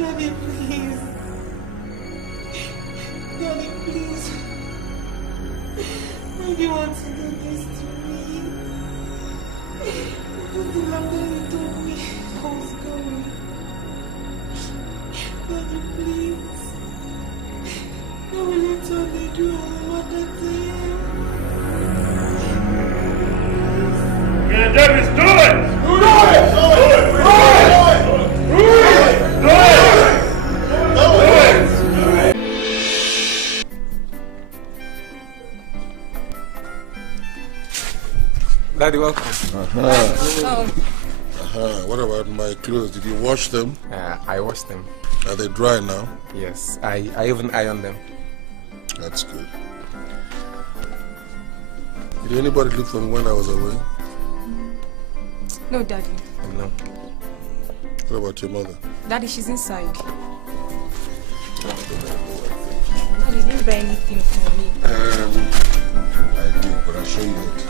Daddy, please. Daddy, please. Why do you want to do this to me? This is the love that you told me I was going. Daddy, please. I will let Tony do all I wanted to him. Yeah, Davis, do it! Do it! Do it! Do it! Do it! Do it! Daddy, welcome. What about my clothes? Did you wash them? I washed them. Are they dry now? Yes, I even ironed them. That's good. Did anybody look for me when I was away? No, Daddy. No. What about your mother? Daddy, she's inside. Daddy, did you buy anything for me? I did, but I'll show you later.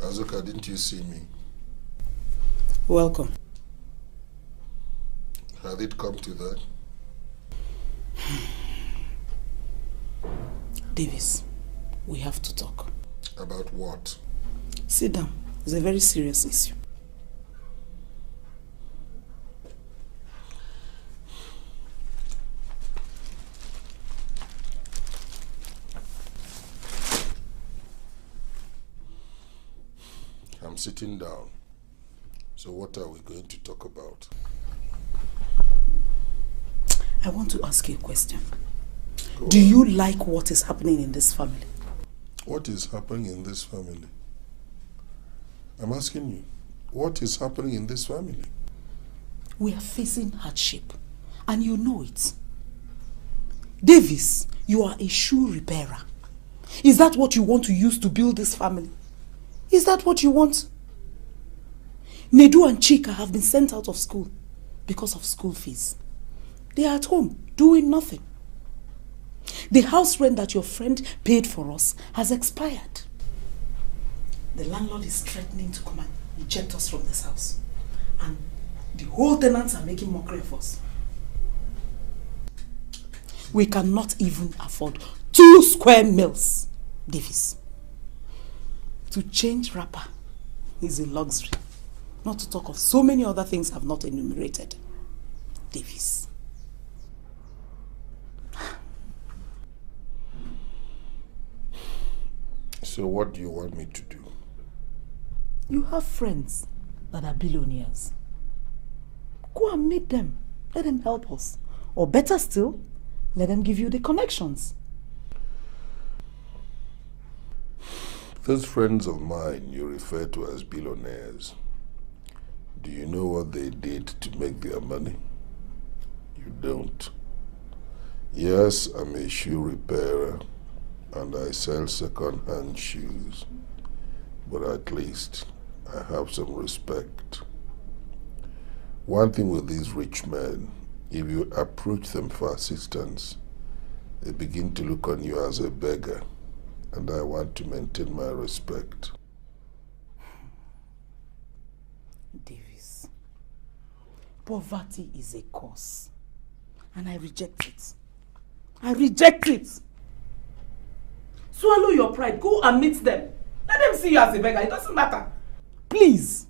Azuka, didn't you see me? Welcome. Had it come to that? Davis, we have to talk. About what? Sit down. It's a very serious issue. I'm sitting down. So what are we going to talk about? I want to ask you a question. Do you like what is happening in this family? What is happening in this family? I'm asking you, what is happening in this family? We are facing hardship, and you know it. Davis, you are a shoe repairer. Is that what you want to use to build this family? Is that what you want? Nedu and Chika have been sent out of school because of school fees. They are at home doing nothing. The house rent that your friend paid for us has expired. The landlord is threatening to come and eject us from this house. And the whole tenants are making mockery of us. We cannot even afford 2 square meals, Davis. To change wrapper is a luxury. Not to talk of so many other things I've not enumerated. Davis. So what do you want me to do? You have friends that are billionaires. Go and meet them. Let them help us. Or better still, let them give you the connections. Those friends of mine you refer to as billionaires, do you know what they did to make their money? You don't. Yes, I'm a shoe repairer and I sell second-hand shoes, but at least I have some respect. One thing with these rich men, if you approach them for assistance, they begin to look on you as a beggar, and I want to maintain my respect. Davis, poverty is a curse, and I reject it. I reject it. Swallow your pride. Go and meet them. Let them see you as a beggar. It doesn't matter. Please.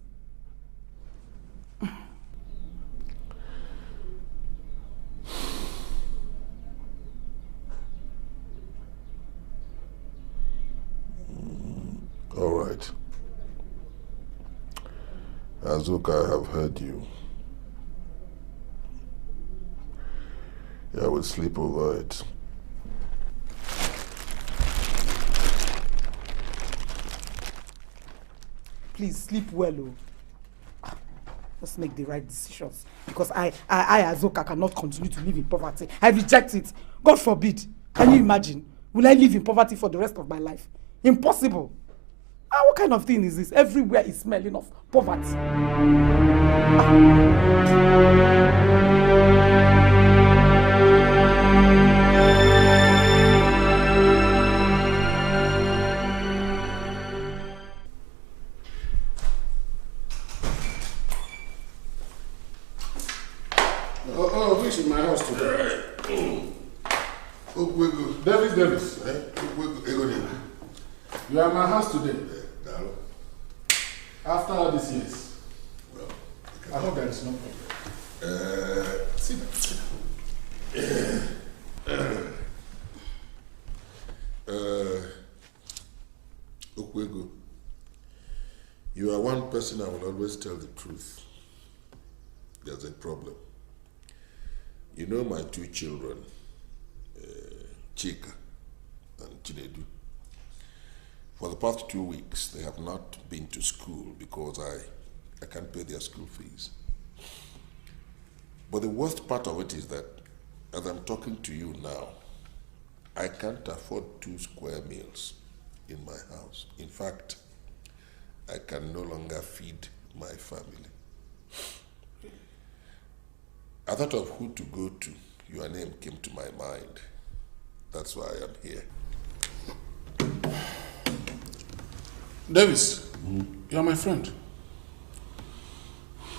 All right. Azuka, I have heard you. I will sleep over it. Please sleep well, oh. Let's make the right decisions. Because I, Azuka, cannot continue to live in poverty. I reject it. God forbid. Can you imagine? Will I live in poverty for the rest of my life? Impossible. What kind of thing is this? Everywhere is smelling of poverty. Which is my house today? Davis. You are in my house today. After all these years. Well, I hope there is no problem. Sit down. Okwego, you are one person I will always tell the truth. There's a problem. You know my two children, Chika and Chinedu. For the past 2 weeks, they have not been to school because I can't pay their school fees. But the worst part of it is that as I'm talking to you now, I can't afford 2 square meals in my house. In fact, I can no longer feed my family. I thought of who to go to. Your name came to my mind. That's why I am here. Davis, you are my friend.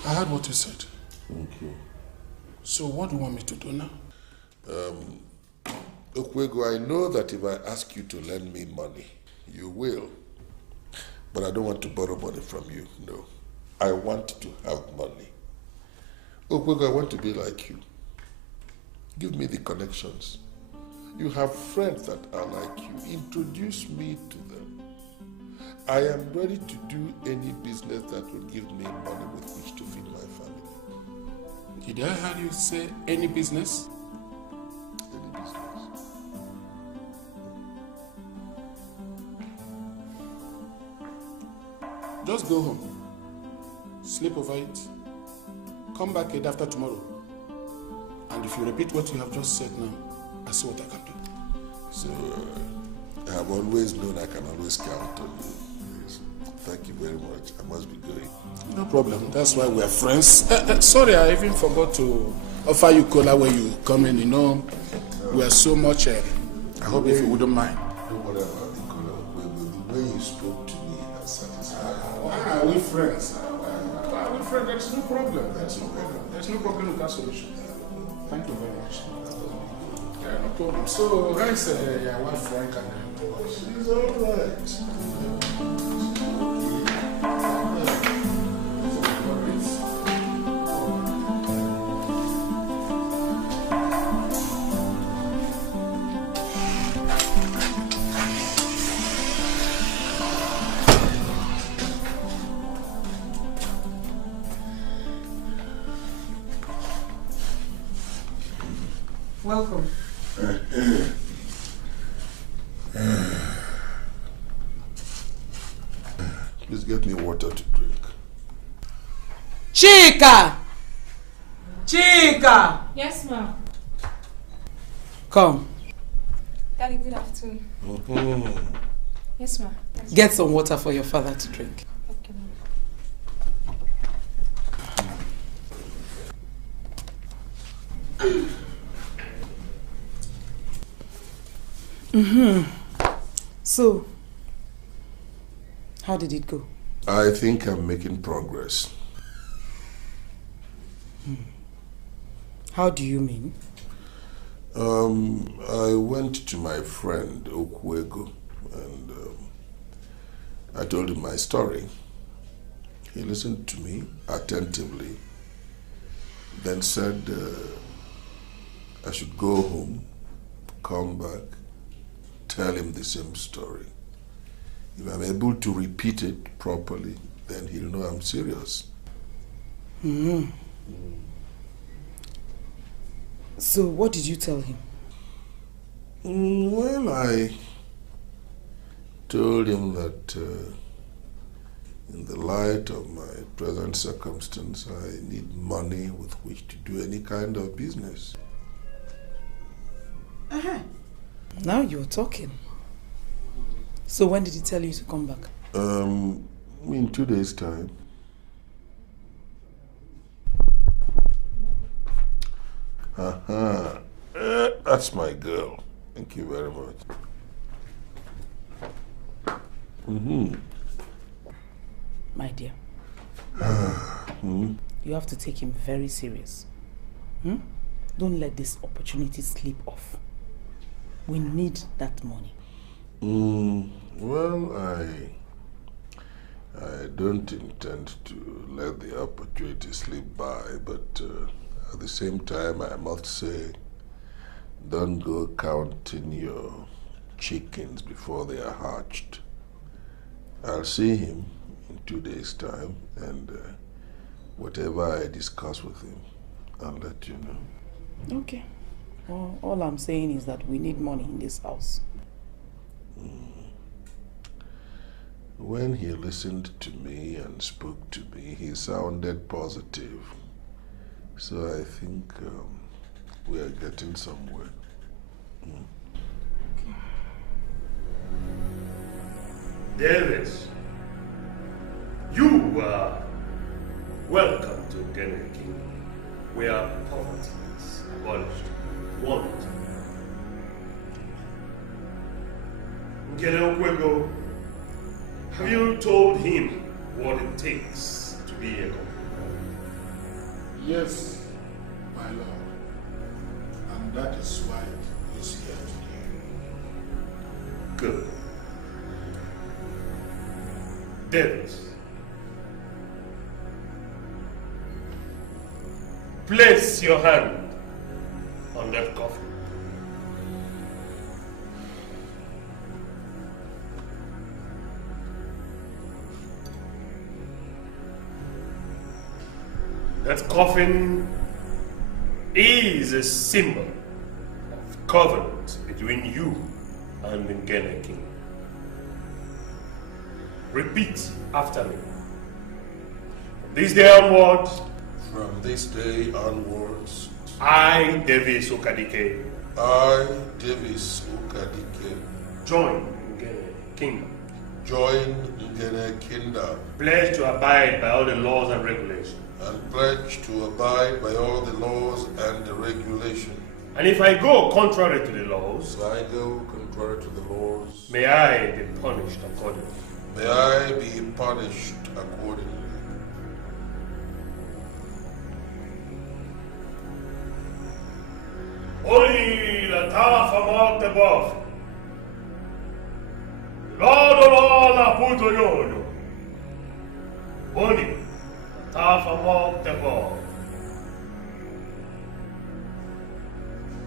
I heard what you said. Thank you. So what do you want me to do now? Okwego, I know that if I ask you to lend me money, you will. But I don't want to borrow money from you, no. I want to have money. Okwego, I want to be like you. Give me the connections. You have friends that are like you. Introduce me to them. I am ready to do any business that will give me money with which to feed my family. Did I hear you say any business? Any business. Just go home. Sleep over it. Come back again after tomorrow. And if you repeat what you have just said now, I'll see what I can do. So, I have always known I can always count on you. Yes. Thank you very much. I must be going. No problem. That's why we're friends. Sorry, I even forgot to offer you cola when you come in. You know, we are so much. I hope if you wouldn't mind. Don't worry about the color. The way you spoke to me has satisfied me. We're friends. We're friends. There's no problem. There's no problem. There's no problem with that solution. Thank you very much. Yeah, no problem. So, how is your wife Frank and She's all right. Welcome. Please get me water to drink. Chika! Chika! Yes, ma'am. Come. Daddy, good afternoon. Yes, ma'am. Yes, Get some water for your father to drink. okay, ma'am. So, how did it go? I think I'm making progress. How do you mean? I went to my friend Okwego and I told him my story. He listened to me attentively, then said I should go home, come back, tell him the same story. If I'm able to repeat it properly, then he'll know I'm serious. So, what did you tell him? Well, I told him that in the light of my present circumstance, I need money with which to do any kind of business. Now you're talking. So when did he tell you to come back? In 2 days' time. That's my girl. Thank you very much. My dear, you have to take him very serious. Don't let this opportunity slip off. We need that money. Well, I don't intend to let the opportunity slip by, but at the same time, I must say, don't go counting your chickens before they are hatched. I'll see him in 2 days' time, and whatever I discuss with him, I'll let you know. Okay. Well, all I'm saying is that we need money in this house. When he listened to me and spoke to me, he sounded positive. So I think we are getting somewhere. David, you are welcome to Ghana Kingdom, where poverty is abolished. Want. Owoh, have you told him what it takes to be a company? Yes, my lord. And that is why he's here today. Good. David, place your hand on that coffin. That coffin is a symbol of covenant between you and the Ghana King. Repeat after me. From this day onwards, From this day onwards, I, Davis Okadike, I, Davis Okadike, join Ghana Kingdom, join Ghana Kingdom, pledge to abide by all the laws and regulations. and pledge to abide by all the laws and the regulations. And if I go contrary to the laws, If I go contrary to the laws, may I be punished accordingly. may I be punished accordingly. Holy la tafa morte bof. Lodo la puto yodo. Holy tafa morte bof.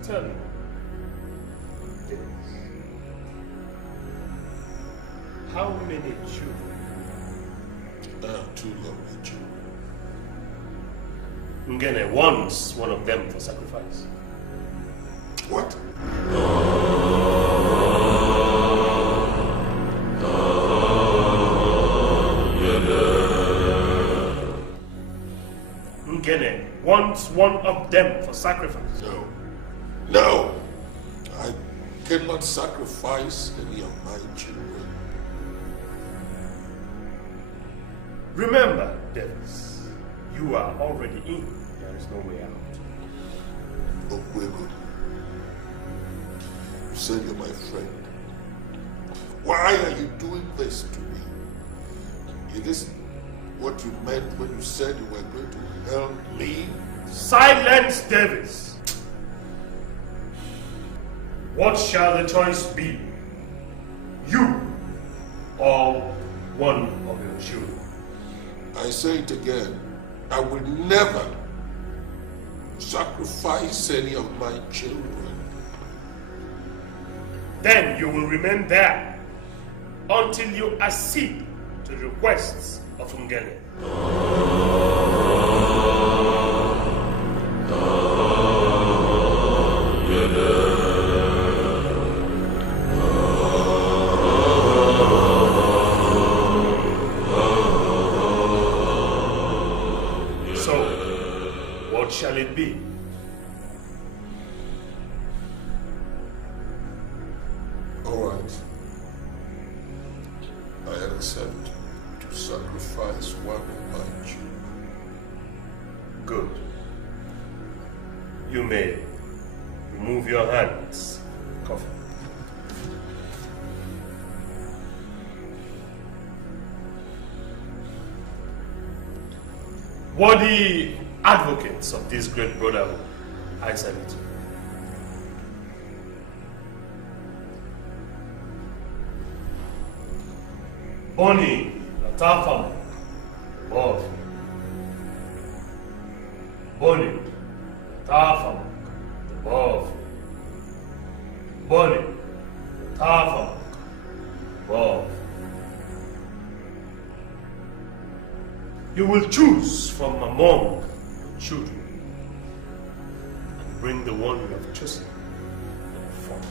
Tell me. How many children? I have 2 lovely children. Ngene wants one of them for sacrifice. What? Ngene wants one of them for sacrifice. No. No! I cannot sacrifice any of my children. Remember, Davis, you are already in. There is no way out. Okwego, you said you're my friend. Why are you doing this to me? Is this what you meant when you said you were going to help me? Silence, Davis! What shall the choice be? You or one of your children? I say it again. I will never sacrifice any of my children. Then you will remain there until you accede to the requests of Ngene. So, what shall it be? All right. I accept to sacrifice one of my children. Good. You may remove your hands. Coffee. Worthy advocates of this great brotherhood, I salute you. Bonnie, Natafam, Bob. Bonnie, Natafam, Bob. Bonnie, Natafam, Bob. You will choose from among your children and bring the one you have chosen forward.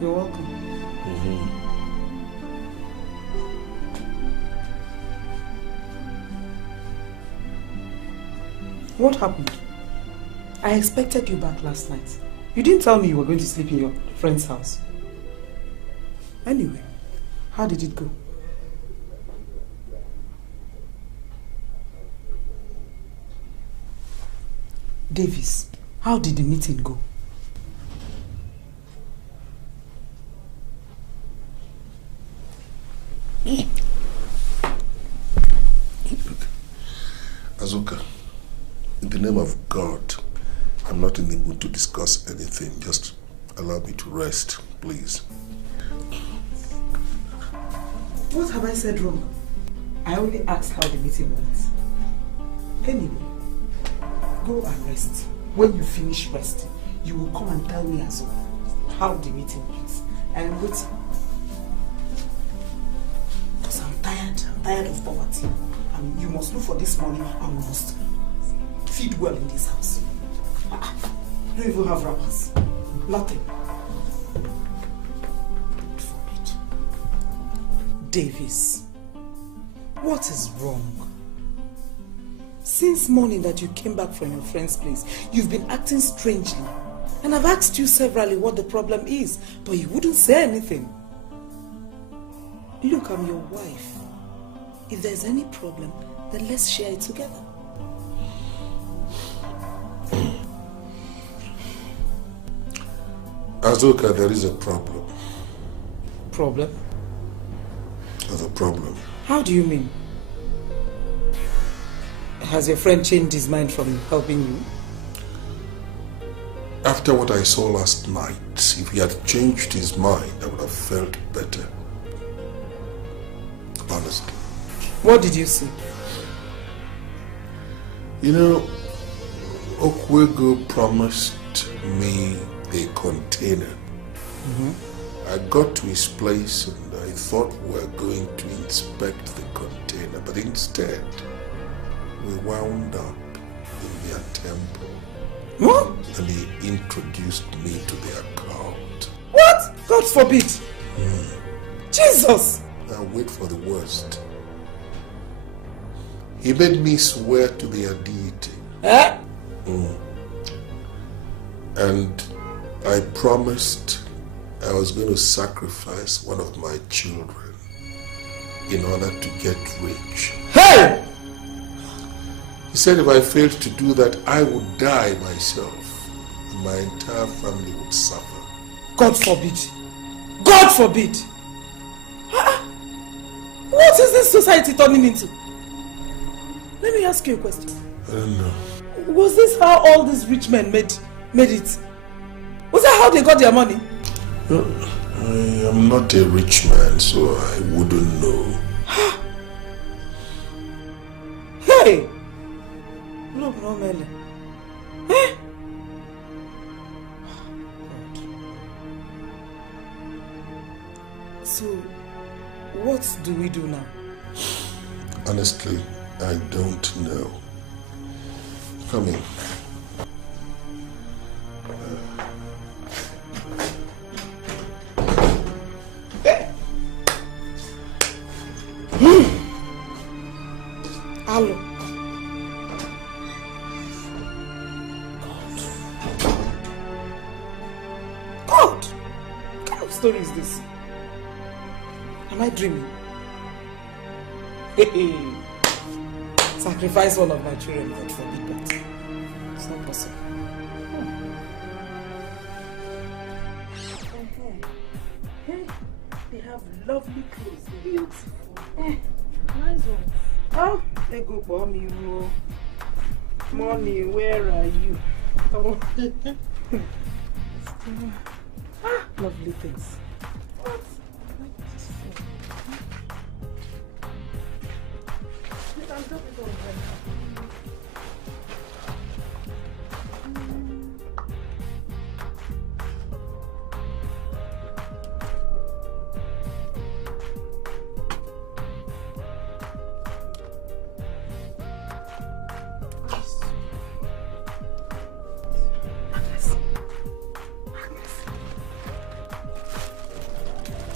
You're welcome. What happened? I expected you back last night. You didn't tell me you were going to sleep in your friend's house. Anyway, how did it go? Davis, how did the meeting go? Azuka, in the name of God, I'm not in the mood to discuss anything. Just allow me to rest, please. What have I said wrong? I only asked how the meeting went. Anyway, go and rest. When you finish resting, you will come and tell me as well how the meeting went. I am waiting. Because I'm tired of poverty. And you must look for this money and we must feed well in this house. You don't even have wrappers. Nothing. Forbid. Davis, what is wrong? Since morning that you came back from your friend's place, you've been acting strangely. And I've asked you severally what the problem is, but you wouldn't say anything. Look, I'm your wife. If there's any problem, then let's share it together. Azuka, there is a problem. Problem? There's a problem. How do you mean? Has your friend changed his mind from helping you? After what I saw last night, if he had changed his mind, I would have felt better. Honestly. What did you see? You know, Okwego promised me a container. I got to his place and I thought we were going to inspect the container, but instead, we wound up in their temple. What? And he introduced me to their cult. What? God forbid. Jesus! Now wait for the worst. He made me swear to their deity. Eh? And I promised I was going to sacrifice one of my children in order to get rich. Hey! He said if I failed to do that, I would die myself and my entire family would suffer. God forbid. God forbid. What is this society turning into? Let me ask you a question. I don't know. Was this how all these rich men made it? Was that how they got their money? I am not a rich man, so I wouldn't know. Hey! Look, no, Mele. Eh? So, what do we do now? Honestly, I don't know. Come in. Hello. God! What kind of story is this? Am I dreaming? Sacrifice one of my children, God forbid that. It's not possible. Hey, they have lovely clothes. Beautiful. Nice ones. Oh, they go for me. Money, where are you? Oh. Lovely things. What? You can drop it on them.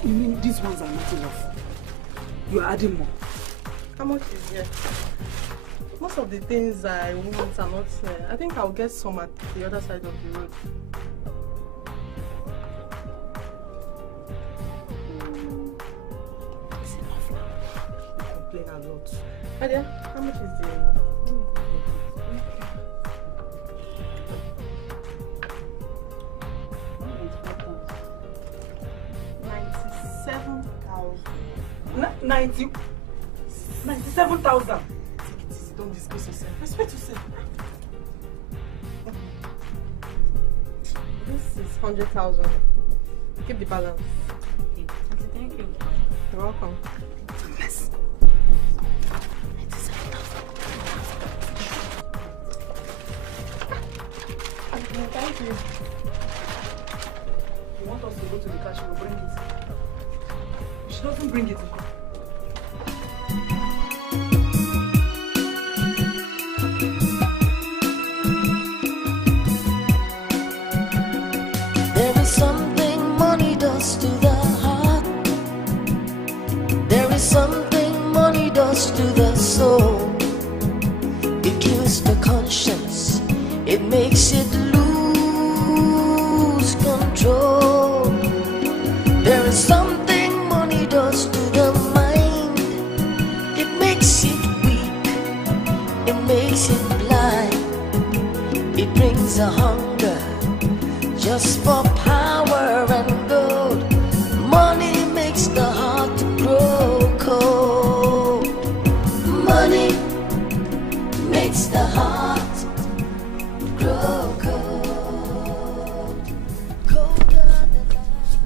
You mean these ones are not enough? You are adding more. How much is here? Most of the things I want are not here. I think I'll get some at the other side of the road. It's enough now. I complain a lot. Adia, how much is the... 97,000. Don't disgrace yourself. Respect yourself. This is 100,000. Keep the balance. Thank you. You're welcome. Yes. 97,000. Thank you. You want us to go to the cash, we'll bring it. If she doesn't bring it, there is something money does to the heart. There is something money does to the soul. It kills the conscience. It makes it lose control. There is something money does to the mind. It makes it weak. It makes it blind. It brings a hunger just for power and gold. Money makes the heart grow cold. Money makes the heart grow cold. Colder than ice.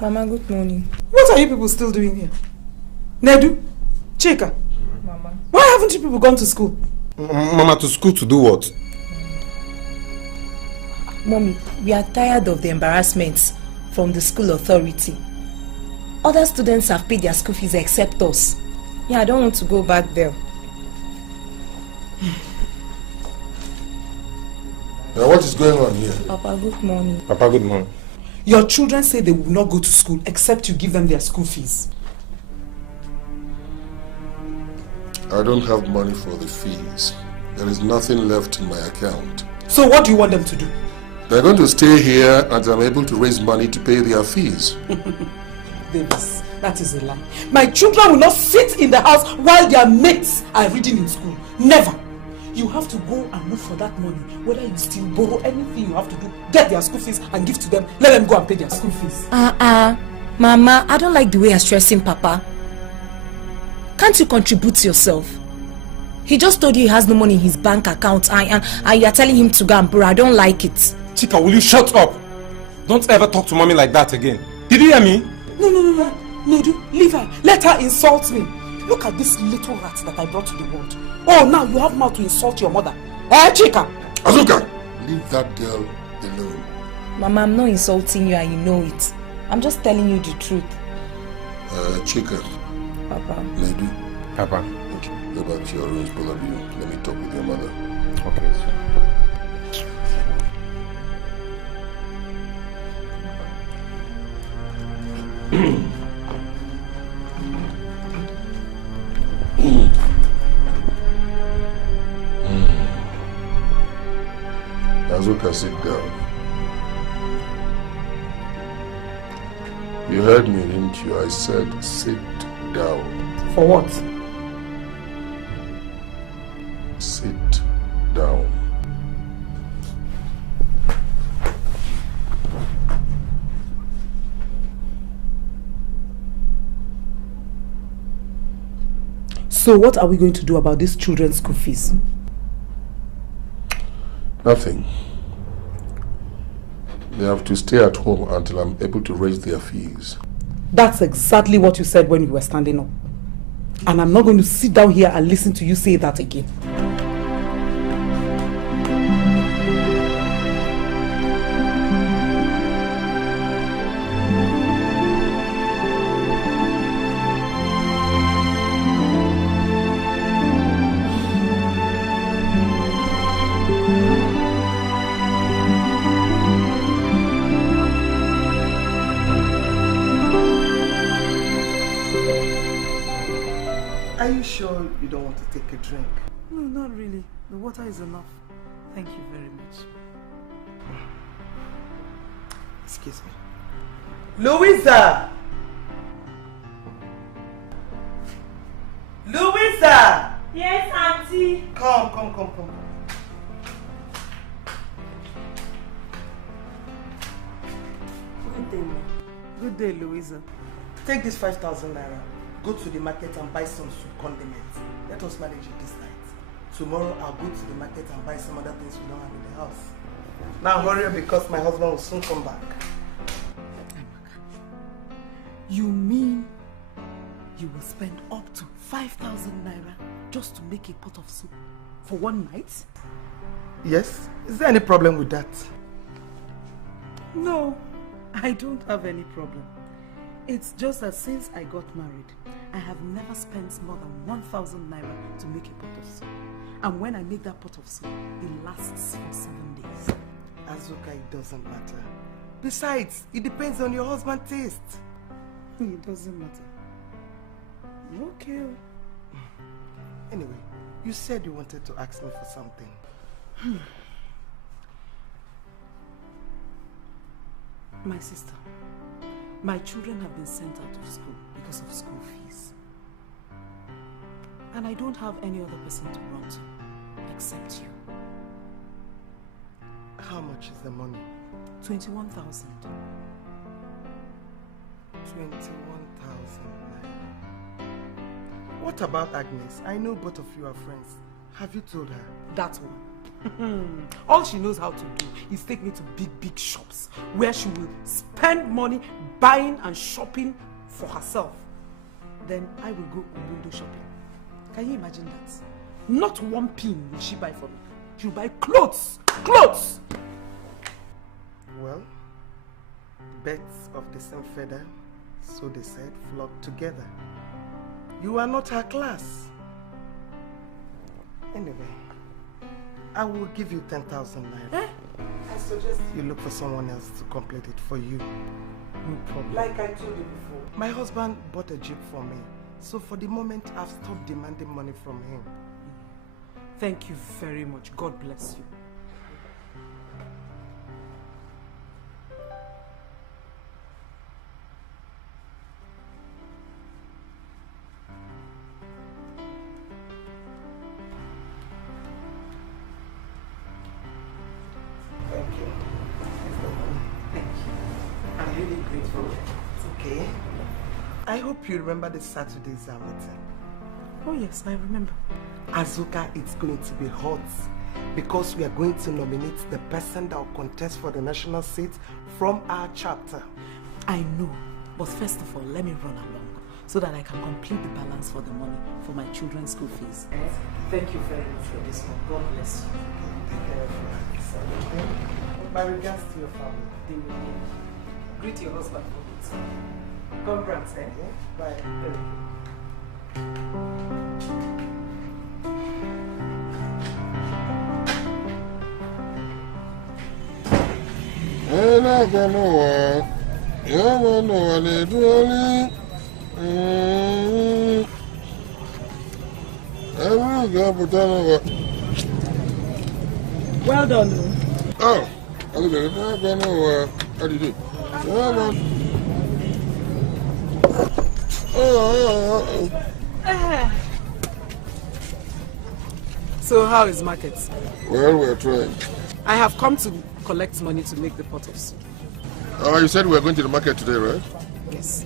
Mama, good morning. what are you people still doing here? Nedu? Chika? Mama. Why haven't you people gone to school? Mama, to school to do what? Mommy, we are tired of the embarrassments from the school authority. Other students have paid their school fees except us. Yeah, I don't want to go back there. Now what is going on here? Papa, good morning. Papa, good morning. Your children say they will not go to school except you give them their school fees. I don't have money for the fees. There is nothing left in my account. So what do you want them to do? They're going to stay here until I'm able to raise money to pay their fees. Davis, that is a lie. My children will not sit in the house while their mates are reading in school. Never. You have to go and look for that money. Whether you still borrow, anything you have to do, get their school fees and give to them. Let them go and pay their school fees. Mama, I don't like the way you're stressing Papa. Can't you contribute yourself? He just told you he has no money in his bank account and you're telling him to go and borrow. I don't like it. Chika, will you shut up? Don't ever talk to mommy like that again. Did you hear me? No, leave her. Let her insult me. Look at this little rat that I brought to the world. Oh, now you have mouth to insult your mother. Chika! Azuka! Leave that girl alone. Mama, I'm not insulting you and you know it. I'm just telling you the truth. Chika. Papa. Nedu. Papa. Okay. Go back to your rooms, both of you. Let me talk with your mother. Okay. Azuka, sit down. You heard me, didn't you? I said sit down. For what? Sit down. So what are we going to do about these children's school fees? Nothing. They have to stay at home until I'm able to raise their fees. That's exactly what you said when you were standing up. And I'm not going to sit down here and listen to you say that again. Are you sure you don't want to take a drink? No, not really. The water is enough. Thank you very much. Excuse me. Louisa! Louisa! Yes, Auntie. Come. Good day, ma. Good day, Louisa. Take this 5,000 naira. Go to the market and buy some soup condiments. Let us manage it this night. Tomorrow I'll go to the market and buy some other things we don't have in the house. Now hurry up because my husband will soon come back. You mean you will spend up to 5,000 naira just to make a pot of soup for one night? Yes? Is there any problem with that? No, I don't have any problem. It's just that since I got married, I have never spent more than 1,000 naira to make a pot of soup. And when I make that pot of soup, it lasts for 7 days. Azuka, it doesn't matter. Besides, it depends on your husband's taste. It doesn't matter. Okay. Anyway, you said you wanted to ask me for something. My sister, my children have been sent out of school because of school fees. And I don't have any other person to run to except you. How much is the money? 21,000. 21,000. What about Agnes? I know both of you are friends. Have you told her? That one. All she knows how to do is take me to big shops where she will spend money buying and shopping for herself. Then I will go on window shopping. Can you imagine that? Not one pin will she buy for me. She'll buy clothes. Clothes! Well, birds of the same feather, so they said, flock together. You are not her class. Anyway, I will give you 10,000 naira. Eh? I suggest you look for someone else to complete it for you. No problem. Like I told you before, my husband bought a jeep for me. So for the moment, I've stopped demanding money from him. Thank you very much. God bless you. Thank you. Thank you. I'm really grateful. It's okay. I hope you remember the Saturday's meeting. Oh yes, I remember. Azuka, it's going to be hot because we are going to nominate the person that will contest for the national seat from our chapter. I know, but first of all, let me run along so that I can complete the balance for the money for my children's school fees. Thank you very much for this one. God bless you. Take care of your My regards to your family. They will hear. Greet your husband for me. Congrats, eh? Bye. Well done. Oh, how do you do? So how is market? Well, we're trying. I have come to collect money to make the pot of soup. Oh, you said we were going to the market today, right? Yes.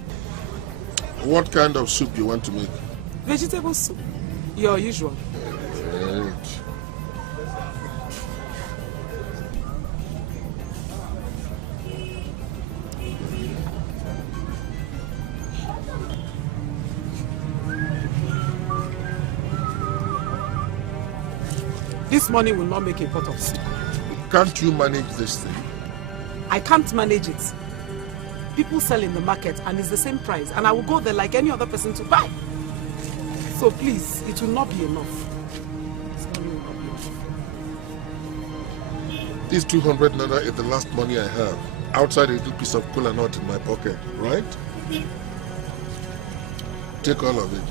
What kind of soup do you want to make? Vegetable soup. Your usual. Right. This money will not make a pot of soup. Can't you manage this thing? I can't manage it. People sell in the market and it's the same price, and I will go there like any other person to buy. So please, it will not be enough. This 200 naira is the last money I have. Outside a little piece of cola nut in my pocket, right? Take all of it.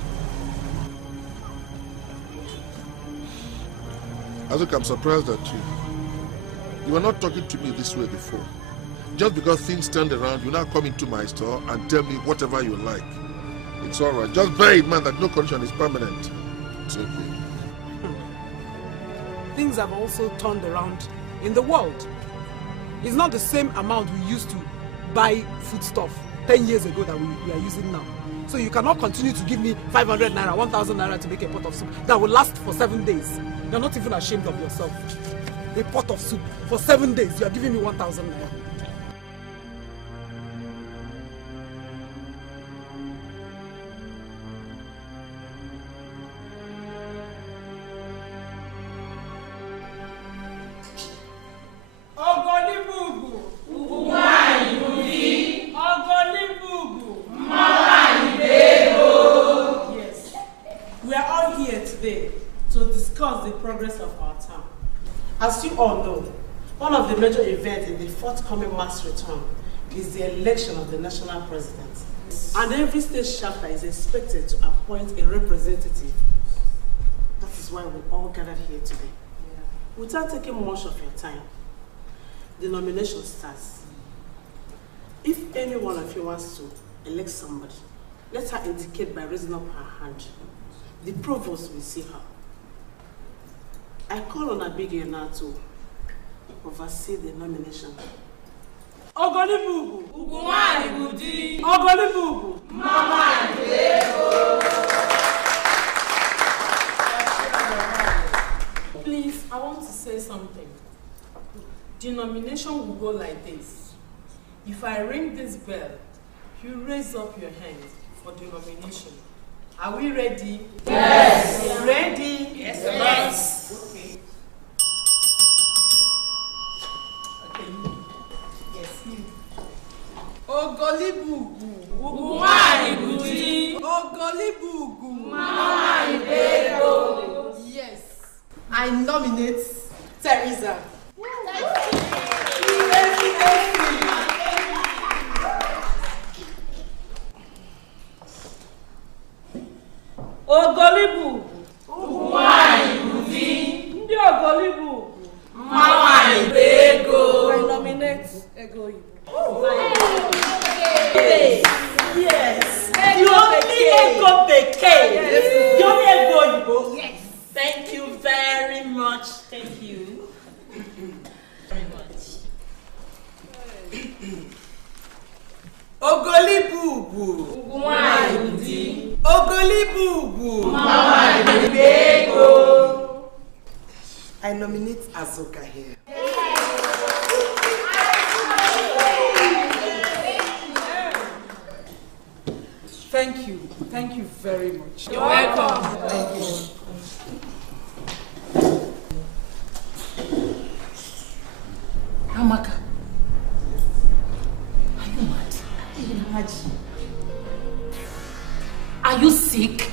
Azuk, I'm surprised at you. You were not talking to me this way before. Just because things turned around, you now come into my store and tell me whatever you like. It's all right. Just bear in mind that no condition is permanent. It's okay. Things have also turned around in the world. It's not the same amount we used to buy foodstuff 10 years ago that we are using now. So you cannot continue to give me 500 naira, 1,000 naira to make a pot of soup that will last for 7 days. You're not even ashamed of yourself. A pot of soup for 7 days, you are giving me 1,000 naira. Yes, we are all here today to discuss the progress of our town. As you all know, one of the major events in the forthcoming mass return is the election of the national president. And every state chapter is expected to appoint a representative. That is why we all gathered here today. Without taking much of your time, the nomination starts. If any one of you wants to elect somebody, let her indicate by raising up her hand. The provost will see her. I call on Abigail now to oversee the nomination. Ogolibugu! Ugumani Budi! Ogolibugu! Mama Please, I want to say something. The nomination will go like this. If I ring this bell, you raise up your hand for the nomination. Are we ready? Yes. Ready? Yes. Yes. Okay. Okay. Yes, you. Ogolibugu. Ugumani Budi. Ogolibugu. Mama Ibero. Yes. I nominate Teresa. Bekee. Yes. Yes. Thank you very much. Thank you. Very much. Ogoli bubu. Ugwumaidi. Ogoli bubu. Mama Ibego. I nominate Azuka here. Thank you. Thank you very much. You're welcome. Thank you. Amaka, are you mad? Imagine. Are you sick?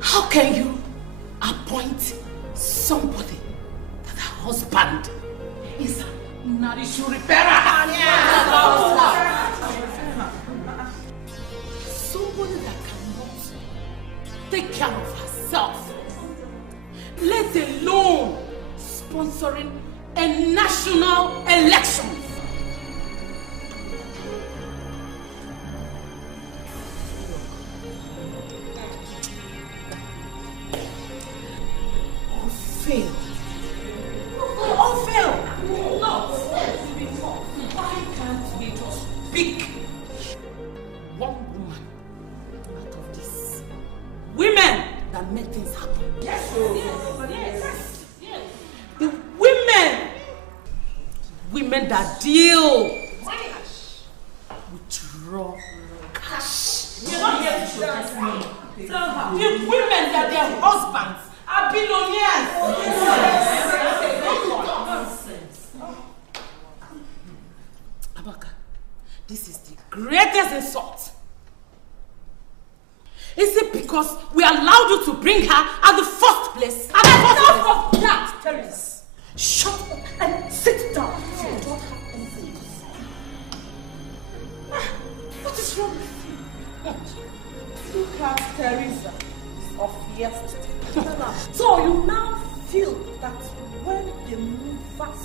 How can you appoint somebody that her husband is a Narishu repairer? Somebody that cannot take care of herself, let alone sponsoring a national election. Or fail. Or fail. No. Why can't we just pick one woman out of this? Women that make things happen. Yes. The women that deal with raw cash. You're not here to showcase me. The women that their husbands are billionaires. Nonsense. Abaka, this is the greatest insult. Is it because we allowed you to bring her at the first place? Enough of that, Terence. Shut up and sit down. You don't have anything to say. What is wrong with you? Look at Teresa of yesterday. So you now feel that when the movers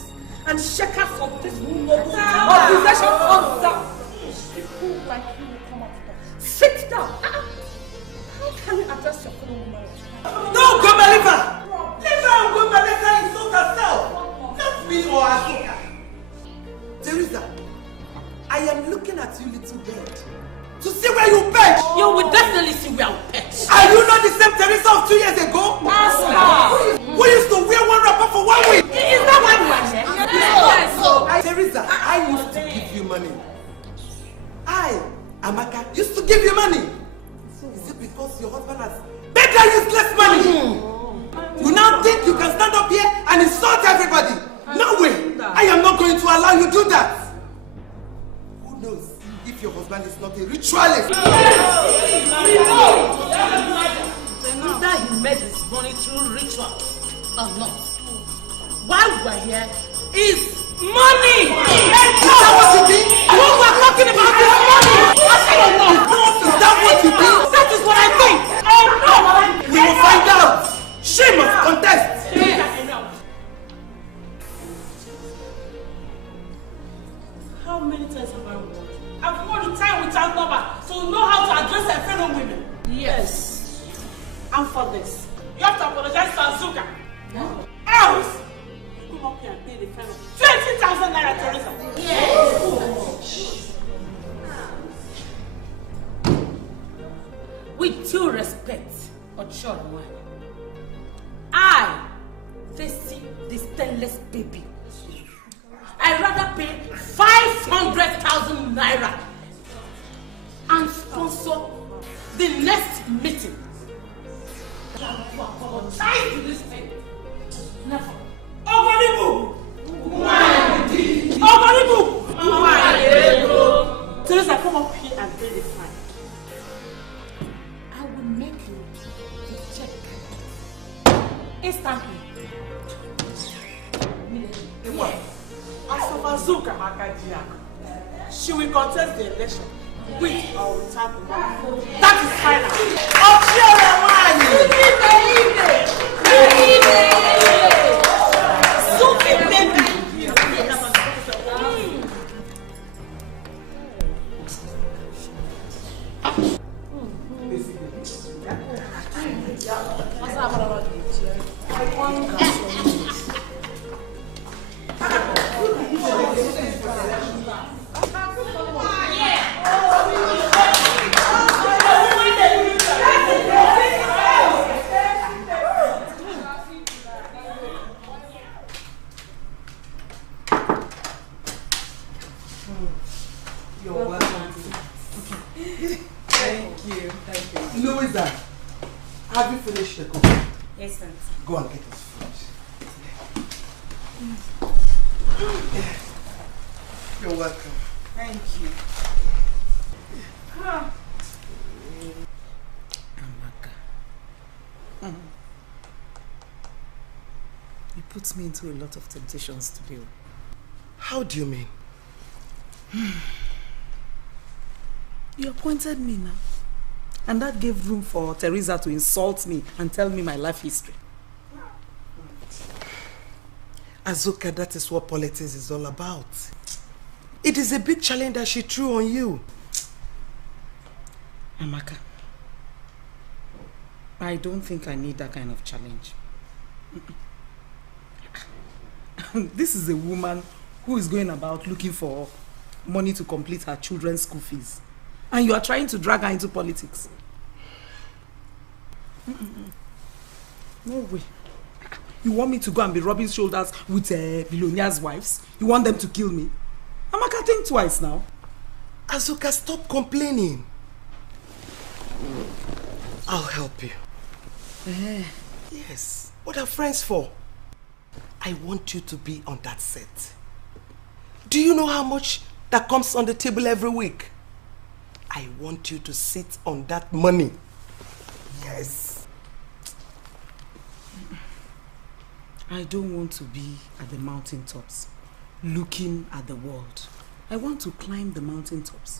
and shakers of this organization comes down, people like you will come out of that. Sit down. How can you address your fellow woman? No, Gomeliva! Leave her and Gomeliva insult herself! Not me or Azuka. Teresa, I am looking at you, little bird, to see where you perch. You will definitely see where I perch. Are you not the same Teresa of 2 years ago? Who used to wear one wrapper for 1 week? Is that why we are here? Yes. Teresa, I used to give you money. I, Amaka, used to give you money. Is it because your husband has made her useless money? You now think you can stand up here and insult everybody? No way! I am not going to allow you to do that. Who knows if your husband is not a ritualist? Either he made his money through rituals or not. Why we're here is money! Is that what you think? What we're talking about is money! What I don't know! Is that what you think? That is what I think! Oh no! We will find out! She must contest! How many times have I won? I've won the time without number, so you know how to address a fellow women. Yes. And for this, you have to apologize to Azuka. No. Else, you come up here and pay the family 20,000 naira, Teresa. Yes. With due respect, Ochoa, I, facing the stainless baby, I'd rather pay 500,000 naira and sponsor the next meeting. To apologize to this thing. Never. Ogolibu! Ogolibu! Teresa, come up here and pay the fine. I will make you the check instantly. Yes. As for Azuka, she will contest the election with or without the money. That is final. You're welcome. Thank you. Louisa, have you finished the cooking? Yes, sir. Go and get us food. You're welcome. Thank you. Amaka. It puts me into a lot of temptations today. How do you mean? You appointed me now. And that gave room for Teresa to insult me and tell me my life history. Azuka, that is what politics is all about. It is a big challenge that she threw on you. Amaka, I don't think I need that kind of challenge. This is a woman who is going about looking for money to complete her children's school fees. And you are trying to drag her into politics. No way. You want me to go and be rubbing shoulders with billionaires' wives? You want them to kill me? Amaka, think twice now. Azuka, stop complaining. I'll help you. Yes. What are friends for? I want you to be on that set. Do you know how much that comes on the table every week? I want you to sit on that money. Yes. I don't want to be at the mountaintops, looking at the world. I want to climb the mountaintops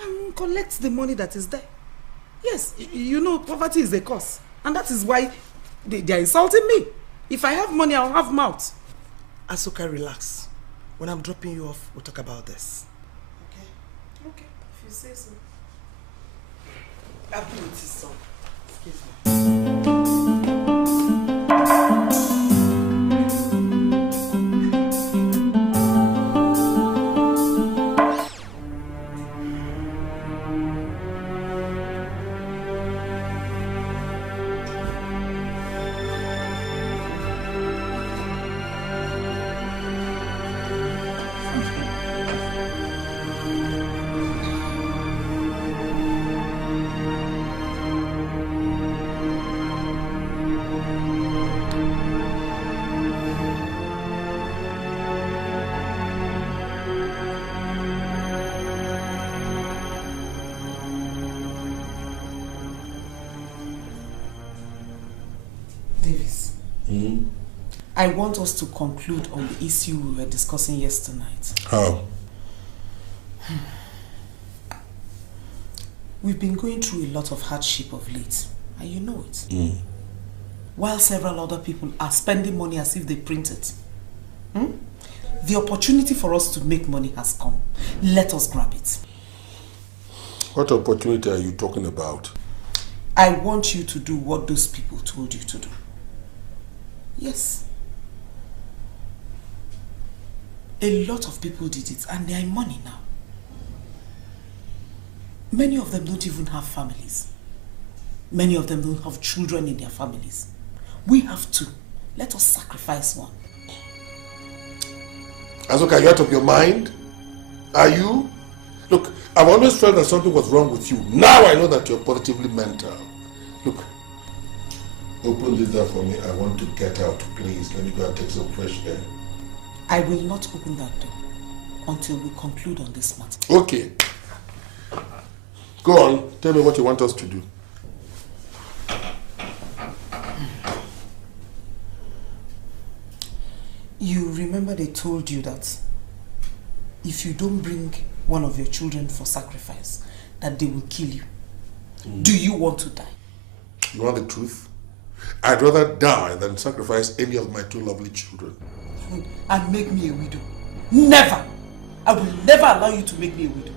and collect the money that is there. Yes, you know, poverty is a curse. And that is why they are insulting me. If I have money, I'll have mouth. Asuka, relax. When I'm dropping you off, we'll talk about this. Okay. Okay, if you say so. I'll be with his son. Excuse me. I want us to conclude on the issue we were discussing yesterday night. How? We've been going through a lot of hardship of late, and you know it. While several other people are spending money as if they print it. The opportunity for us to make money has come. Let us grab it. What opportunity are you talking about? I want you to do what those people told you to do. Yes. A lot of people did it and they are in money now. Many of them don't even have families. Many of them don't have children in their families. We have two. Let us sacrifice one. Azuka, are you out of your mind? Are you? Look, I've always felt that something was wrong with you. Now I know that you're positively mental. Look, open this door for me. I want to get out, please. Let me go and take some fresh air. I will not open that door until we conclude on this matter. Okay. Go on. Tell me what you want us to do. You remember they told you that if you don't bring one of your children for sacrifice, that they will kill you. Do you want to die? You want the truth? I'd rather die than sacrifice any of my two lovely children. And make me a widow. Never! I will never allow you to make me a widow.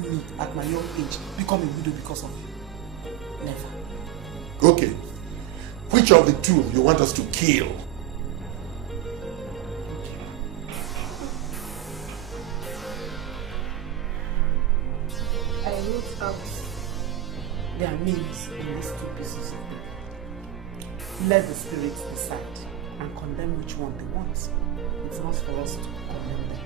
Me, at my young age, become a widow because of you. Never. Okay. Which of the two you want us to kill? I wrote out their names in these two pieces of paper. Let the spirits decide and condemn which one they want. It's not for us to condemn them.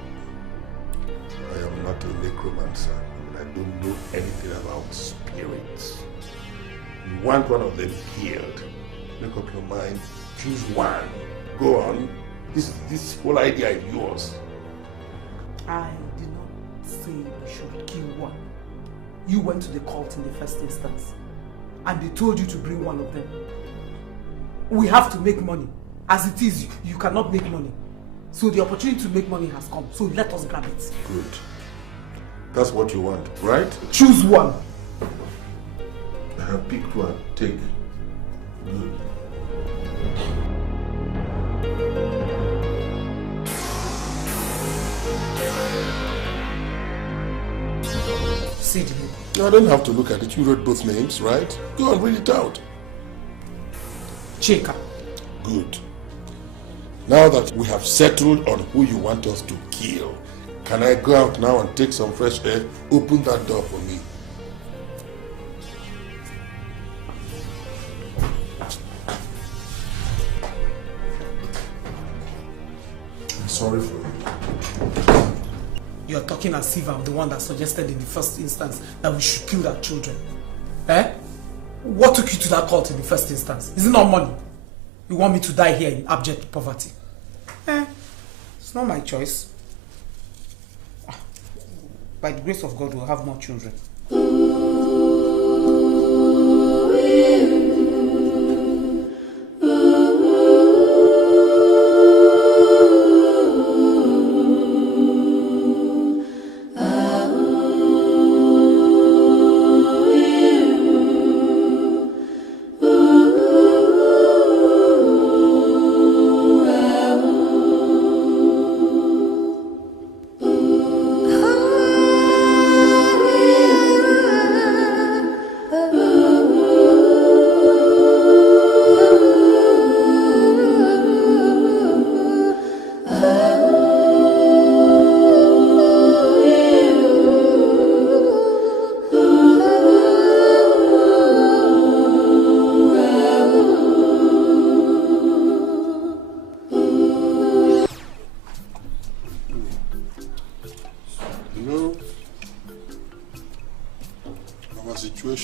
not a necromancer. I don't know anything about spirits. You want one of them healed. Make up your mind. Choose one. Go on. This whole idea is yours. I did not say we should kill one. You went to the cult in the first instance and they told you to bring one of them. We have to make money. As it is, you cannot make money. So the opportunity to make money has come. So let us grab it. Good. That's what you want, right? Choose one. I have picked one. Take. Good. See the name. No, I don't have to look at it. You wrote both names, right? Go and read it out. Chika. Good. Now that we have settled on who you want us to kill, can I go out now and take some fresh air? Open that door for me. I'm sorry for you. You're talking as if I'm the one that suggested in the first instance that we should kill our children. Eh? What took you to that cult in the first instance? Is it not money? You want me to die here in abject poverty? It's not my choice. By the grace of God, we'll have more children.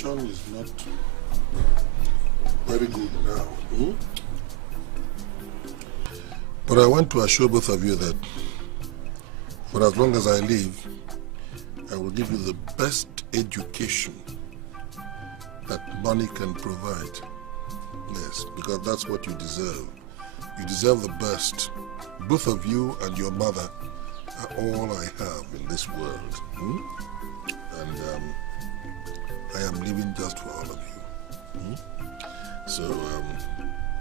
Is not very good now. But I want to assure both of you that for as long as I live, I will give you the best education that money can provide. Yes, because that's what you deserve. You deserve the best. Both of you and your mother are all I have in this world. And I am living just for all of you. So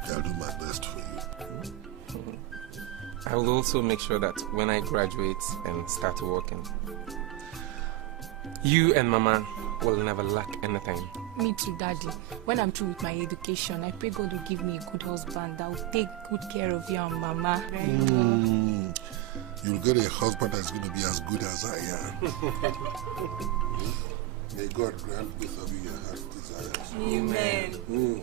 I'll do my best for you. I will also make sure that when I graduate and start working, you and Mama will never lack anything. Me too, Daddy. When I'm through with my education, I pray God will give me a good husband that will take good care of you and Mama. You'll get a husband that's going to be as good as I am. May God grant both of you your heart's desires. Amen.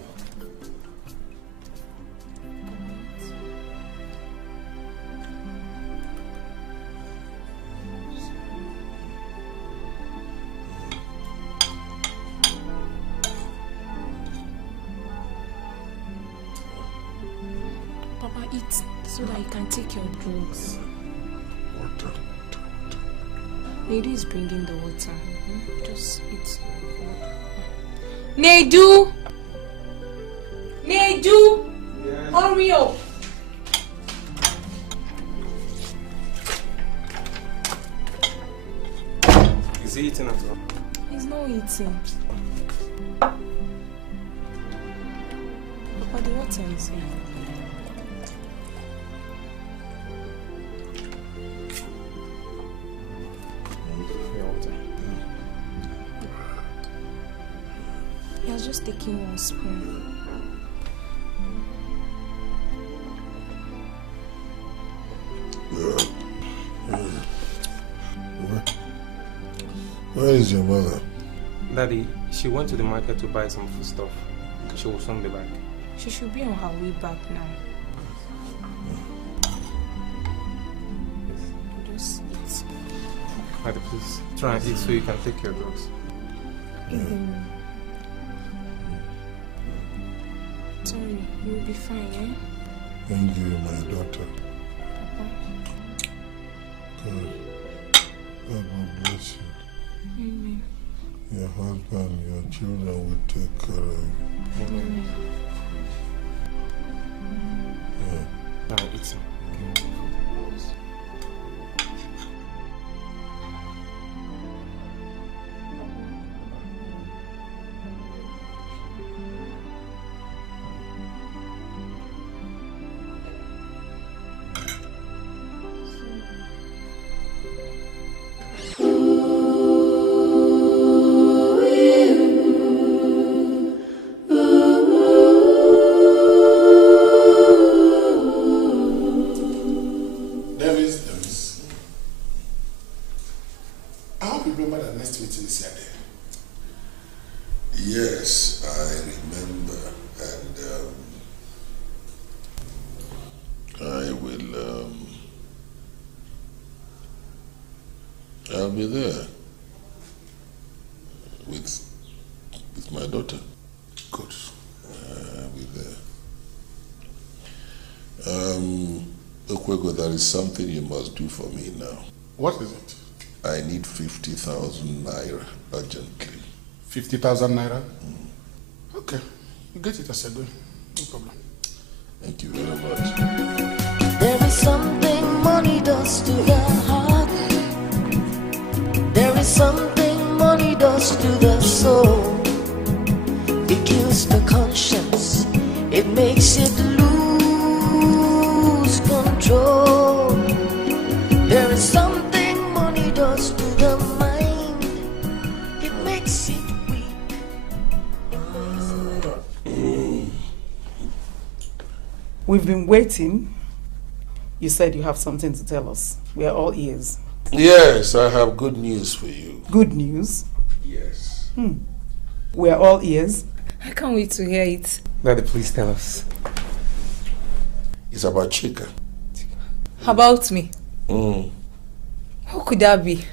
Papa, eat so that you can take your drugs. Water. Nedu is bringing the water. Just eat. Nedu! Nedu! Yes. Hurry up! Is he eating at all? He's not eating. Papa, the water is here. He has just taken one spoon. Where is your mother? Daddy, she went to the market to buy some food stuff. She will soon be back. She should be on her way back now. Just eat. Daddy, please try and eat so you can take your drugs. Sorry, you'll be fine, eh? Thank you, my daughter. God will bless you. Amen. Your husband, your children will take care of you. Amen. Now eat some. Yes, I remember, and I will. I'll be there with my daughter. Good. I'll be there. Okwego, there is something you must do for me now. What is it? I need 50,000 naira urgently. 50,000 naira? Okay. You get it as I do. No problem. Thank you very much. There is something money does to the heart. There is something money does to the soul. It kills the conscience. It makes it lose control. There is something money does to the mind. It makes it weak. We've been waiting. You said you have something to tell us. We are all ears. Yes, I have good news for you. Good news? Yes. We are all ears. I can't wait to hear it. Daddy, please tell us. It's about Chika. About me? Who could that be?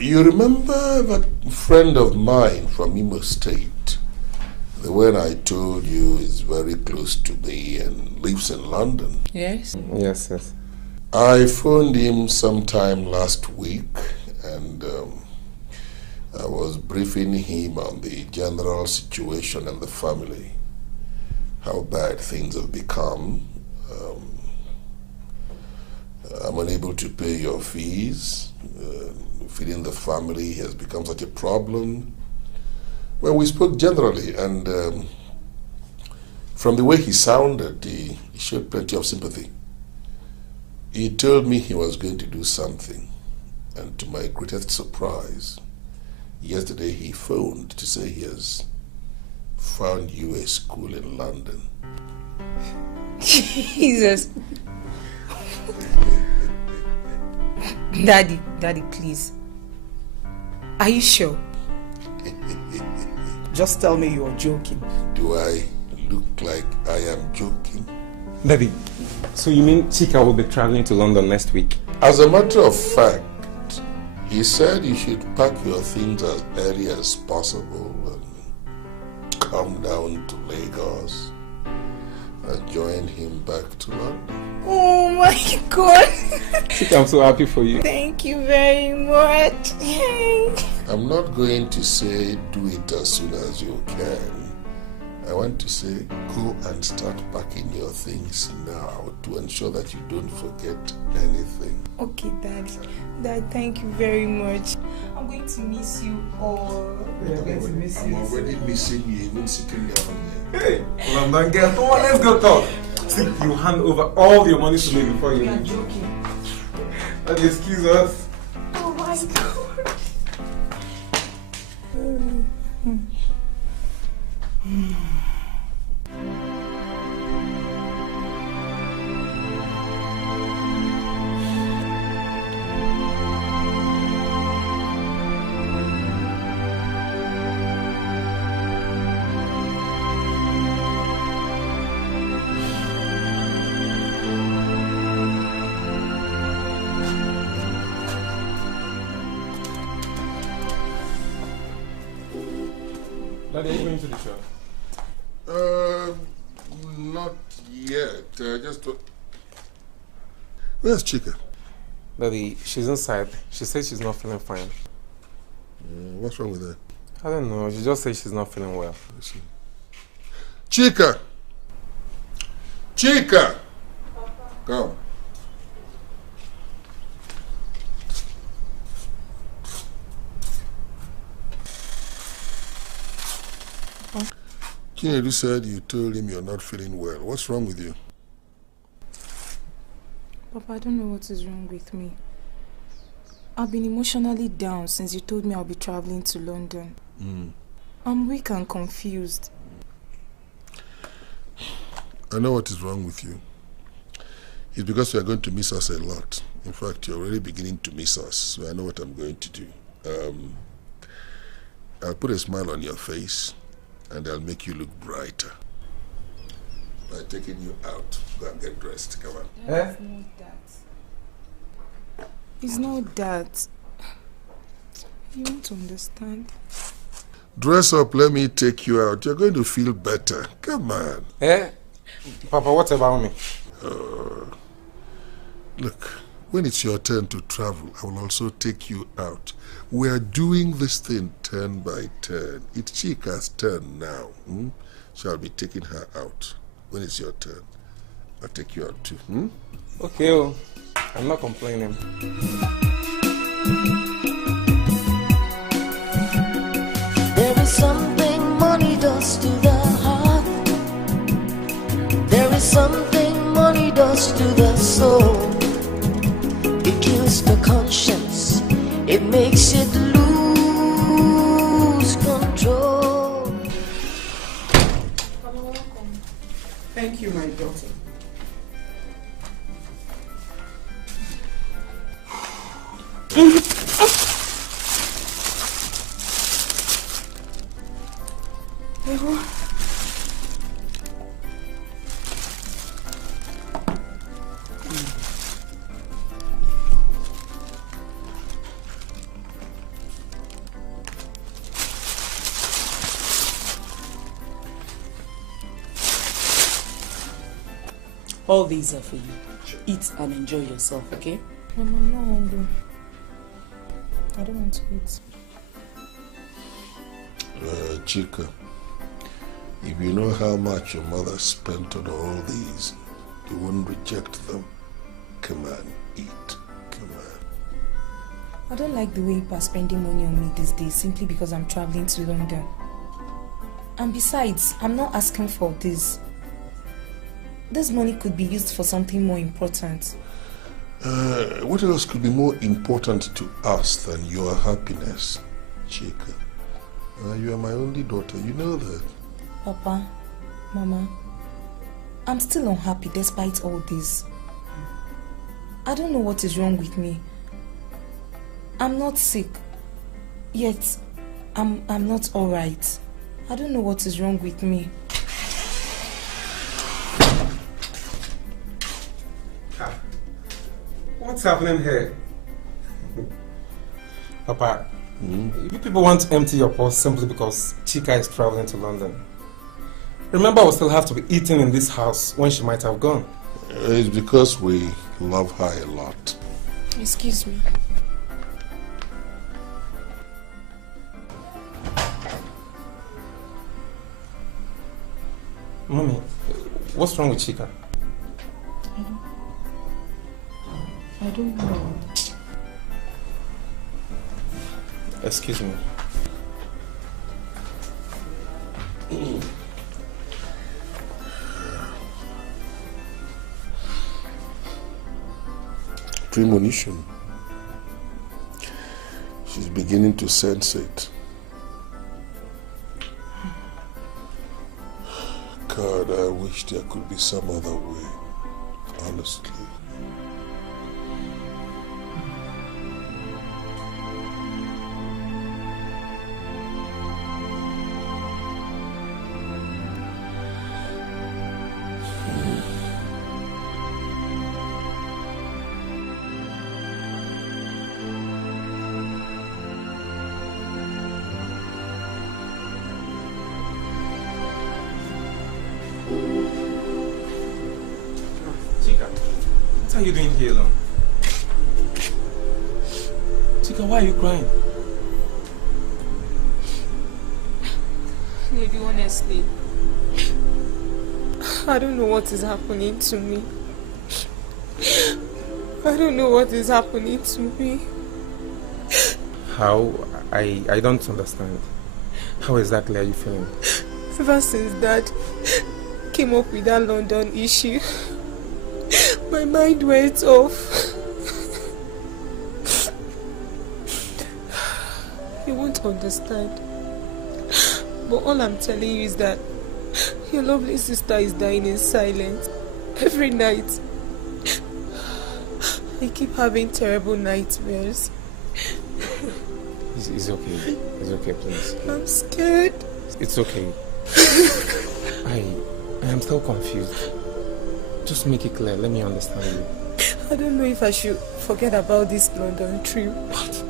You remember that friend of mine from Imo State? The one I told you is very close to me and lives in London. Yes? Yes, yes. I phoned him sometime last week and I was briefing him on the general situation in the family, how bad things have become. I'm unable to pay your fees. Feeding the family has become such a problem. Well, we spoke generally, and from the way he sounded, he showed plenty of sympathy. He told me he was going to do something, and to my greatest surprise, yesterday he phoned to say he has found you a school in London. Jesus. Daddy, please. Are you sure? Just tell me you're joking. Do I look like I am joking? Daddy, so you mean Chika will be traveling to London next week? As a matter of fact, he said you should pack your things as early as possible and come down to Lagos and join him back to London. Oh my God. Chika, I'm so happy for you. Thank you very much. I'm not going to say do it as soon as you can. I want to say go and start packing your things now to ensure that you don't forget anything. Okay, Dad. Dad, thank you very much. I'm going to miss you all. I'm already missing you, even sitting down here. Hey, London girl, come on, let's go talk. See, you hand over all your money to me before you leave. You're joking. That excuse us. Oh my God. Daddy, are you going to the shop? Not yet. Just. Where's Chika? Daddy, she's inside. She says she's not feeling fine. What's wrong with her? I don't know. She just says she's not feeling well. I see. Chika! Chika! Papa. Come. Chinedu said you told him you're not feeling well. What's wrong with you? Papa, I don't know what is wrong with me. I've been emotionally down since you told me I'll be traveling to London. I'm weak and confused. I know what is wrong with you. It's because you are going to miss us a lot. In fact, you're already beginning to miss us, so I know what I'm going to do. I'll put a smile on your face, and I'll make you look brighter. By taking you out. Go and get dressed. Come on. It's not that. It's not that. You won't understand. Dress up, let me take you out. You're going to feel better. Come on. Papa, what about me? Look, when it's your turn to travel, I will also take you out. We are doing this thing turn by turn. It's Chika's turn now. So I'll be taking her out. When it's your turn, I'll take you out too. Okay, I'm not complaining. There is something money does to the heart. There is something money does to the soul. It kills the conscience. It makes it lose control. Thank you, my daughter. All these are for you. Eat and enjoy yourself, okay? Mama, I'm not hungry. I don't want to eat. Chika, if you know how much your mother spent on all these, you wouldn't reject them. Come on, eat. Come on. I don't like the way people are spending money on me these days simply because I'm traveling to London. And besides, I'm not asking for this. This money could be used for something more important. What else could be more important to us than your happiness, Chika? You are my only daughter, you know that. Papa, Mama, I'm still unhappy despite all this. I don't know what is wrong with me. I'm not sick, yet I'm not alright. I don't know what is wrong with me. What's happening here? Papa, you people want to empty your purse simply because Chika is traveling to London. Remember, we still have to be eating in this house when she might have gone. It's because we love her a lot. Excuse me. Mommy, what's wrong with Chika? I don't know. Excuse me. Premonition. She's beginning to sense it. God, I wish there could be some other way, honestly. are you doing here alone? Chika, why are you crying? Maybe honestly, I don't know what is happening to me. I don't know what is happening to me. How? I don't understand. How exactly are you feeling? Ever since Dad came up with that London issue, my mind went off. You won't understand. But all I'm telling you is that your lovely sister is dying in silence. Every night, I keep having terrible nightmares. It's okay. It's okay, please. I'm scared. It's okay. I am still confused. Just make it clear. Let me understand you. I don't know if I should forget about this London trip. What?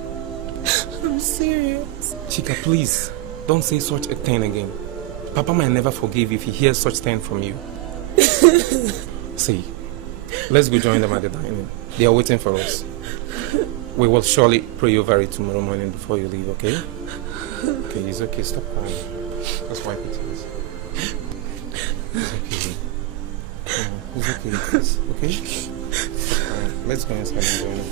I'm serious. Chika, please. Don't say such a thing again. Papa might never forgive if he hears such thing from you. See, let's go join them at the dining. They are waiting for us. We will surely pray over it tomorrow morning before you leave, okay? Okay, it's okay. Stop crying. Let's wipe it. It's okay. It's okay, please. Okay? Stop crying. Let's go inside and join them.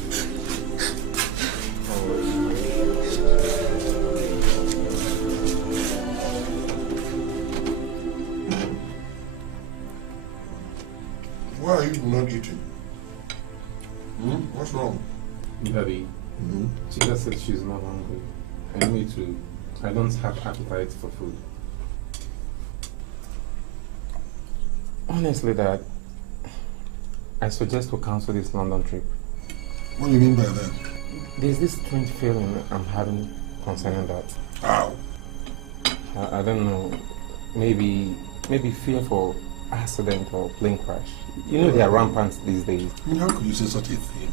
Why are you not eating? What's wrong? Daddy, Chika said she's not hungry. And me too. I don't have appetite for food. Honestly, Dad, I suggest we cancel this London trip. What do you mean by that? There's this strange feeling I'm having concerning that. How? I don't know. Maybe fear for accident or plane crash. You know they are rampant these days. How could you say such a thing?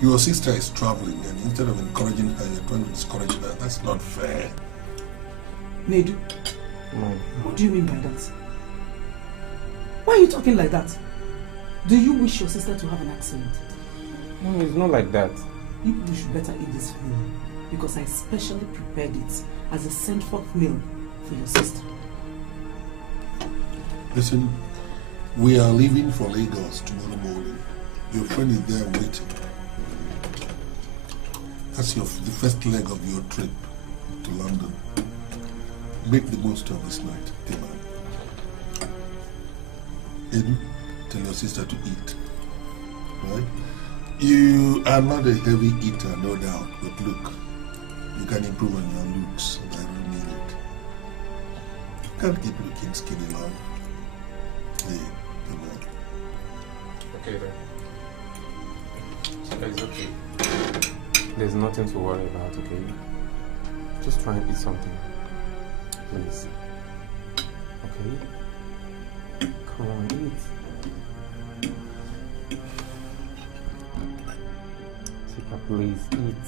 Your sister is traveling, and instead of encouraging her, you're trying to discourage her. That's not fair. Nedu, Mom. what do you mean by that? Why are you talking like that? Do you wish your sister to have an accident? No, it's not like that. You should better eat this meal, because I specially prepared it as a sent-forth meal for your sister. Listen, we are leaving for Lagos tomorrow morning. Your friend is there waiting. That's the first leg of your trip to London. Make the most of this night, Tima. Edu, tell your sister to eat. Right? You are not a heavy eater, no doubt, but look, you can improve on your looks. I don't need it. You can't keep looking skinny long. Hey, come on. Okay, then. Chika, it's okay. There's nothing to worry about, okay? Just try and eat something. Please. Okay? Come on, eat. Chika, please, eat.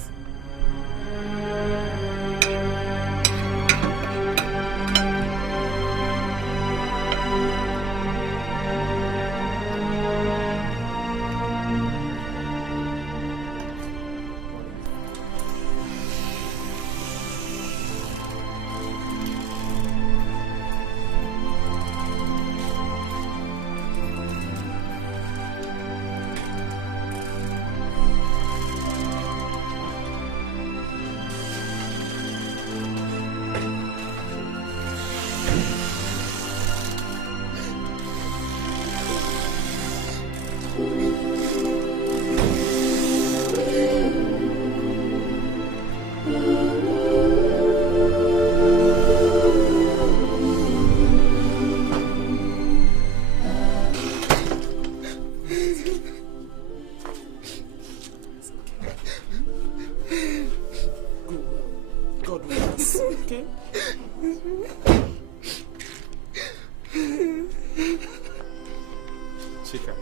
Chika,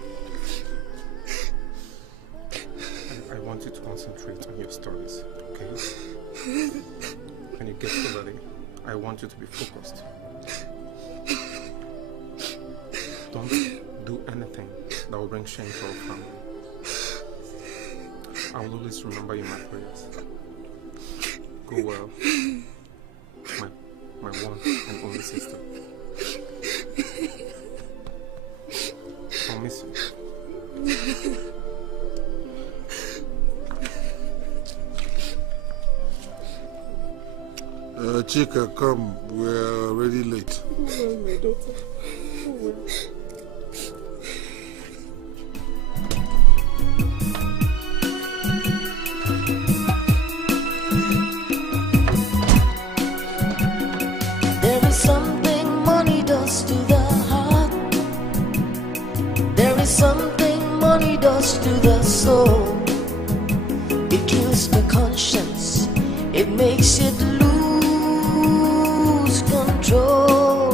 I want you to concentrate on your stories, okay? When you get over there, I want you to be focused. Don't do anything that will bring shame to our family. I will always remember you in my prayers. Go well. My one and only sister. I'll miss you. Chika, come. We're already late. Oh, my daughter. Oh, There is something money does to the heart. There is something money does to the soul. It kills the conscience. It makes it lose control.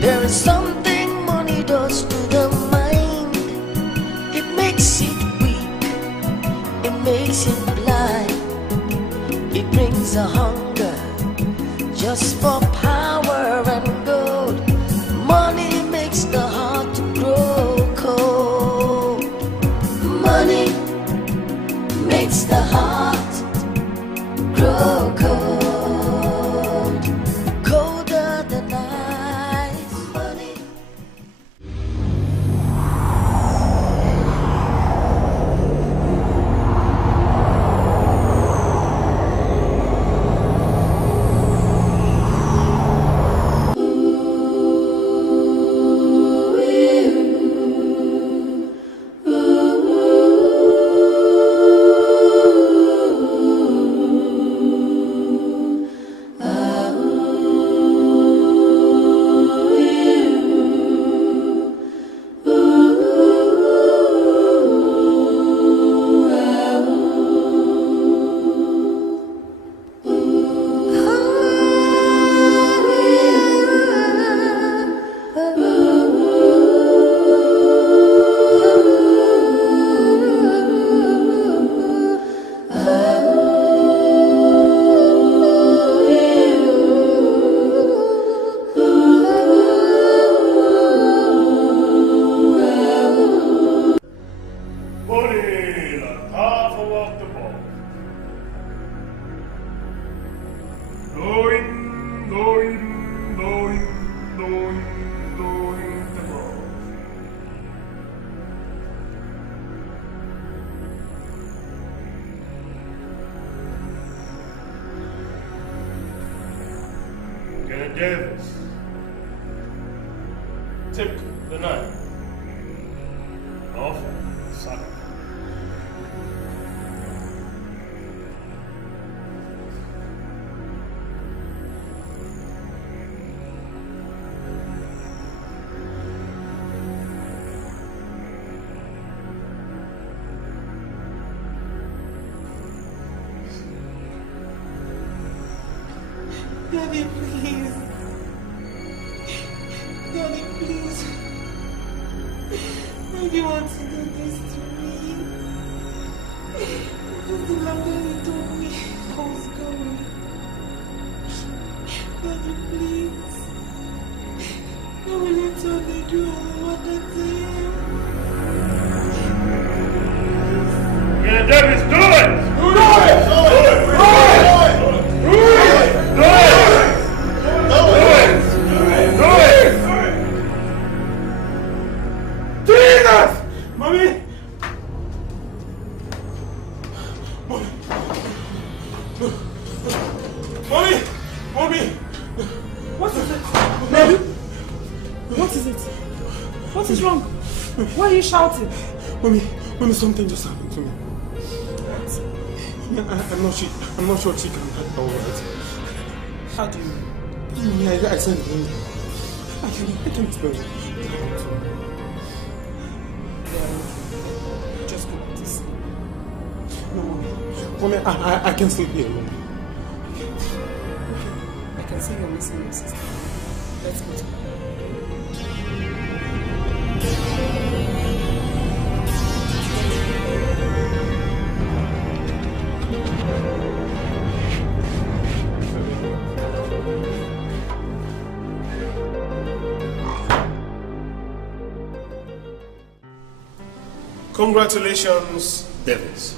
There is something money does to the mind. It makes it weak. It makes it blind. It brings a hunger just for power and gold. Money makes the heart grow cold. Money makes the heart grow cold. Colder than ice. Money. Davis, take the knife off the socket. Daddy, please. Daddy, please. Why do you want to do this to me? This is the longer you told me I was going. Daddy, please. I will you tell me do what I did? Yeah, Davis, do it! Do it! Do it! Jesus! Mommy! Mommy! What is it? Baby? What is it? What is wrong? Why are you shouting? Mommy, something just happened to me. I'm not sure she can handle all right. How do you? I sent him. I can explain. Just go to sleep. No, Mommy, I can sleep here alone. I can see you're missing your sister. Let's go to bed. Congratulations, Davis.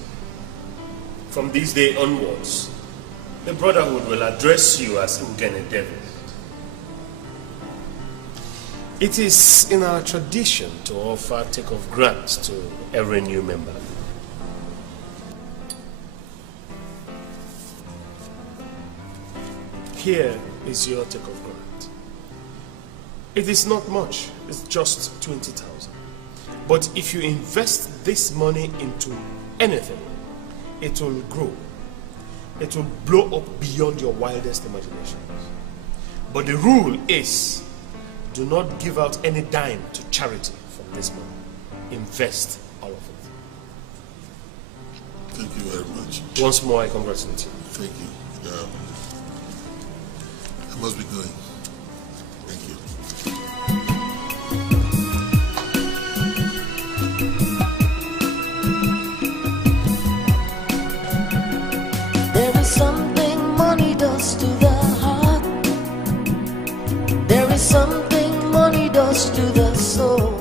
From this day onwards, the Brotherhood will address you as Uche Elendu. It is in our tradition to offer take-off grants to every new member. Here is your take-off grant. It is not much, it's just 20,000. But if you invest this money into anything, it will grow. It will blow up beyond your wildest imaginations. But the rule is, do not give out any dime to charity from this money. Invest all of it. Thank you very much. Once more, I congratulate you. Thank you. I must be going. Thank you. There is something money does to the heart. There is something money does to the soul.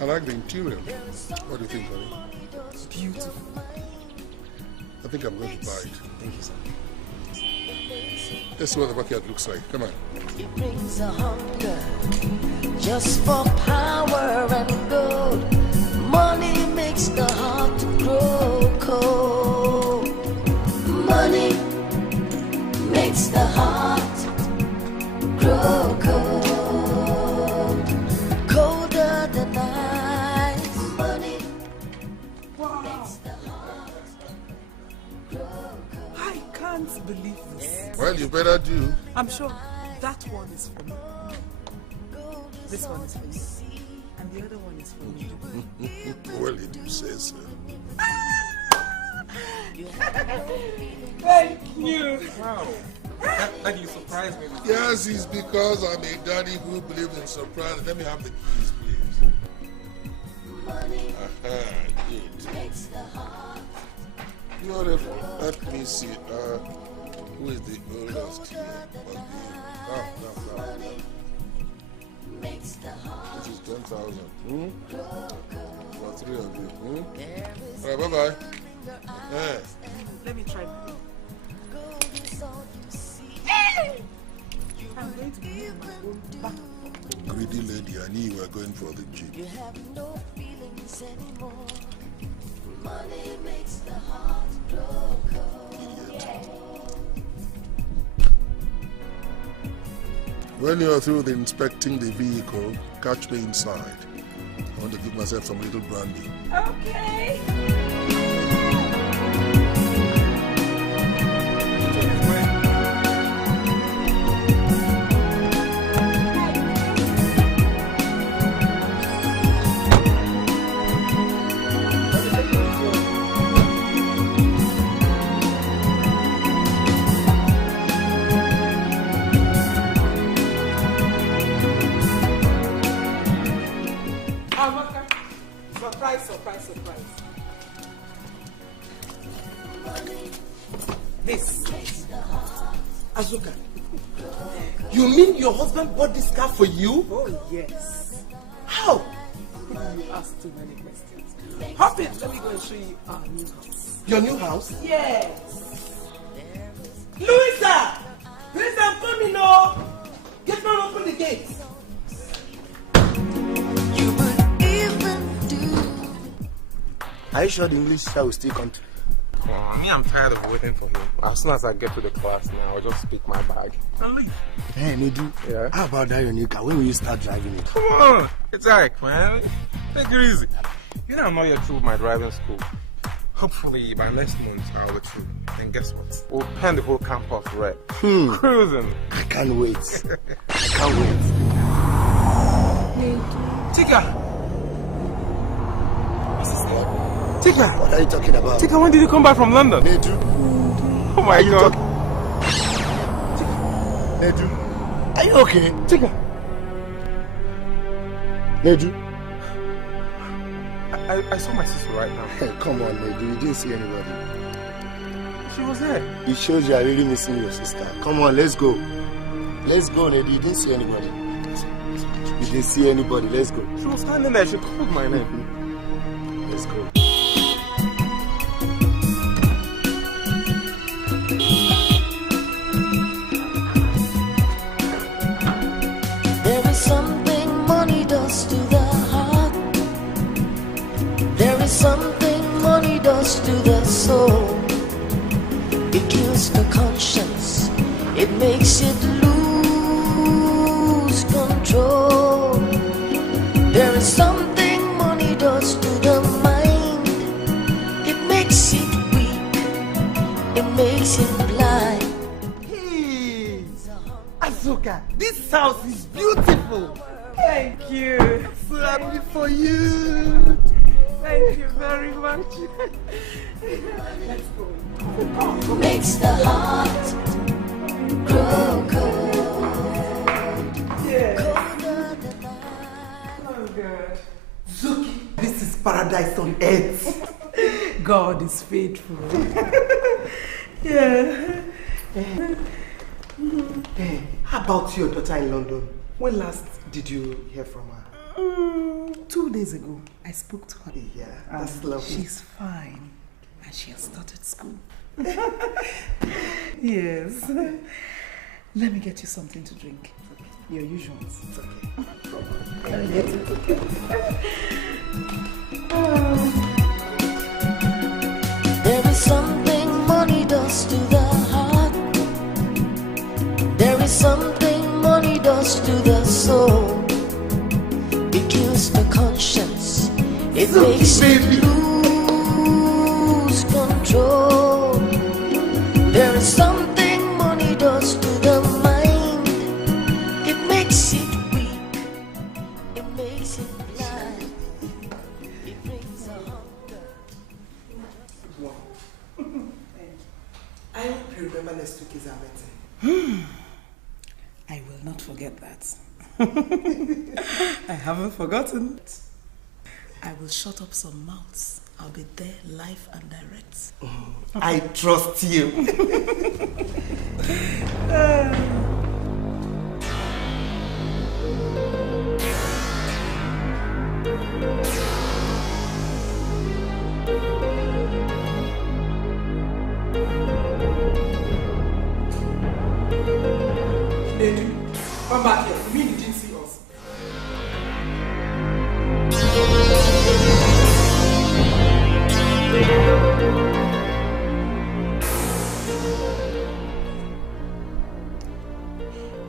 I like the interior. What do you think, honey? Beautiful. I think I'm going to buy it. Thank you, sir. Let's see what the backyard looks like. Come on. It brings a hunger just for power and gold. Money makes the heart grow cold. Money makes the heart grow cold. Colder than ice. Money makes the heart grow cold. I can't believe this. Well, you better do. I'm sure that one is for me. This one is for you. And the other one is for me. Well, it you say so. Thank you. Wow. That you surprised me. Yes, it's because I'm a daddy who believes in surprise. Let me have the keys, please. Good. Beautiful. Let me see. Who is the oldest here? Must be you. No. This is 10,000. For 3 of you. All right, bye-bye. Yeah. Let me try. I'm going to be in my own back. Greedy lady, I knew you were going for the jeep. You have no feelings anymore. Money makes the heart grow cold. Idiot. When you are through inspecting the vehicle, catch me inside. I want to give myself some little brandy. Okay. Surprise. This. Azuka. You mean your husband bought this car for you? Oh, yes. How? You ask too many questions. Hop in. Let me go and show you our new house. Your new house? Yes. Louisa! Please, I'm coming now. Get man, open the gates. Are you sure the English teacher will still come to? Oh, me, I'm tired of waiting for him. As soon as I get to the class now, I'll just pick my bag and leave. Hey, Nedu. Yeah? How about that your new car? When will you start driving it? Come on. It's like, man. Take it easy. You know I'm not yet through with my driving school. Hopefully, by next month, I'll be through. And guess what? We'll paint the whole campus red. Cruising. I can't wait. I can't wait. Tika! Tika! What are you talking about? Tika, when did you come back from London? Nedu. Oh my God. Nedu. Are you okay? Tika. Nedu. I saw my sister right now. Hey, come on, Nedu. You didn't see anybody. She was there. It shows you are really missing your sister. Come on, let's go. Let's go, Nedu. You didn't see anybody. You didn't see anybody. Let's go. She was standing there. She called my name. Let's go. There is something money does to the heart. There is something money does to the soul. It kills the conscience. It makes it lose control. There is something money does to the mind. It makes it weak. It makes it blind. Hey, Azuka, this house is beautiful. Thank you. So happy for you. Thank you very much. Let's go. Makes the heart grow cold. Yeah. Colder than Oh, God. Zuki, this is paradise on earth. God is faithful. Yeah. Hey, how about your daughter in London? When last did you hear from her? 2 days ago, I spoke to her. Yeah, that's lovely. She's fine. And she has started school. Yes. Let me get you something to drink. Your usuals. It's okay. There is something money does to the heart. There is something money does to the soul. It kills the conscience. It makes it lose control. There is something money does to the mind. It makes it weak. It makes it blind. It brings a hunger. Wow. I hope you remember next week is our meeting. I will not forget that. I haven't forgotten. I will shut up some mouths. I'll be there live and direct. I trust you. Lady, come back here. You mean you didn't see us?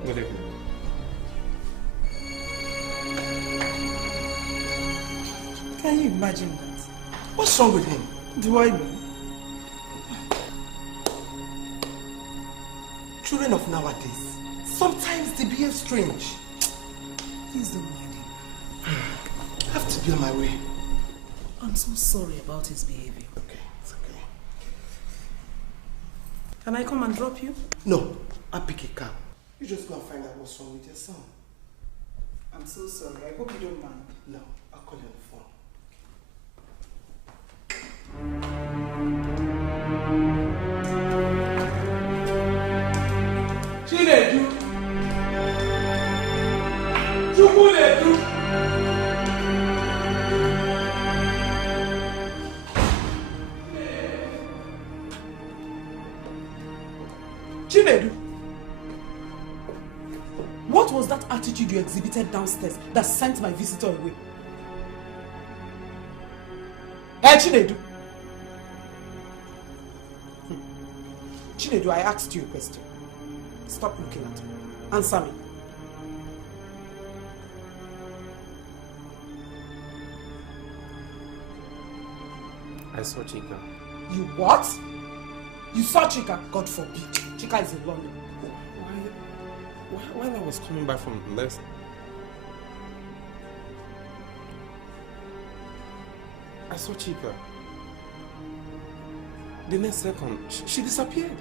Good evening. Can you imagine that? What's wrong with him? Do I know? Children of nowadays, sometimes they behave strange. Please don't mind him. I have to be on my way. I'm so sorry about his behavior. Okay, it's okay. Can I come and drop you? No, I'll pick a cab. You just go and find out what's wrong with your son. I'm so sorry. I hope you don't mind. No, I'll call you on the phone. Chinedu! Chukwunedu! Chinedu! What was that attitude you exhibited downstairs that sent my visitor away? Hey, Chinedu! Chinedu, I asked you a question. Stop looking at me. Answer me. I saw Chika. You what? You saw Chika? God forbid. Chika is in London. While I was coming back from the lesson, I saw Chika. The next second, she disappeared.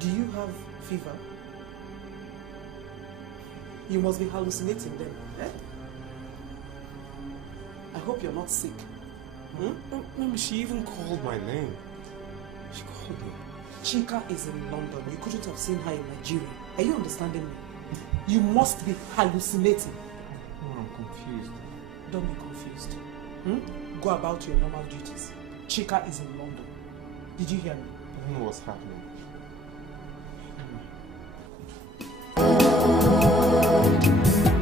Do you have fever? You must be hallucinating then. Eh? I hope you're not sick. Mom, she even called my name. She called me. Chika is in London. You couldn't have seen her in Nigeria. Are you understanding me? You must be hallucinating. Oh, I'm confused. Don't be confused. Go about your normal duties. Chika is in London. Did you hear me? I don't know what's happening.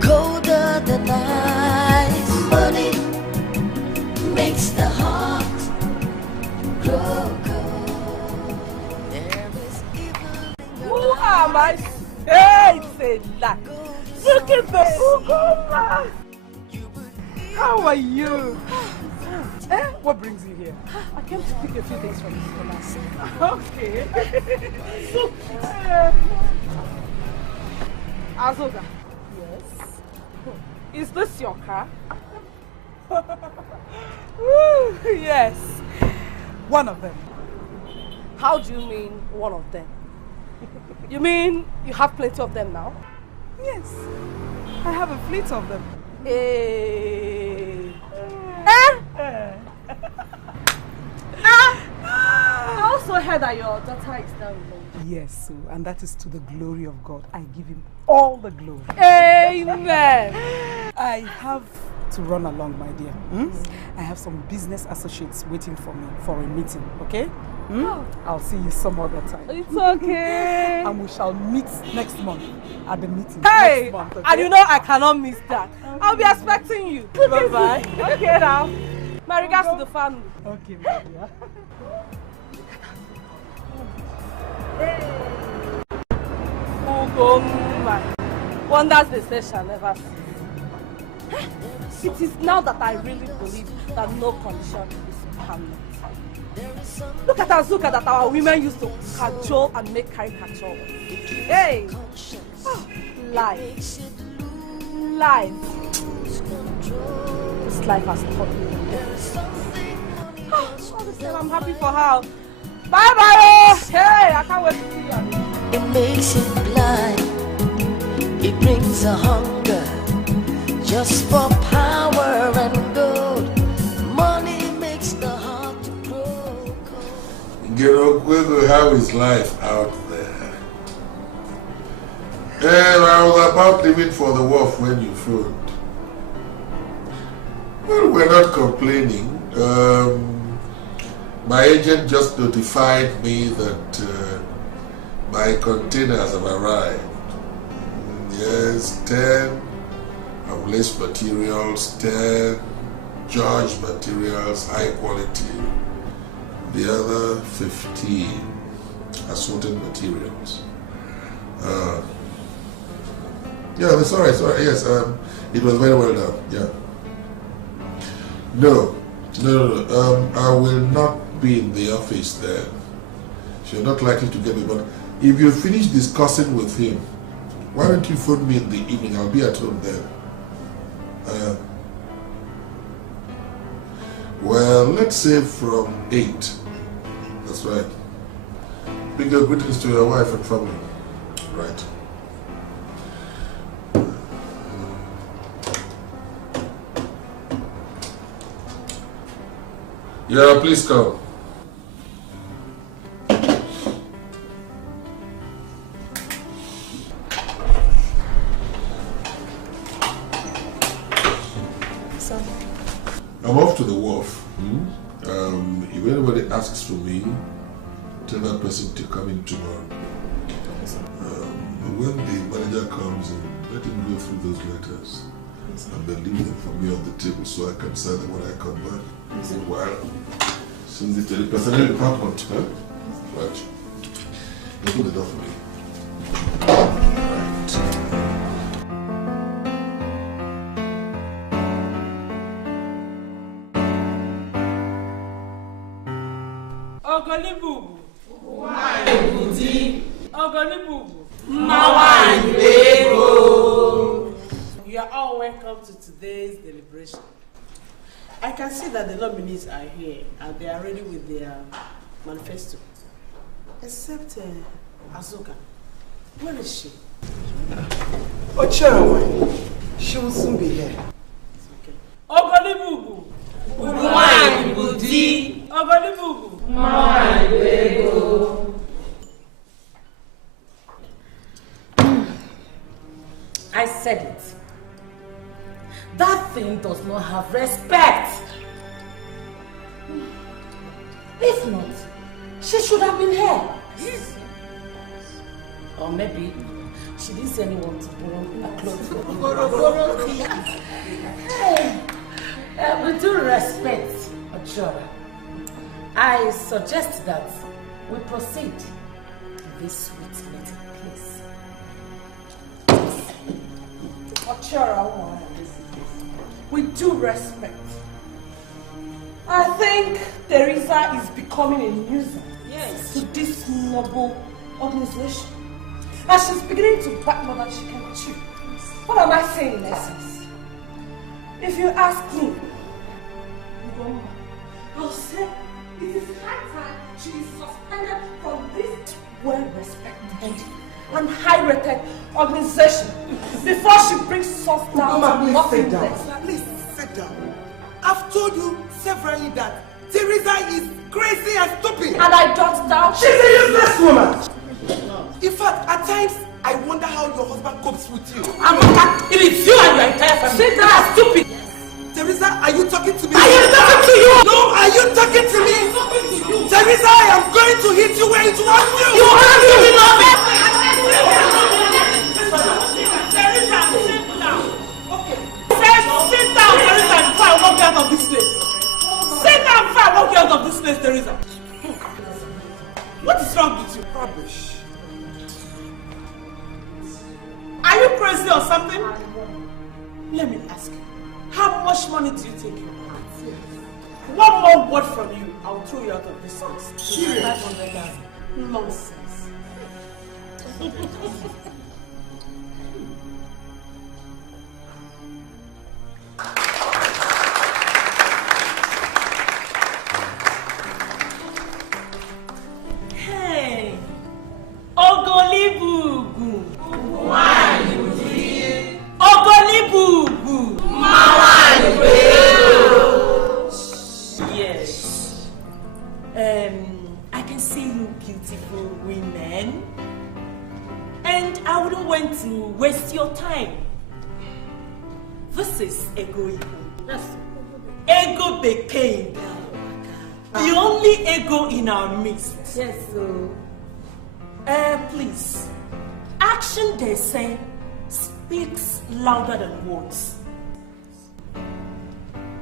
Colder than ice. Money makes the heart grow cold. There is evil. Who am I? Hey, say that. Look at the Ugoma. How are you? What brings you here? I came to pick a few things from the school. Okay. Azoga. Yes. Is this your car? Yes. One of them. How do you mean one of them? You mean you have plenty of them now? Yes. I have a fleet of them. I also heard that your daughter is down low. Yes, so, and that is to the glory of God. I give him all the glory. Amen. I have to run along, my dear. I have some business associates waiting for me for a meeting, okay? I'll see you some other time. It's okay. And we shall meet next month at the meeting. Hey, next month, okay? and you know I cannot miss that. I'll be expecting you. Bye-bye. Okay now. My regards to the family. Okay, my dear. Wonders they say shall never cease. It is now that I really believe that no condition is permanent. Look at Azuka that our women used to cajole and make caricature. Hey! Oh, life. Life. This life has taught me. Oh, all the same, I'm happy for her. Bye bye! Hey, I can't wait to see you. It makes you blind. It brings a hunger just for power and gold. Money makes the heart to grow cold. How is life out there? I was about leaving for the wharf when you phoned. Well, we're not complaining. My agent just notified me that my containers have arrived. Yes, 10 of lace materials, 10 George materials, high quality. The other 15 assorted materials. Yeah, that's all right. Sorry. Yes, it was very well done. Yeah. No. I will not be in the office then. So you're not likely to get me. But if you finish discussing with him, why don't you phone me in the evening? I'll be at home then. Well, let's say from 8. That's right. Big greetings to your wife and family. Right. Yeah, please come. Sir. I'm off to the wharf. If anybody asks for me, tell that person to come in tomorrow. When the manager comes in, let him go through those letters and then leave them for me on the table so I can sign them when I come back. Meanwhile, send it to the personnel department. Right. Open the door for me. Ogolibubu. Ogolibubu. You are all welcome to today's deliberation. I can see that the nominees are here and they are ready with their manifesto. Except Azuka. Where is she? Ocherewe. She will soon be here. Okay. Ogolibubu. Ogolibubu. said it. That thing does not have respect. If not, she should have been here. Or maybe she didn't see anyone to borrow a clothes for. Hey, with due respect, Ochora, I suggest that we proceed to this sweet meeting, please. Ochora, with due respect, I think Teresa is becoming a nuisance to this noble organization. And she's beginning to bite more than she can chew. What am I saying in essence? If you ask me, I'll say it is high time she is suspended from this well-respected and high-rated organization before she brings us down to nothing less. Please sit down. I've told you severally that Teresa is crazy and stupid. And I don't doubt she's a useless woman. In fact, at times, I wonder how your husband copes with you. It is you and your entire family. Sit down, stupid. Teresa, are you talking to me? I am talking to you. No, are you talking to me? Teresa, I am going to hit you where it wants you. You are doing nothing. Teresa, sit down. Okay. Sit down, Teresa, before I walk you out of this place. Sit down before I walk you out of this place, Teresa. What is wrong with you? Rubbish. Are you crazy or something? Let me ask you, how much money do you take? One more word from you, I'll throw you out of this place. Serious? Nonsense. Hey, Ogolibugu. Ogolibugu. Yes. I can see you beautiful women. And I wouldn't want to waste your time. This is Ego Igbo. Yes. Ego became the only ego in our midst. Yes, so. Please. Action, they say, speaks louder than words.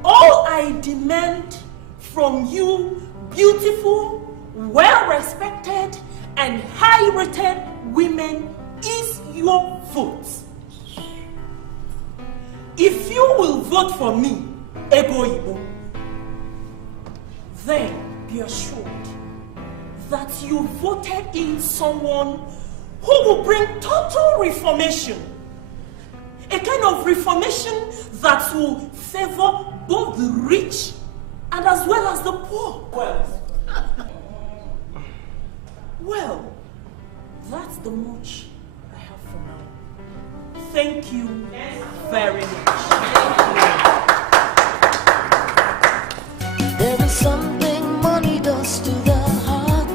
All I demand from you, beautiful, well-respected, and high-rated women, is your vote. If you will vote for me, Ego Igbo, then be assured that you voted in someone who will bring total reformation. A kind of reformation that will favor both the rich and as well as the poor. Well, that's the much I have for now. Thank you very much. There is something money does to the heart.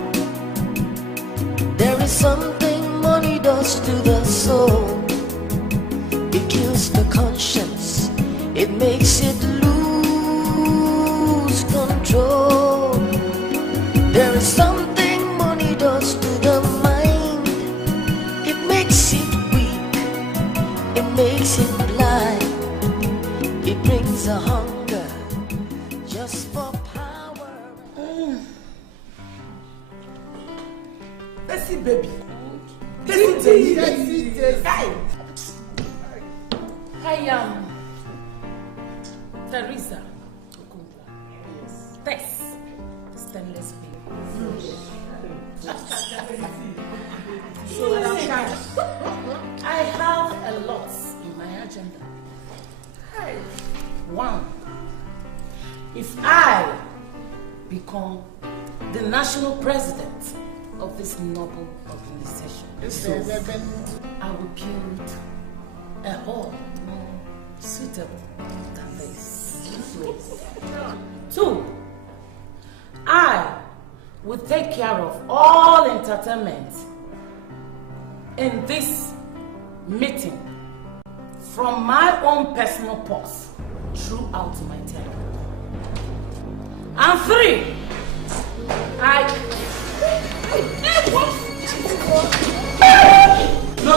There is something money does to the soul. It kills the conscience. It makes it lose control. There is something money does to the mind. It makes it weak. It makes it blind. It brings a hunger just for power. Tessie, baby. Tessie. Hey. I am Teresa. Yes. Tess. Stainless steel. So I have a lot in my agenda. One, if I become the national president of this noble organization, I will build a hall more suitable than this. 2, I will take care of all entertainment in this meeting. from my own personal purse throughout my tenure. And 3, No.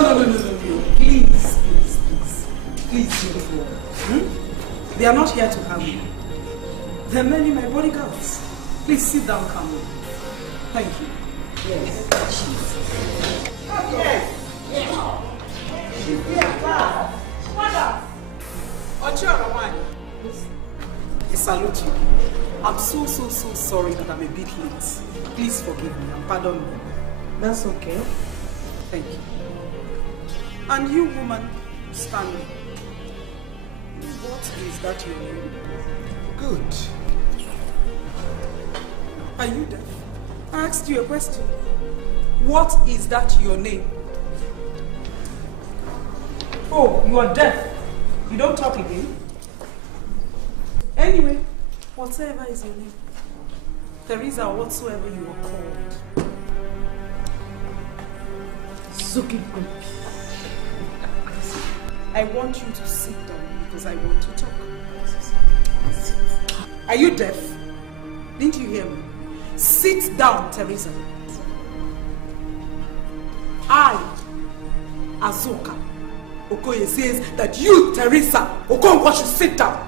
Please, Jennifer. They are not here to harm you. They're merely my bodyguards. Please sit down calmly. Thank you. Yes. I salute you. I'm so sorry that I'm a bit late. Please forgive me and pardon me. That's okay. Thank you. And you, woman, stand. What is that your name? Good. Are you deaf? I asked you a question. What is that your name? Oh, you are deaf. You don't talk again? Anyway, whatever is your name, Teresa, whatsoever you are called. Suki. I want you to sit down because I want to talk. Are you deaf? Didn't you hear me? Sit down, Teresa. I, Azuka Okoye, says that you, Teresa Okonkwo, should sit down.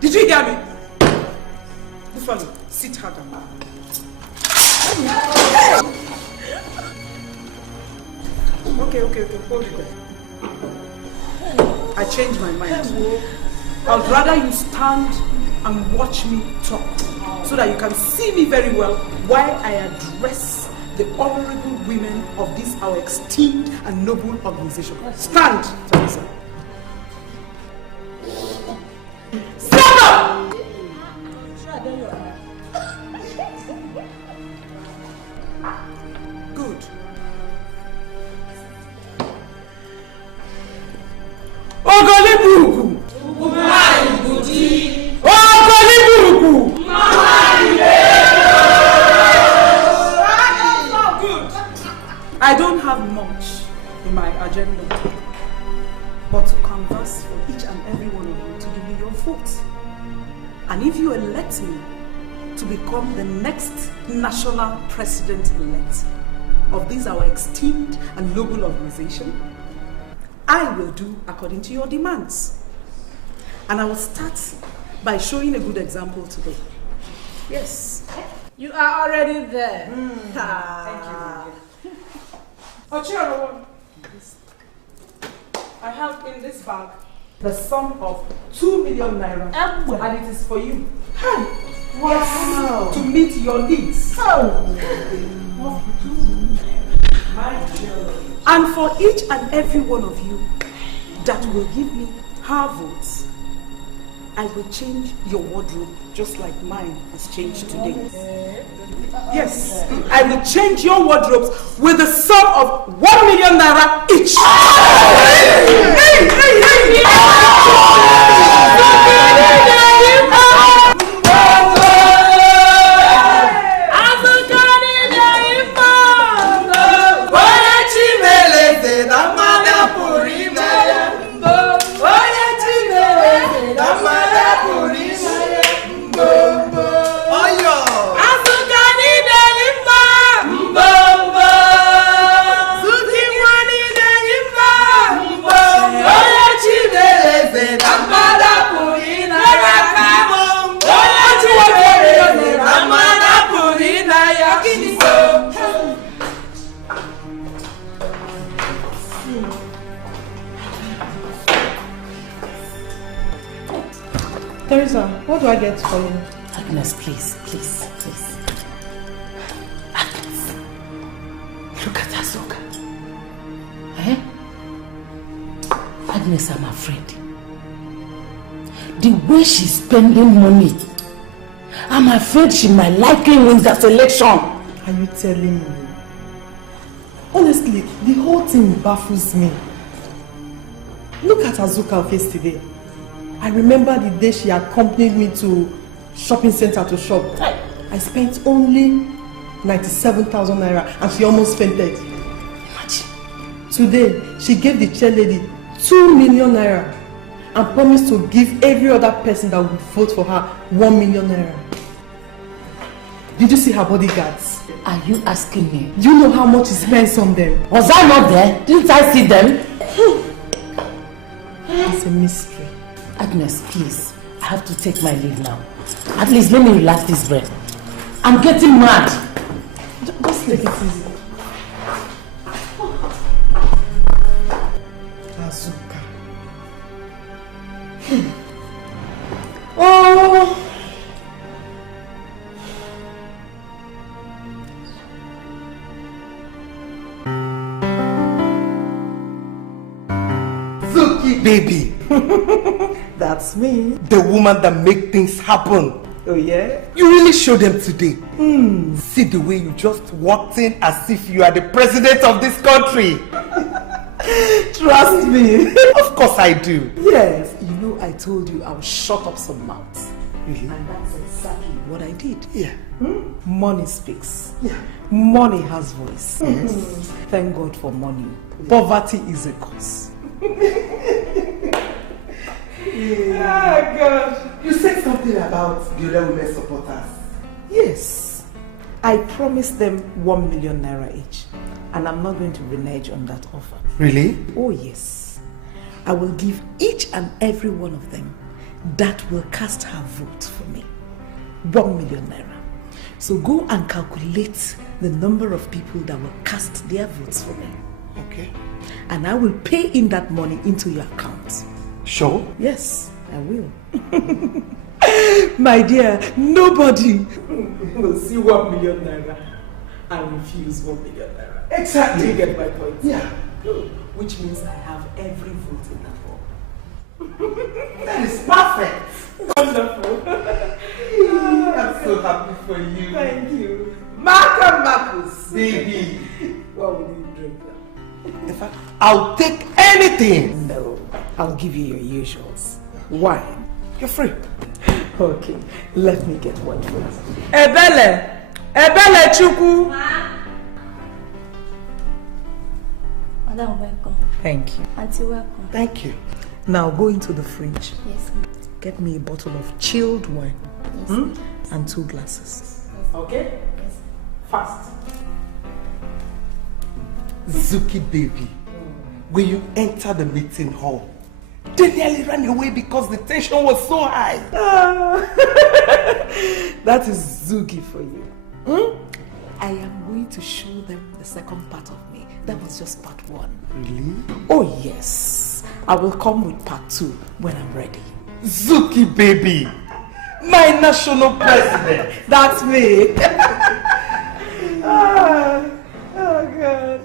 Did you hear me? Buffalo, sit her down. Okay, hold it there. I changed my mind. I would rather you stand and watch me talk so that you can see me very well while I address the honorable women of this our esteemed and noble organization. Stand, Teresa. Stand up! Good. Ogoliburuku! Ogoliburuku! Good. I don't have much in my agenda, but to converse for each and every one of you to give me your vote. And if you elect me to become the next national president-elect of this our esteemed and noble organization, I will do according to your demands. And I will start by showing a good example today. Yes. You are already there. Thank you. Uche Elendu, I have in this bag the sum of 2 million naira, and it is for you. Wow. Yes, to meet your needs. And for each and every one of you that will give me her votes, I will change your wardrobe just like mine has changed today. Yes, I will change your wardrobes with the sum of 1 million naira each. Teresa, what do I get for you? Agnes, please. Agnes, look at Azuka. Agnes, I'm afraid. The way she's spending money, I'm afraid she might likely win that election. Are you telling me? Honestly, the whole thing baffles me. Look at Azuka's face today. I remember the day she accompanied me to shopping center to shop. I spent only 97,000 naira and she almost fainted. Imagine. Today, she gave the chair lady 2 million naira and promised to give every other person that would vote for her 1 million naira. Did you see her bodyguards? Are you asking me? Do you know how much he spends on them? Was I not there? Didn't I see them? It's a mystery. Agnes, please. I have to take my leave now. At least let me relax this breath. I'm getting mad. Just take it easy. Azuka. Oh! Zuki baby. That's me. The woman that make things happen. Oh yeah? You really showed them today. See the way you just walked in as if you are the president of this country. Trust me. Of course I do. Yes, you know I told you I'll shut up some mouths. Really? And that's exactly what I did. Yeah. Money speaks. Yeah. Money has voice. Yes. Thank God for money. Poverty is a curse. Oh God. You said something about the other women supporters. Yes. I promised them 1 million naira each. And I'm not going to renege on that offer. Really? Oh yes. I will give each and every one of them that will cast her vote for me 1 million naira. So go and calculate the number of people that will cast their votes for me. Okay. And I will pay in that money into your account. Sure? Yes, I will. My dear, nobody will see 1 million naira and refuse 1 million naira. Exactly. You get my point? Yeah. Which means I have every vote in that one. That is perfect. Wonderful. I'm so happy for you. Thank you. Marcus, baby. What will you drink now? In fact, I'll take anything. No, I'll give you your usuals. Wine. You're free. Okay, let me get one first. Ebele! Ebele Chukwu! Madam, welcome. Thank you. Auntie, welcome. Thank you. Now go into the fridge. Yes, ma'am. Get me a bottle of chilled wine. Yes, and 2 glasses. Okay? Yes. Fast. Zuki baby, when you enter the meeting hall, they nearly ran away because the tension was so high. That is Zuki for you. I am going to show them the second part of me. That was just part 1. Really? Oh yes. I will come with part 2 when I'm ready. Zuki baby, my national president. That's me. Oh God.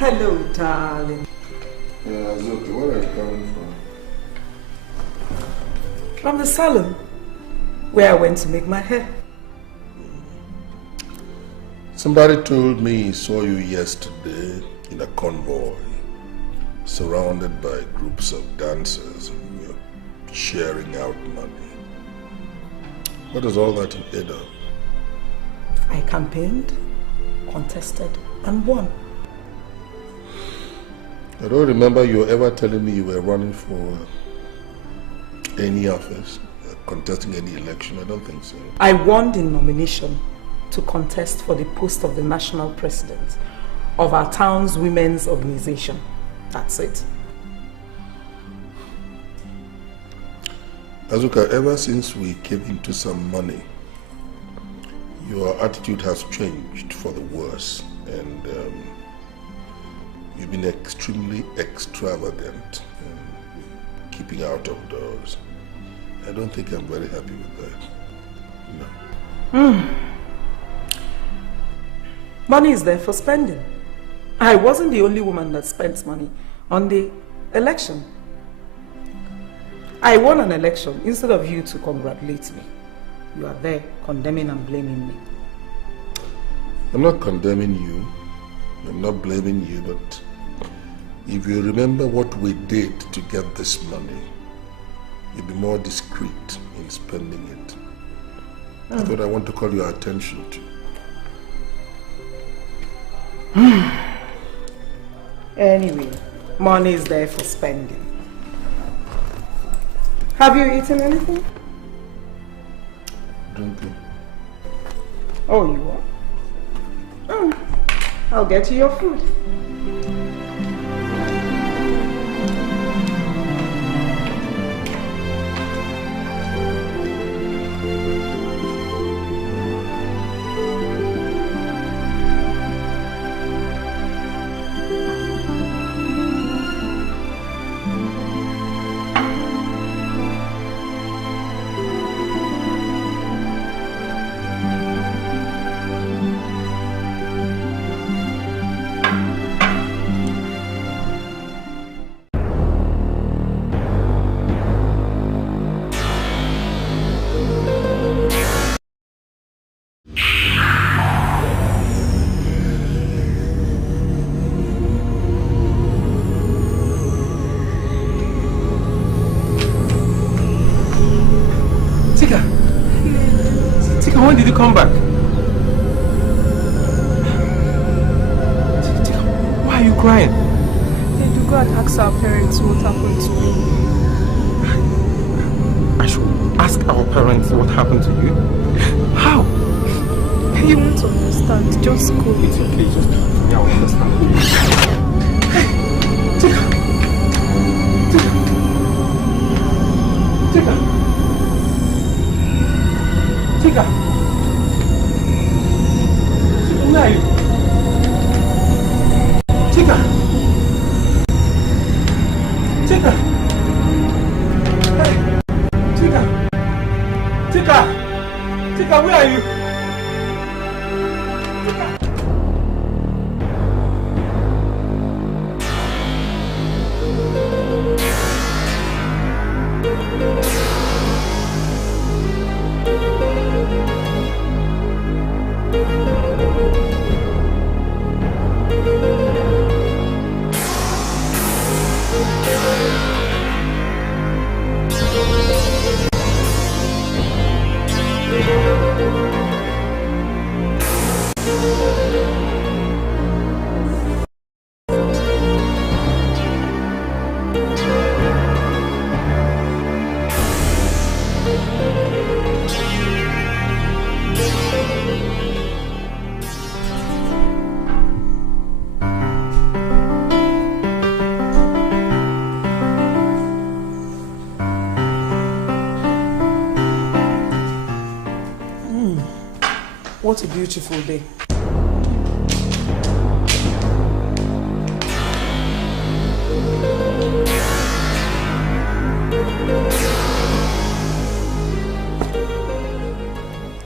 Hello, darling. Yeah, Zuki, where are you coming from? From the salon, where I went to make my hair. Somebody told me he saw you yesterday in a convoy, surrounded by groups of dancers and you're sharing out money. What is all that in Edo? I campaigned, contested, and won. I don't remember you ever telling me you were running for any office, contesting any election. I don't think so. I won the nomination to contest for the post of the national president of our town's women's organization. That's it. Azuka, ever since we came into some money, your attitude has changed for the worse, and you've been extremely extravagant, keeping out of doors. I don't think I'm very happy with that. No. Money is there for spending. I wasn't the only woman that spent money on the election. I won an election instead of you to congratulate me. you are there condemning and blaming me. I'm not condemning you. I'm not blaming you, but if you remember what we did to get this money, you'll be more discreet in spending it. That's what I want to call your attention to. Anyway, money is there for spending. Have you eaten anything? Drinking. Oh, you are? Oh, I'll get you your food. When did you come back? Why are you crying? Did you go and ask our parents what happened to me? I should ask our parents what happened to you? How? You won't understand. Just go. It's okay, just talk to me. I'll understand. Chika! Where are you? Chika! Chika! Hey! Chika! Chika! Chika, where are you? What a beautiful day.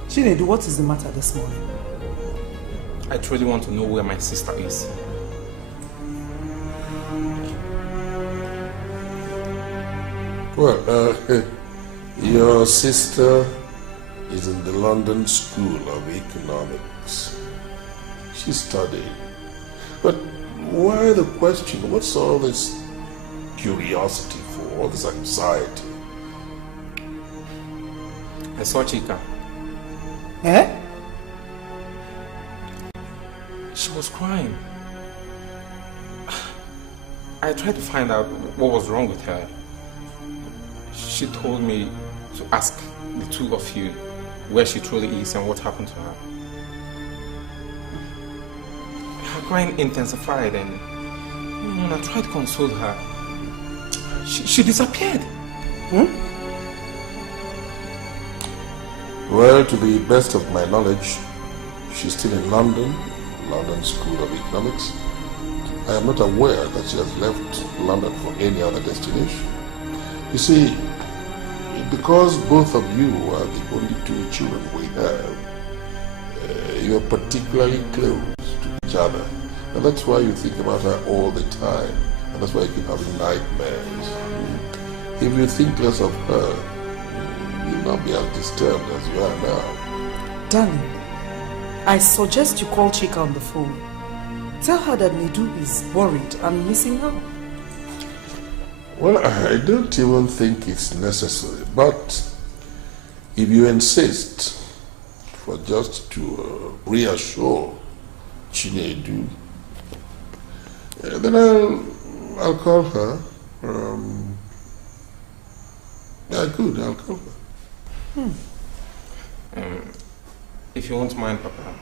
Chinedu, what is the matter this morning? I truly want to know where my sister is. Well, your sister is in the London School of Economics. She's studying. But why the question? What's all this curiosity for? All this anxiety? I saw Chika. Eh? She was crying. I tried to find out what was wrong with her. She told me to ask the two of you where she truly is and what happened to her. Her crying intensified and when I tried to console her, she disappeared. Well, to the best of my knowledge, she's still in London School of Economics. I am not aware that she has left London for any other destination. You see, because both of you are the only two children we have, you're particularly close to each other. And that's why you think about her all the time. And that's why you keep having nightmares. If you think less of her, you not be as disturbed as you are now. Darling, I suggest you call Chika on the phone. Tell her that Nedu is worried and missing her. Well, I don't even think it's necessary, but if you insist for just to reassure Chinedu, then I'll call her. Yeah, good, I'll call her. If you won't mind, Papa,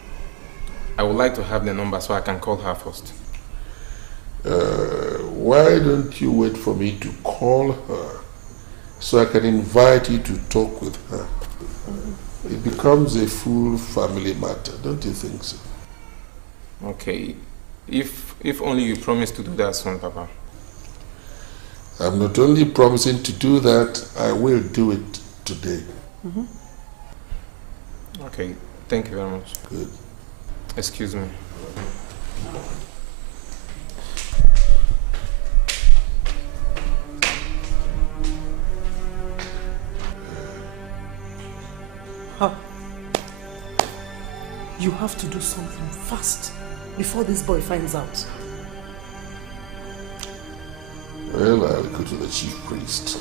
I would like to have the number so I can call her first. Why don't you wait for me to call her so I can invite you to talk with her? It becomes a full family matter, don't you think so? Okay. If only you promise to do that soon, Papa. I'm not only promising to do that, I will do it today. Okay, thank you very much. Good. Excuse me. You have to do something fast before this boy finds out. Well, I'll go to the chief priest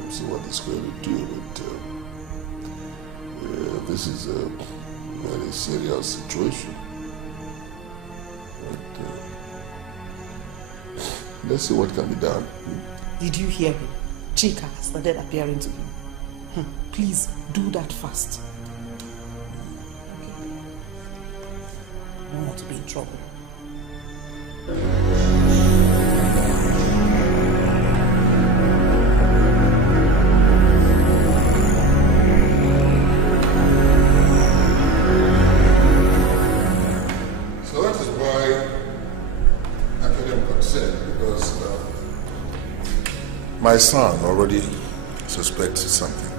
and see what he's going to do, but this is a very serious situation. But, let's see what can be done. Did you hear him? Chika has started appearing to him. Please do that fast. I don't want to be in trouble. So that is why I gave them consent, because my son already suspects something.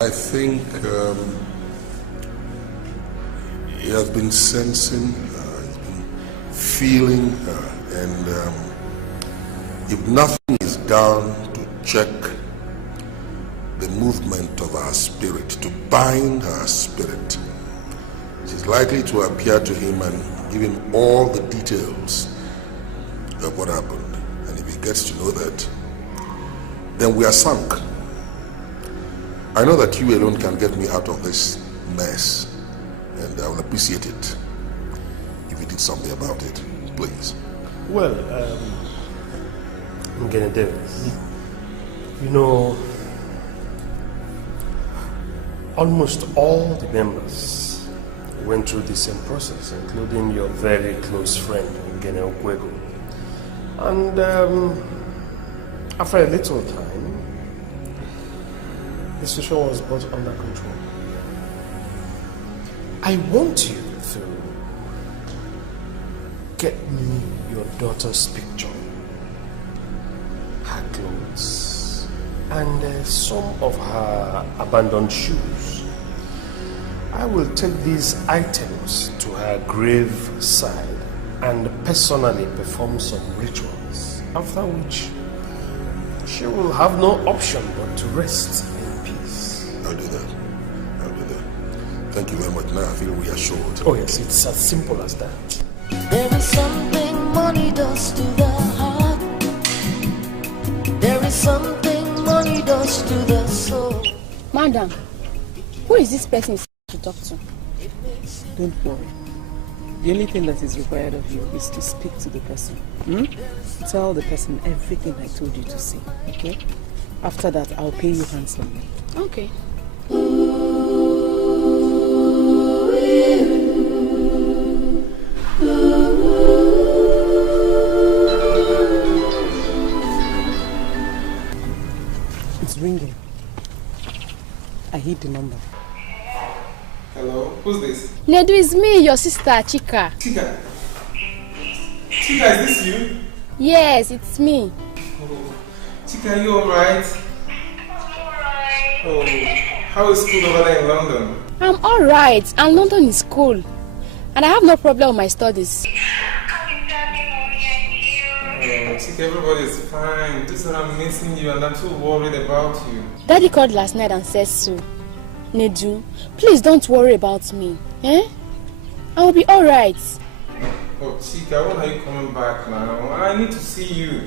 I think he has been sensing her, he's been feeling her, and if nothing is done to check the movement of her spirit, to bind her spirit, she's likely to appear to him and give him all the details of what happened. And if he gets to know that, then we are sunk. I know that you alone can get me out of this mess, and I will appreciate it if you did something about it, please. Well, Ngene Davis, you know, almost all the members went through the same process, including your very close friend, Ngene Owoh. And after a little time, the situation was brought under control. I want you to get me your daughter's picture, her clothes, and some of her abandoned shoes. I will take these items to her grave side and personally perform some rituals, after which she will have no option but to rest in peace. I'll do that. Thank you very much. Now I feel reassured. Oh yes, it's as simple as that. There is something money does to the heart. There is something money does to the soul. Madam, who is this person to talk to? Don't worry. The only thing that is required of you is to speak to the person. Tell the person everything I told you to say, okay? After that, I'll pay you handsomely. Okay. It's ringing. I hit the number. Hello, who's this? Nedu, is me, your sister, Chika. Chika? Chika, is this you? Yes, it's me. Oh. Chika, are you alright? Oh, how is school over there in London? I'm alright, and London is cool. And I have no problem with my studies. Oh, Chika, Chick, everybody's fine. Just that I'm missing you and I'm so worried about you. Daddy called last night and said so. Nedu, please don't worry about me. Eh? I will be alright. Oh, Chica, when are you coming back now? I need to see you.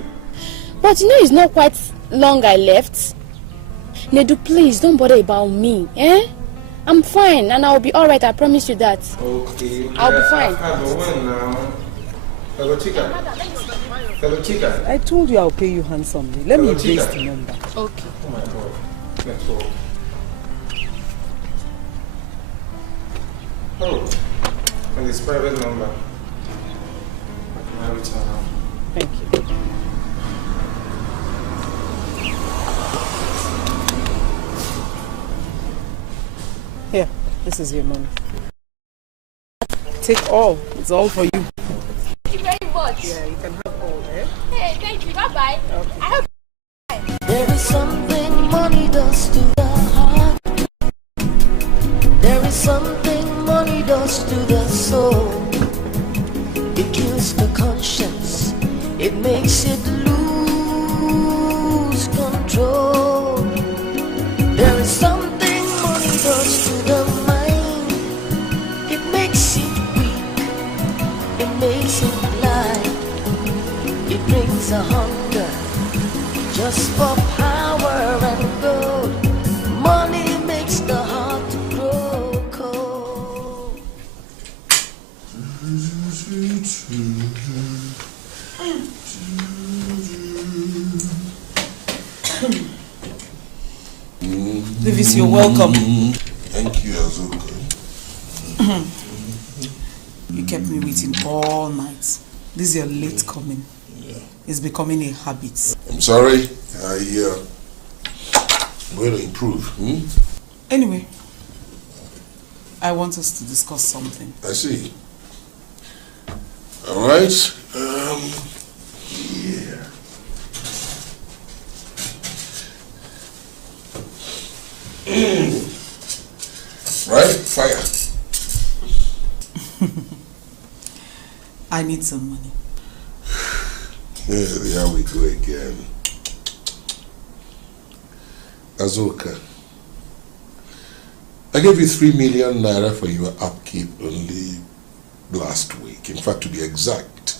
But you know it's not quite long I left. Nedu, please don't bother about me. Eh? I'm fine and I'll be alright, I promise you that. Okay. I'll be fine. When now? Hello, Chica. Hello, Chica. I told you I'll pay you handsomely. Let me erase the number. Okay. Oh my God. Let's go. Oh, and this private number. I reach out now. Thank you. Here, this is your money. Take all. It's all for you. Thank you very much. Yeah, you can have all, eh? Hey, thank you. Bye-bye. Okay. I hope. There is something money does to the heart. There is something money does to the soul. It kills the conscience. It makes it lose control. There is something money does to the mind. It makes it weak. It makes it blind. It brings a hunger just for power and gold. Money makes the heart grow cold. Davis, you're welcome. Thank you, Azuka. You kept me waiting all night. This is your late coming. It's becoming a habit. I'm sorry. I'm going to improve. Anyway, I want us to discuss something. I see. All right. Yeah. Right? Fire. I need some money. There we go again. Azuka, I gave you 3 million naira for your upkeep only last week. In fact, to be exact,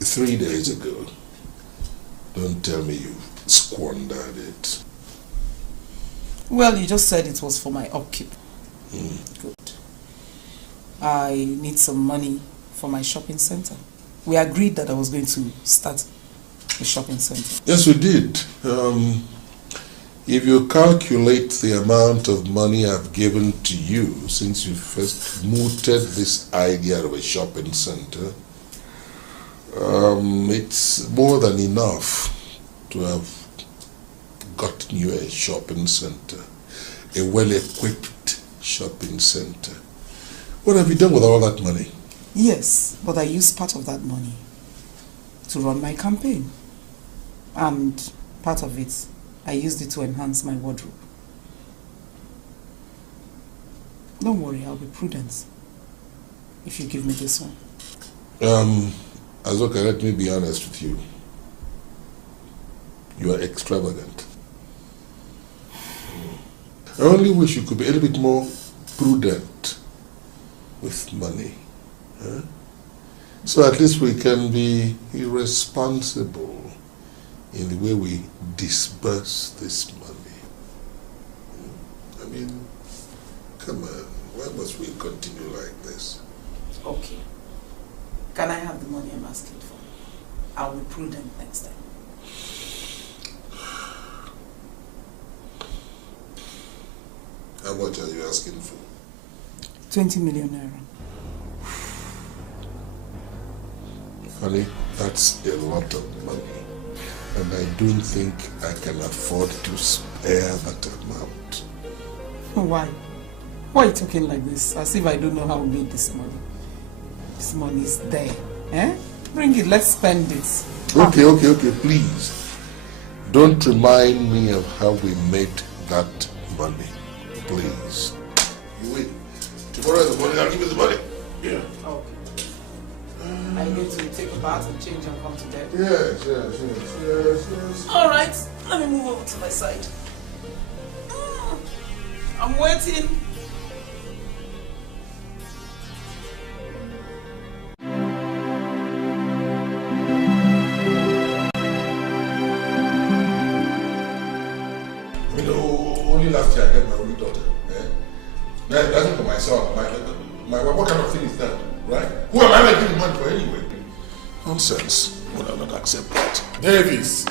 3 days ago. Don't tell me you squandered it. Well, you just said it was for my upkeep. Good. I need some money for my shopping center. We agreed that I was going to start a shopping center. Yes, we did. If you calculate the amount of money I've given to you since you first mooted this idea of a shopping center, it's more than enough to have gotten you a shopping center, a well-equipped shopping center. What have you done with all that money? Yes, but I used part of that money to run my campaign. And part of it, I used it to enhance my wardrobe. Don't worry, I'll be prudent if you give me this one. Azuka, let me be honest with you. You are extravagant. I only wish you could be a little bit more prudent with money. Huh? So at least we can be irresponsible in the way we disburse this money. I mean, come on, why must we continue like this? Okay. Can I have the money I'm asking for? I'll be prudent next time. How much are you asking for? 20 million naira. Honey, that's a lot of money. And I don't think I can afford to spare that amount. Why? Why are you talking like this? As if I don't know how we made this money. This money is there. Eh? Bring it, let's spend it. Okay, please. Don't remind me of how we made that money. Please. You wait. Tomorrow in the morning, I'll give you the money. Yeah. Okay. I need to take a bath and change and come to bed. Yes. All right, let me move over to my side. I'm waiting. Only last year I got my only daughter. That's not for my son. My what kind of thing is that, right? Who am I making money for anyway? Nonsense. Will I not accept that? Davis.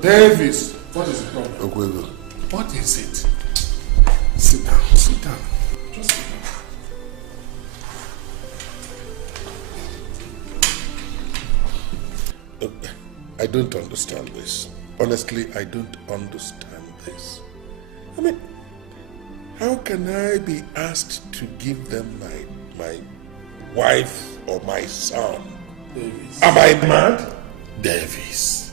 Davis. What is the problem? Okwego. What is it? Sit down. Just sit down. I don't understand this. Honestly, I don't understand this. I mean, how can I be asked to give them my wife or my son? Davis. Am I mad? Davis.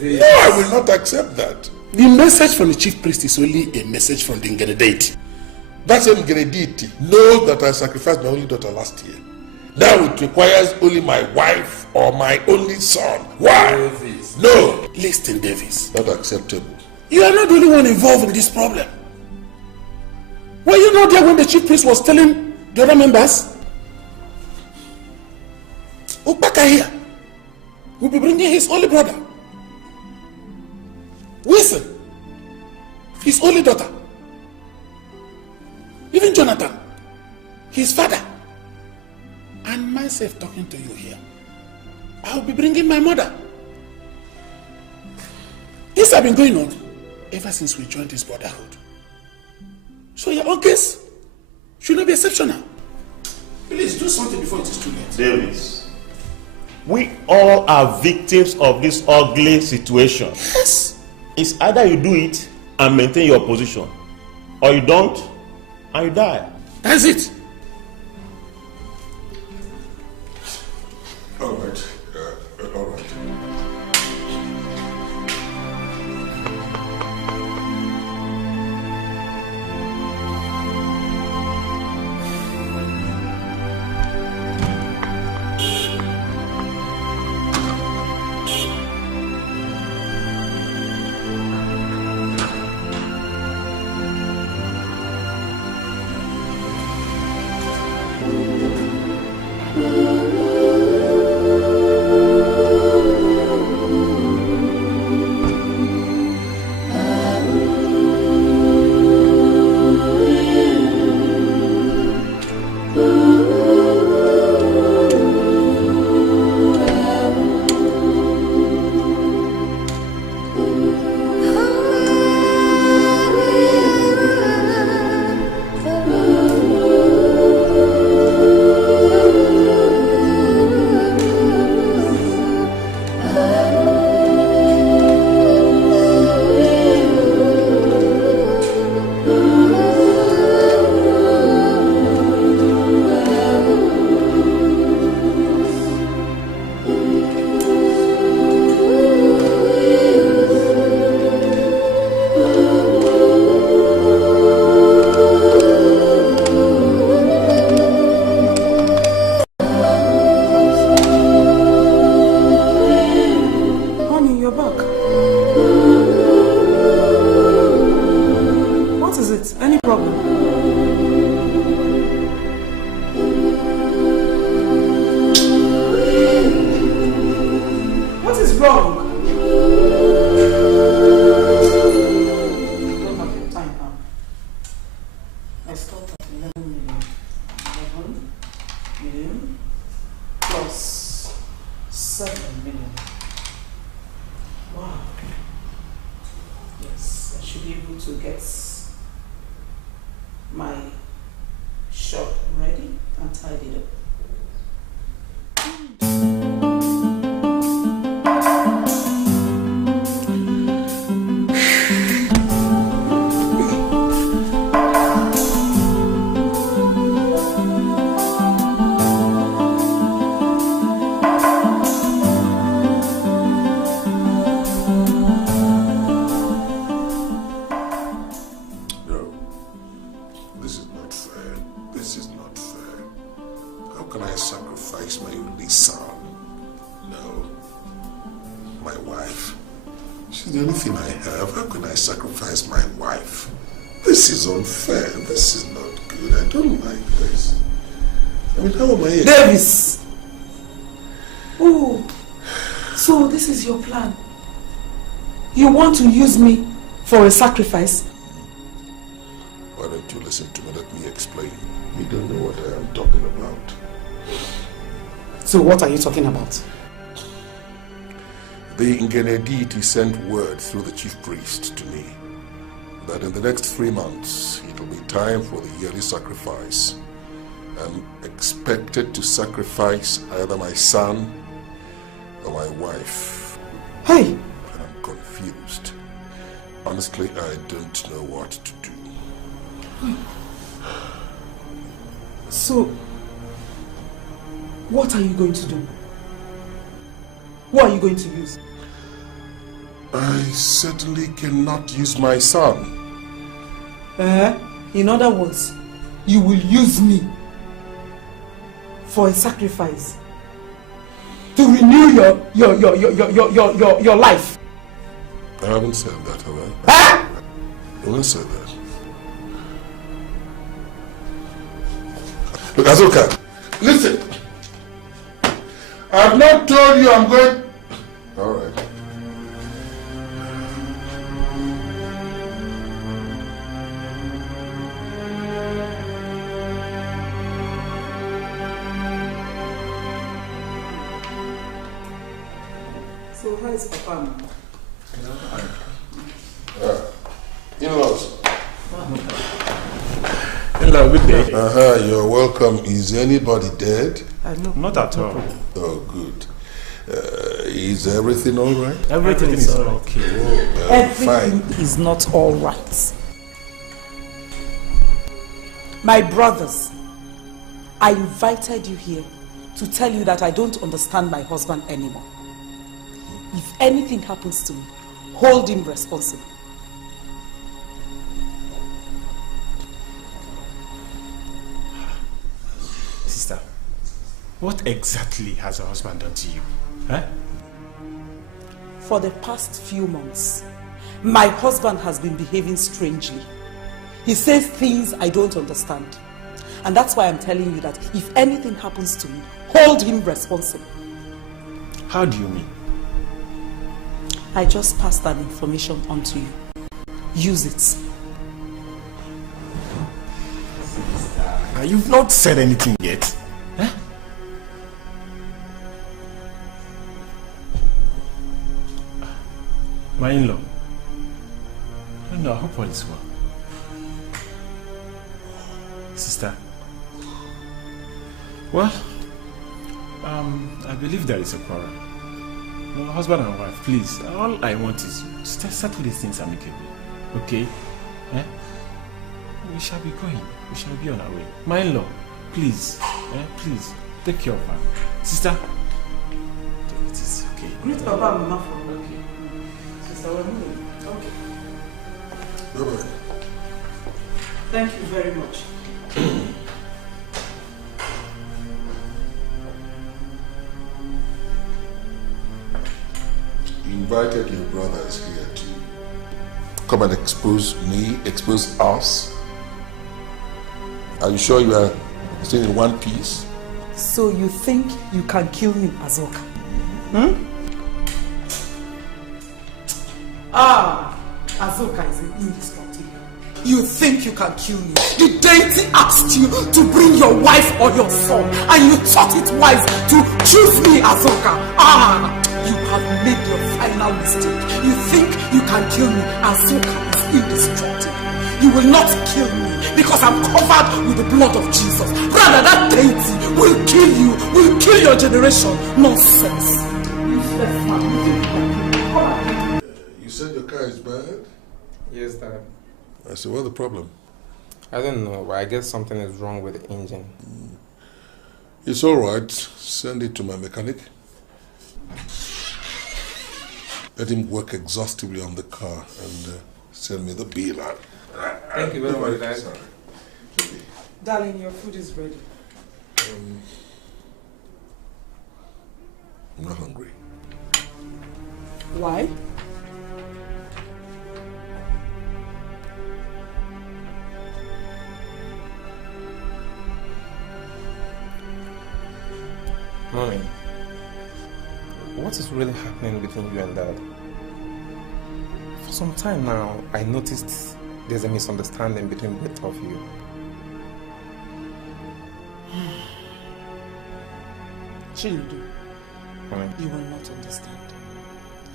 No, I will not accept that. The message from the chief priest is only a message from the Ngere deity. That same Ngere deity knows that I sacrificed my only daughter last year. Now it requires only my wife or my only son. Why? Davis. No. Listen, Davis. Not acceptable. You are not the only one involved in this problem. Were you not there when the chief priest was telling the other members? Upaka here will be bringing his only brother. Wilson, his only daughter. Even Jonathan, his father. And myself talking to you here. I'll be bringing my mother. This has been going on ever since we joined this brotherhood. So your own case should not be exceptional. Please do something before it is too late. Davis, we all are victims of this ugly situation. Yes. It's either you do it and maintain your position, or you don't and you die. That's it. All right. All right. can I sacrifice my only son? No. My wife. She's the only thing I have. How can I sacrifice my wife? This is unfair. This is not good. I don't like this. I mean, how am I... Davis! Oh, so this is your plan. You want to use me for a sacrifice? Why don't you listen to me? Let me explain. You don't know what I am talking about. So what are you talking about? The Ngene deity sent word through the chief priest to me that in the next 3 months it will be time for the yearly sacrifice. I'm expected to sacrifice either my son or my wife. Hey! And I'm confused. Honestly, I don't know what to do. So, what are you going to do? Who are you going to use? I certainly cannot use my son. In other words, you will use me for a sacrifice to renew your life. I haven't said that, have I? I haven't said that. Look, Azuka, listen. I've not told you I'm going... All right. So how is Papa? In-laws. Hello, good day. You're welcome. Is anybody dead? Not at all. Oh, good. Is everything all right? Everything is okay. Everything Fine. is not all right. My brothers, I invited you here to tell you that I don't understand my husband anymore. If anything happens to me, hold him responsible. Sister, what exactly has your husband done to you? Huh? For the past few months, my husband has been behaving strangely. He says things I don't understand. And that's why I'm telling you that if anything happens to me, hold him responsible. How do you mean? I just passed that information on to you. Use it. You've not said anything yet. Huh? My in-law. No, I hope all is well. Sister. Well, I believe there is a quarrel. Well, husband and wife, please. All I want is you to settle these things amicably. Okay? Eh? We shall be going. We shall be on our way. My in-law, please. Please. Take care of her. Sister. Take it easy, okay? Greet Papa and Mama for me. Okay. Sister, we're moving. Okay. Bye-bye. Thank you very much. You invited your brothers here to come and expose me, expose us. Are you sure you are still in one piece? So you think you can kill me, Azoka? Azoka is indestructible. You think you can kill me? The deity asked you to bring your wife or your son, and you thought it wise to choose me, Azoka. You have made your final mistake. You think you can kill me? Azoka is indestructible. You will not kill me because I'm covered with the blood of Jesus. Rather, that deity will kill you, will kill your generation. Nonsense. You said your car is bad? Yes, Dad. I said, what's the problem? I don't know, but I guess something is wrong with the engine. It's all right. Send it to my mechanic. Let him work exhaustively on the car and send me the bill. Thank you very much, Dad. Darling, your food is ready. I'm not hungry. Why? Mommy, what is really happening between you and Dad? For some time now, I noticed there's a misunderstanding between both of you. Chinedu, Mommy. you will not understand.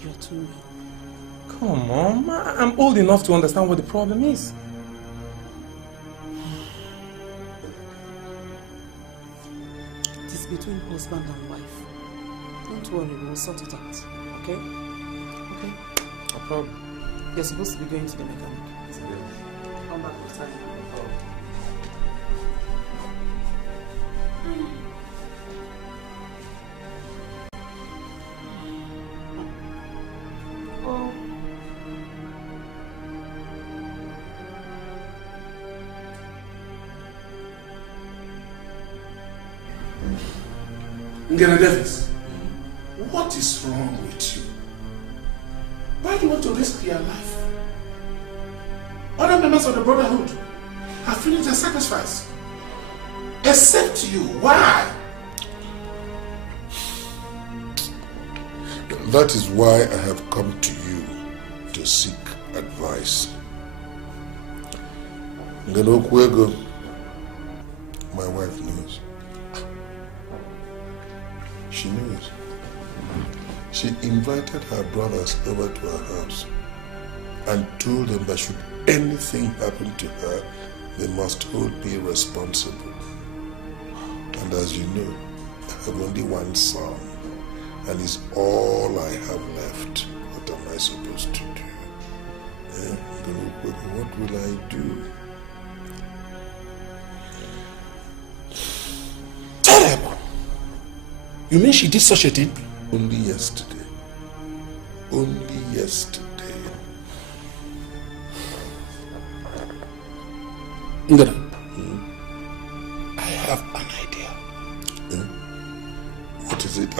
You're too young. Come on, I'm old enough to understand what the problem is. It is between husband and wife. Don't worry, we will sort it out. Okay? Okay? No problem. You're supposed to be going to the mechanic. Come back with time. Oh. Ngene Davis, what is wrong with you? Why do you want to risk your life? Other members of the Brotherhood have finished their sacrifice. Except you. Why? That is why I have come to you to seek advice. Ngenokwego, my wife knows. She knows. She invited her brothers over to her house and told them that should anything happen to her, they must hold me responsible. And as you know, I have only one son, and he's all I have left. What am I supposed to do? What will I do? Terrible! You mean she did such a thing? Only yesterday. Only yesterday. Ngana, I have an idea. What is it?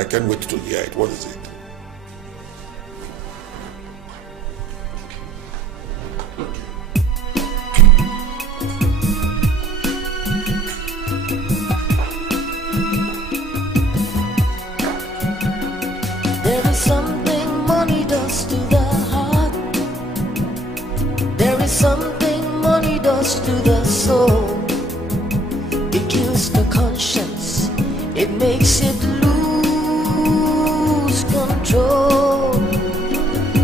I can't wait to hear it. What is it? There is something money does to the heart. There is something money does to the soul. It kills the conscience. It makes it lose control.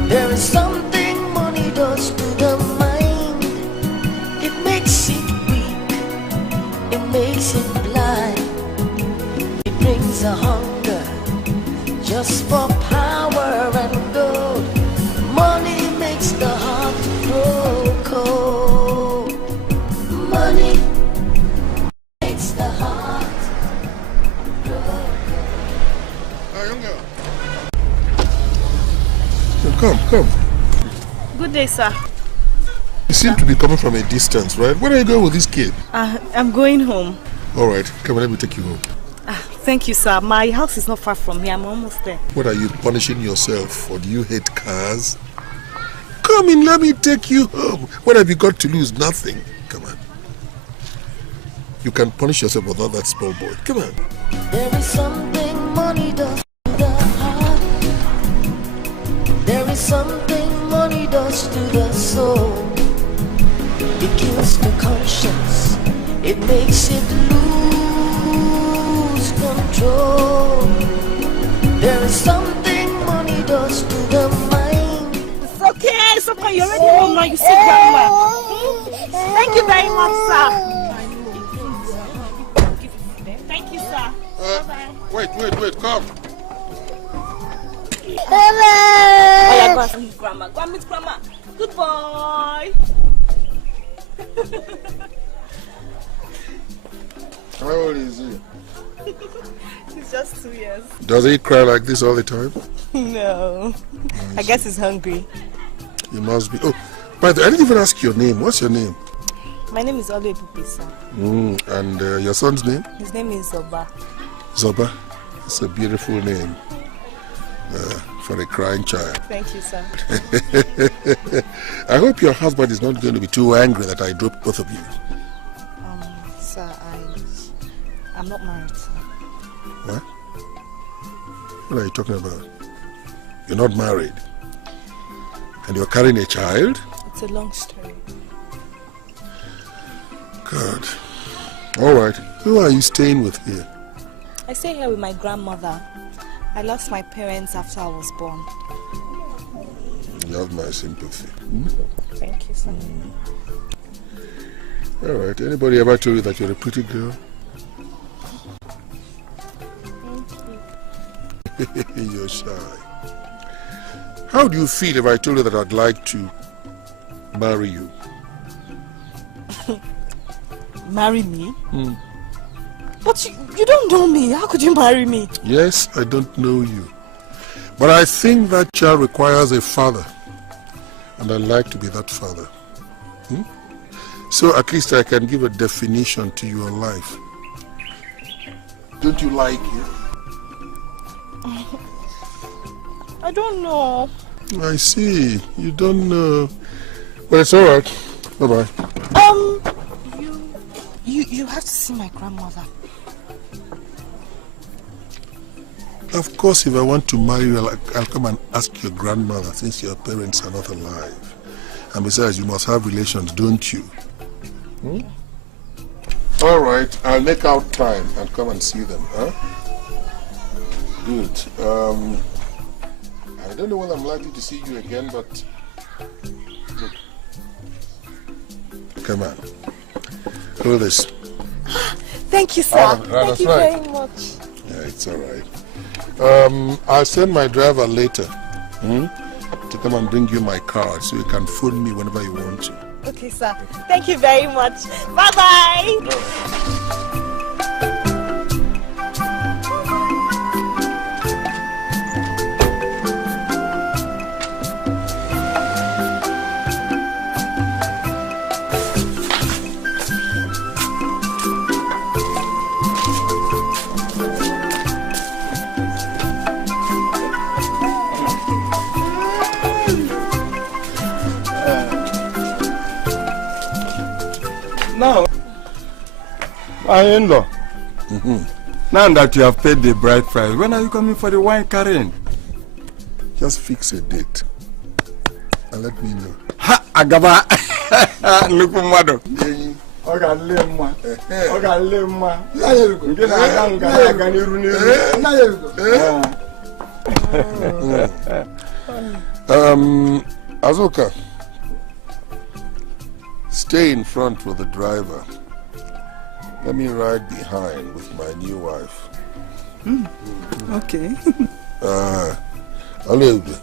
There is something money does to the mind. It makes it weak. It makes it blind. It brings a hunger just for power and gold. Money makes the heart grow cold. Money makes the heart grow Come, come. Good day, sir. You seem to be coming from a distance, right? Where are you going with this kid? I'm going home. All right, come on, let me take you home. Thank you, sir. My house is not far from here. I'm almost there. What are you punishing yourself for? Do you hate cars? Come in, let me take you home. What have you got to lose? Nothing. Come on. You can punish yourself without that small boy. Come on. There is something money does to the heart. There is something money does to the soul. It kills the conscience. It makes it lose control. There is something money does to the mind. It's okay. It's okay. You're already home now. You see grandma. Thank you very much, sir. Thank you, sir. Wait, come. Oh, go and meet grandma. Go and meet grandma. Good boy. How old is he? He's just 2 years. Does he cry like this all the time? No. I guess he's hungry. He must be. Oh, by the way, I didn't even ask your name. What's your name? My name is Olu Ebupe, sir. And your son's name? His name is Zoba. Zoba? It's a beautiful name for a crying child. Thank you, sir. I hope your husband is not going to be too angry that I dropped both of you. Sir, I'm not married, sir. What? What are you talking about? You're not married. And you're carrying a child? It's a long story. God. All right. Who are you staying with here? I stay here with my grandmother. I lost my parents after I was born. You have my sympathy. Thank you, sir. All right. Anybody ever told you that you're a pretty girl? Thank you. You're shy. How do you feel if I told you that I'd like to marry you? Marry me? But you don't know me. How could you marry me? Yes, I don't know you. But I think that child requires a father. And I'd like to be that father. So at least I can give a definition to your life. Don't you like it? I don't know. I see. You don't know. Well, it's all right. Bye-bye. You have to see my grandmother. Of course, if I want to marry you, I'll come and ask your grandmother since your parents are not alive. And besides, you must have relations, don't you? All right, I'll make out time and come and see them, huh? Good. I don't know whether I'm likely to see you again, but... Look. Come on. Hold this. Thank you, sir. Thank you right. very much. Yeah, it's all right. I'll send my driver later to come and bring you my card so you can phone me whenever you want to. Okay, sir. Thank you very much. Bye-bye. Now, my in-law, now that you have paid the bride price, when are you coming for the wine carrying? Just fix a date and let me know. Ha! Agaba! Look, mother. Oga lemma. Oga lemma. Nke na aga niru niru. Azuka, stay in front with the driver. Let me ride behind with my new wife. Okay. Olive.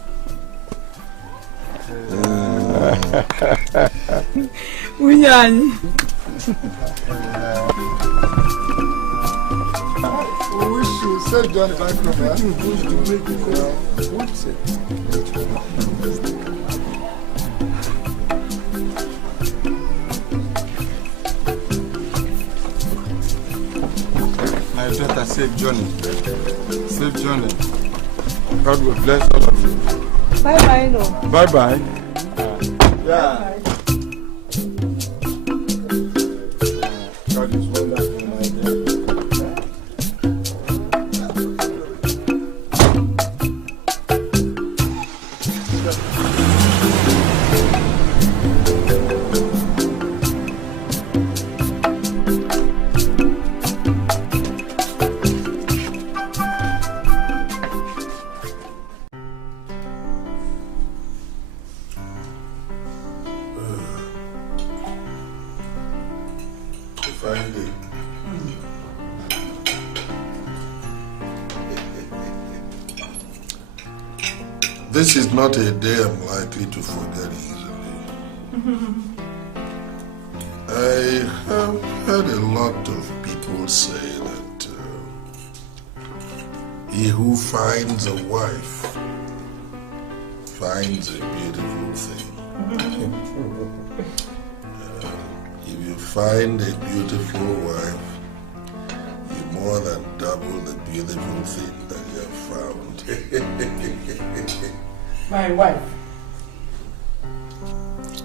Unyani. We should send Johnny back from here. What's it? My daughter, save Johnny. Save Johnny. God will bless all of you. Bye-bye, no. Bye-bye. Yeah. God is wonderful, my dear. This is not a day I'm likely to forget easily. I have heard a lot of people say that he who finds a wife finds a beautiful thing. If you find a beautiful wife, you more than double double the beautiful thing that you have found. My wife.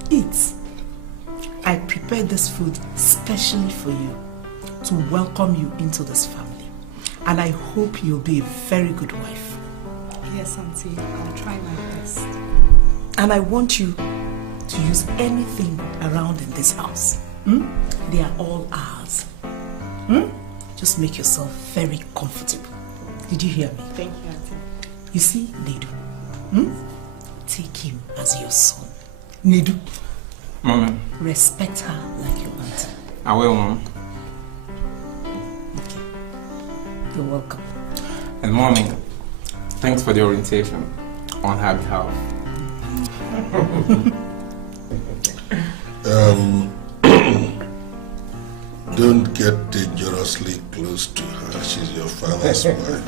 Eat. I prepared this food specially for you to welcome you into this family. And I hope you'll be a very good wife. Yes, Auntie. I'll try my best. And I want you to use anything around in this house. They are all ours. Just make yourself very comfortable. Did you hear me? Thank you, Auntie. You see, Nedu, take him as your son. Nedu, Mama. respect her like your auntie. I will, Mom. Okay. You're welcome. And Mommy, thanks for the orientation on her behalf. Don't get dangerously close to her. She's your father's wife.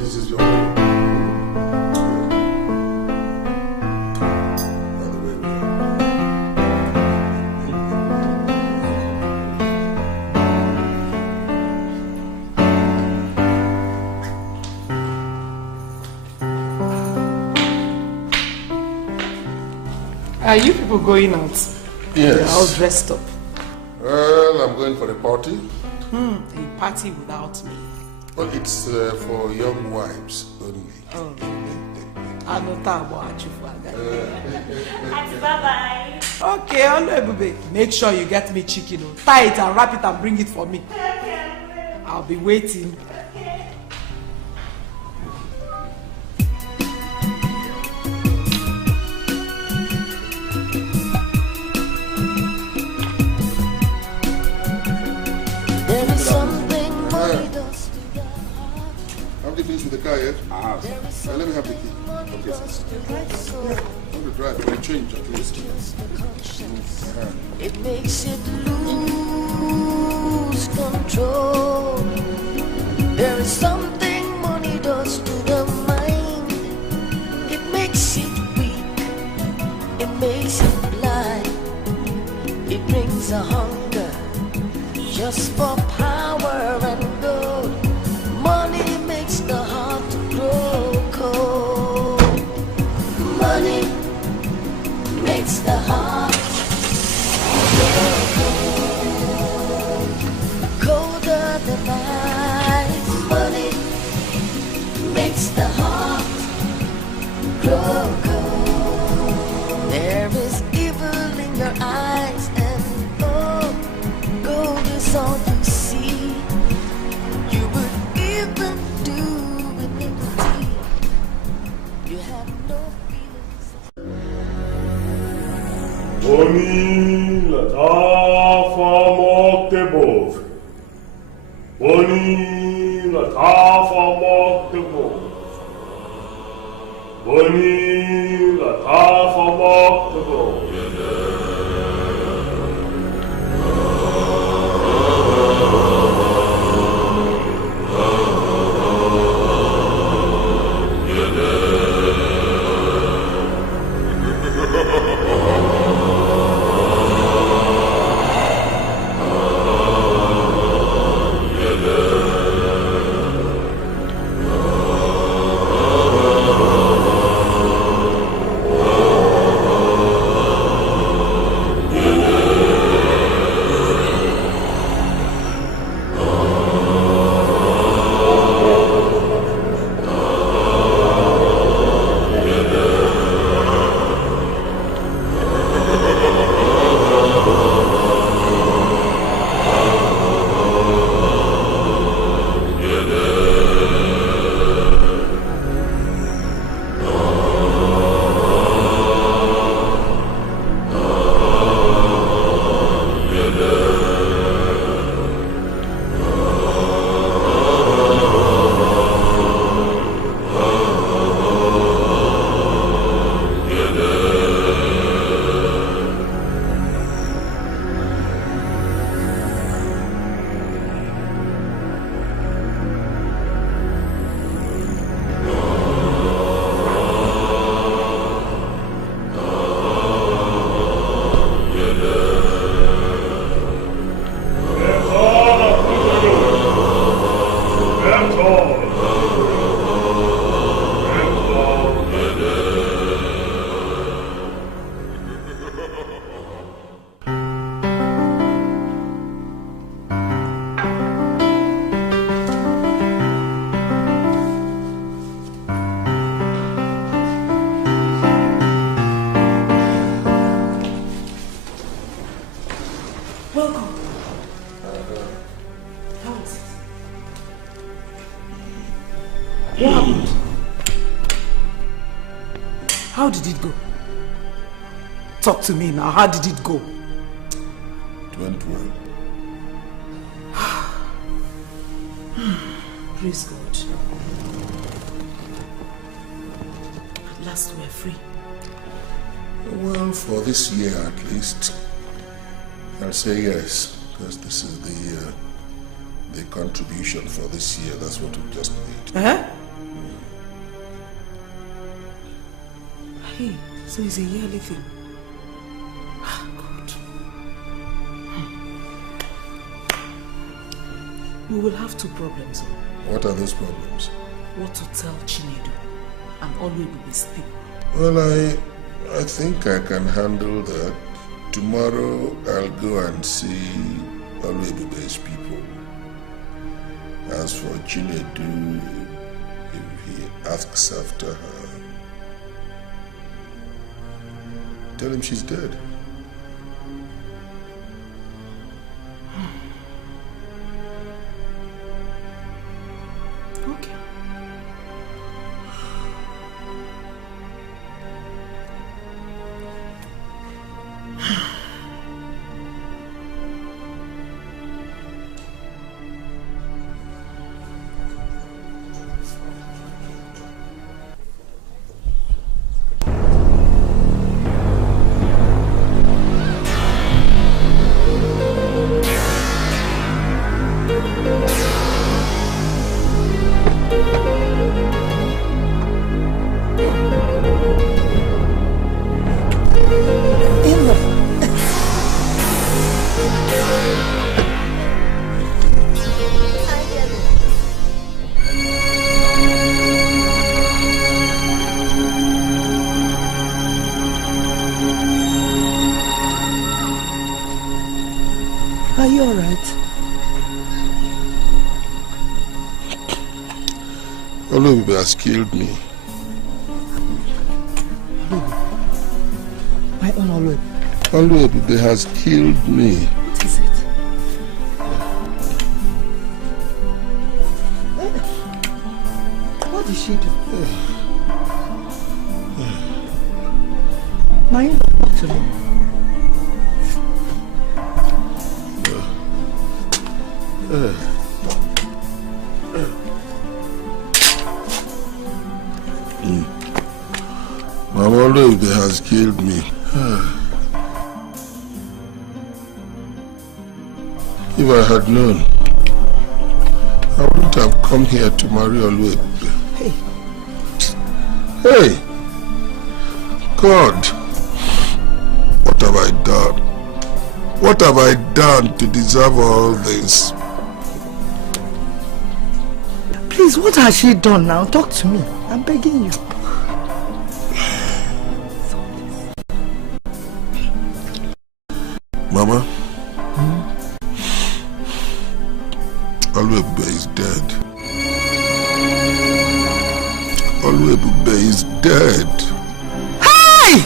This is your home. By the way, Are you people going out? Yes. You're all dressed up. Well, I'm going for a party. A party without me. Well, it's for young wives only. Oh, really? I know about you for that. Bye-bye. Okay, Ebube, make sure you get me chicken. Tie it and wrap it and bring it for me. I'll be waiting. There is something money does to the Have the keys with the car yet? I have. Well, let me have the key. Okay, sir. I'm going to drive for a change at least. It makes it lose control. There is something money does to the mind. It makes it weak. It makes it blind. It brings a hunger just for power and gold. Money makes the heart to grow cold. Money makes the heart colder than ice. Money makes the heart grow cold. There is evil in your eyes, and oh, gold is all you see. You would even do iniquity. You have no feelings. Boni la tafa morte bove. Boni la tafa morte bove. Boni la tafa morte bove. How did it go? Talk to me now. How did it go? It went well. Praise God. At last we're free. Well, for this year at least, I'll say yes, because this is the contribution for this year. That's what we just made. Hey, so it's a yearly thing. Good. We will have 2 problems. What are those problems? What to tell Chinedu and always be sleep. Well, I think I can handle that. Tomorrow I'll go and see Oluebube's people. As for Chinedu, if he asks after her, tell him she's dead. Okay. Are you alright? Oluebube has killed me. My own Oluebube. Oluebube has killed me. What is it? What did she do? My own, talk to me. Mama Oluebube has killed me. If I had known, I wouldn't have come here to marry Oluebube. Hey. Hey! God! What have I done? What have I done to deserve all this? Please, what has she done now? Talk to me. I'm begging you. Mama? Oluebube is dead. Oluebube is dead. Hey!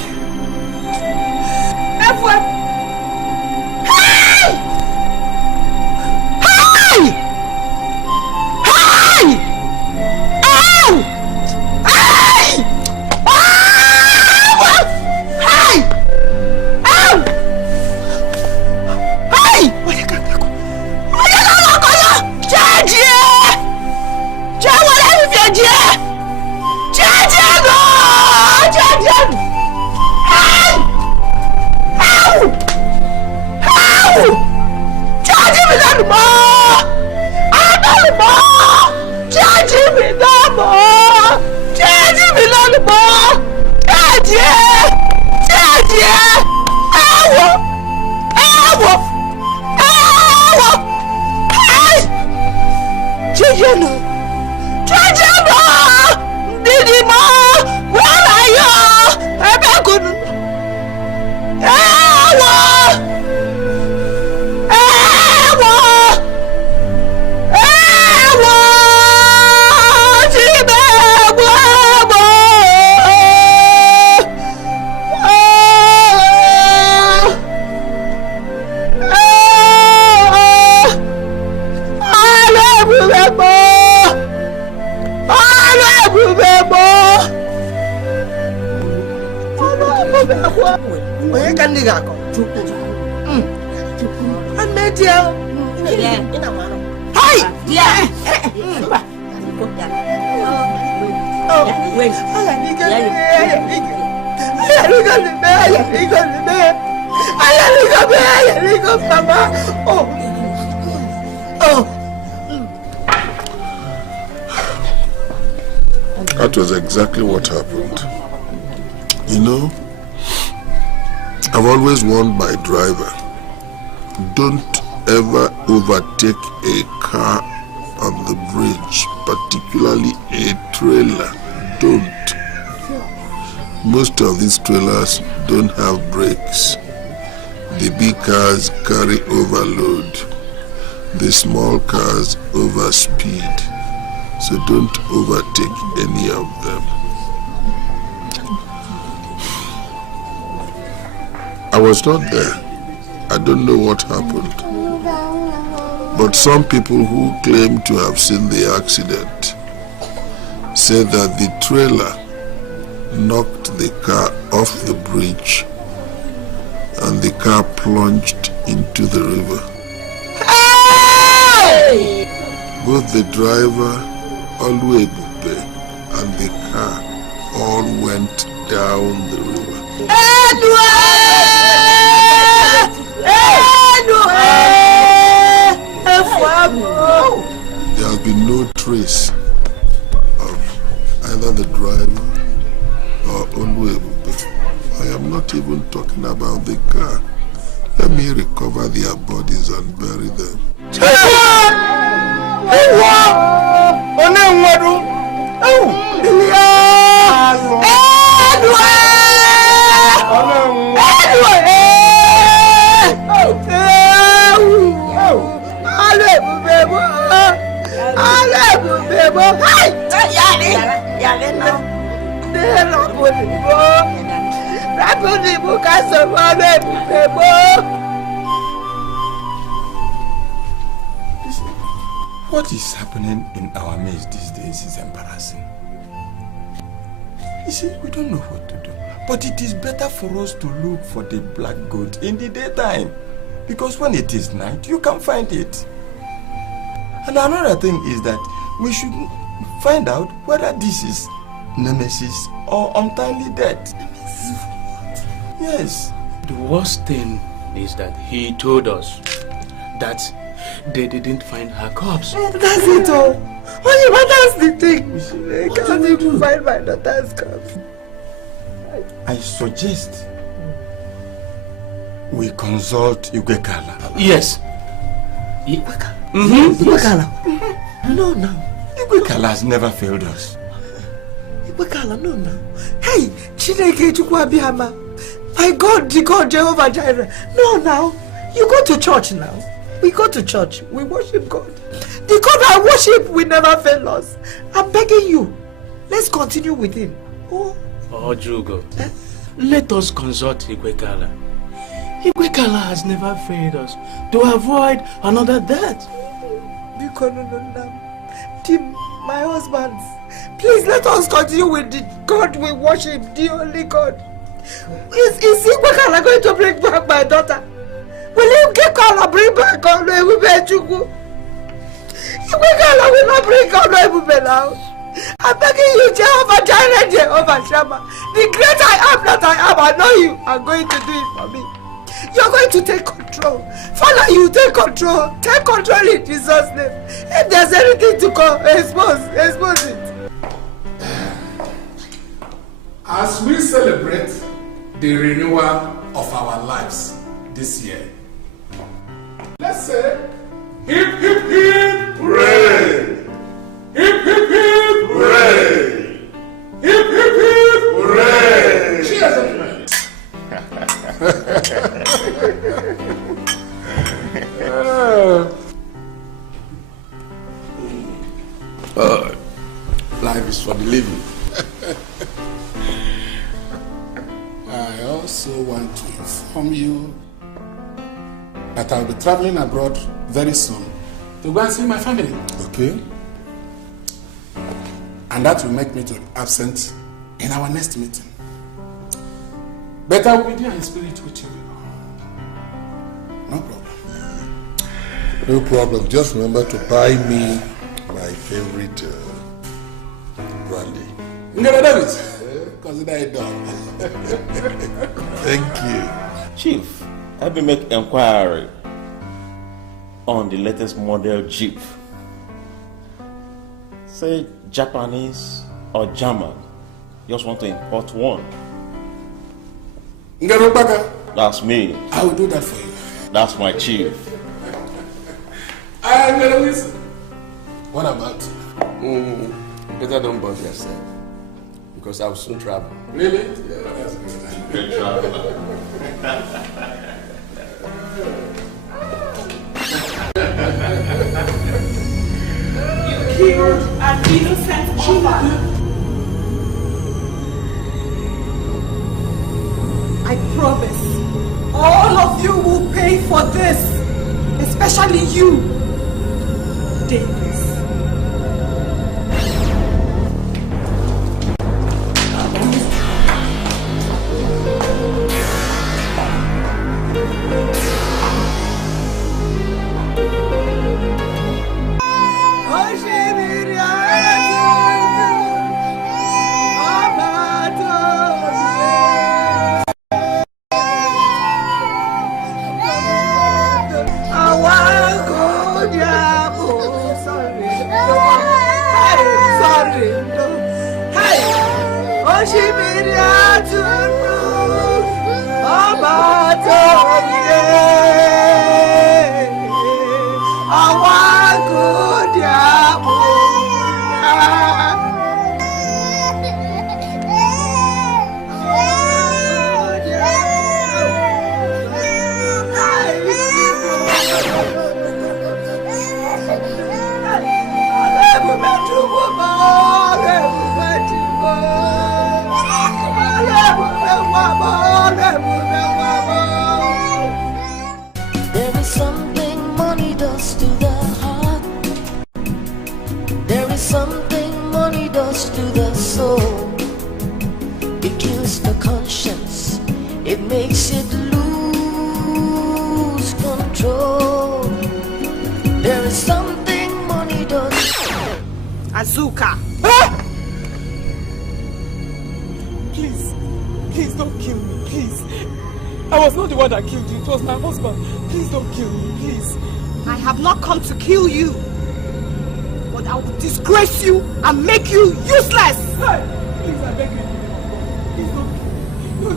Hey! Hey! Hey! Ow! Hey! Ow! Hey! Ow! Hey! Jẹ́jẹ́! Jẹ́wọ́ lẹ́yìn fi ẹ̀jẹ̀! Jẹ́jẹ́ gan! That was exactly what happened. You know, I've always warned my driver, don't ever overtake a car on the bridge, particularly a trailer. Don't. Most of these trailers don't have brakes. The big cars carry overload. The small cars overspeed. So don't overtake any of them. I was not there. I don't know what happened. But some people who claim to have seen the accident say that the trailer knocked the car off the bridge and the car plunged into the river. Hey! Both the driver, Oluebube, and the car all went down the river. There has been no trace of either the driver or Oluebube. I am not even talking about the car. Let me recover their bodies and bury them. What is happening in our midst these days is embarrassing. You see, we don't know what to do. But it is better for us to look for the black goat in the daytime. Because when it is night, you can find it. And another thing is that we should find out whether this is Nemesis or untimely death. Nemesis for what? Yes. The worst thing is that he told us that they didn't find her corpse. That's it all. But that's the thing. I can't even find my daughter's corpse. I suggest we consult Igwekala. Yes. Igwekala? No, no. Igwekala has never failed us. Igwekala, no, no. Hey, Chineke Chukwabiyama. My God, the God Jehovah Jireh. No, now. You go to church now. We go to church. We worship God. The God I worship will never fail us. I'm begging you. Let's continue with him. Oh, Jugo. Let us consult Igwekala. Igwekala has never failed us to avoid another death. Tim, my husband, please let us continue with the God we worship, the only God. Is Igwekala going to bring back my daughter? Will you get Kala bring back Oluebube? Igwekala will not bring Oluebube now. I'm begging you, Jehovah Jireh, Jehovah Shammah. The great I am that I am, I know you are going to do it for me. You're going to take control. Father, you take control. Take control in Jesus' name. If there's anything to call, expose it. As we celebrate the renewal of our lives this year, let's say, hip, hip, hip, hooray! Hip, hip, hip, hooray! Hip, hip, hip, hooray! Cheers, everyone! Life is for the living. I also want to inform you that I'll be traveling abroad very soon to go and see my family. Okay? And that will make me to be absent in our next meeting. But I will be there in spirit with you. No problem. No problem. Just remember to buy me my favorite brandy. Consider it done. Thank you. Chief, help me make inquiry on the latest model Jeep. Say Japanese or German. Just want to import one. That's me. I will do that for you. That's my chief. I am gonna listen. What about? Better don't bother yourself. Because I will soon travel. Really? Yeah, that's good. Good travel. You killed an innocent woman. I promise, all of you will pay for this, especially you, Davis. There is something money does to the heart. There is something money does to the soul. It kills the conscience. It makes it lose control. There is something money does. Azuka. Please don't kill me, please. I was not the one that killed you. It was my husband. Please don't kill me, please. I have not come to kill you, but I will disgrace you and make you useless. Hey, please, I beg you. Please don't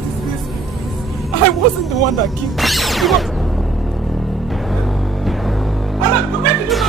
disgrace me, please. I wasn't the one that killed you. Where did you go?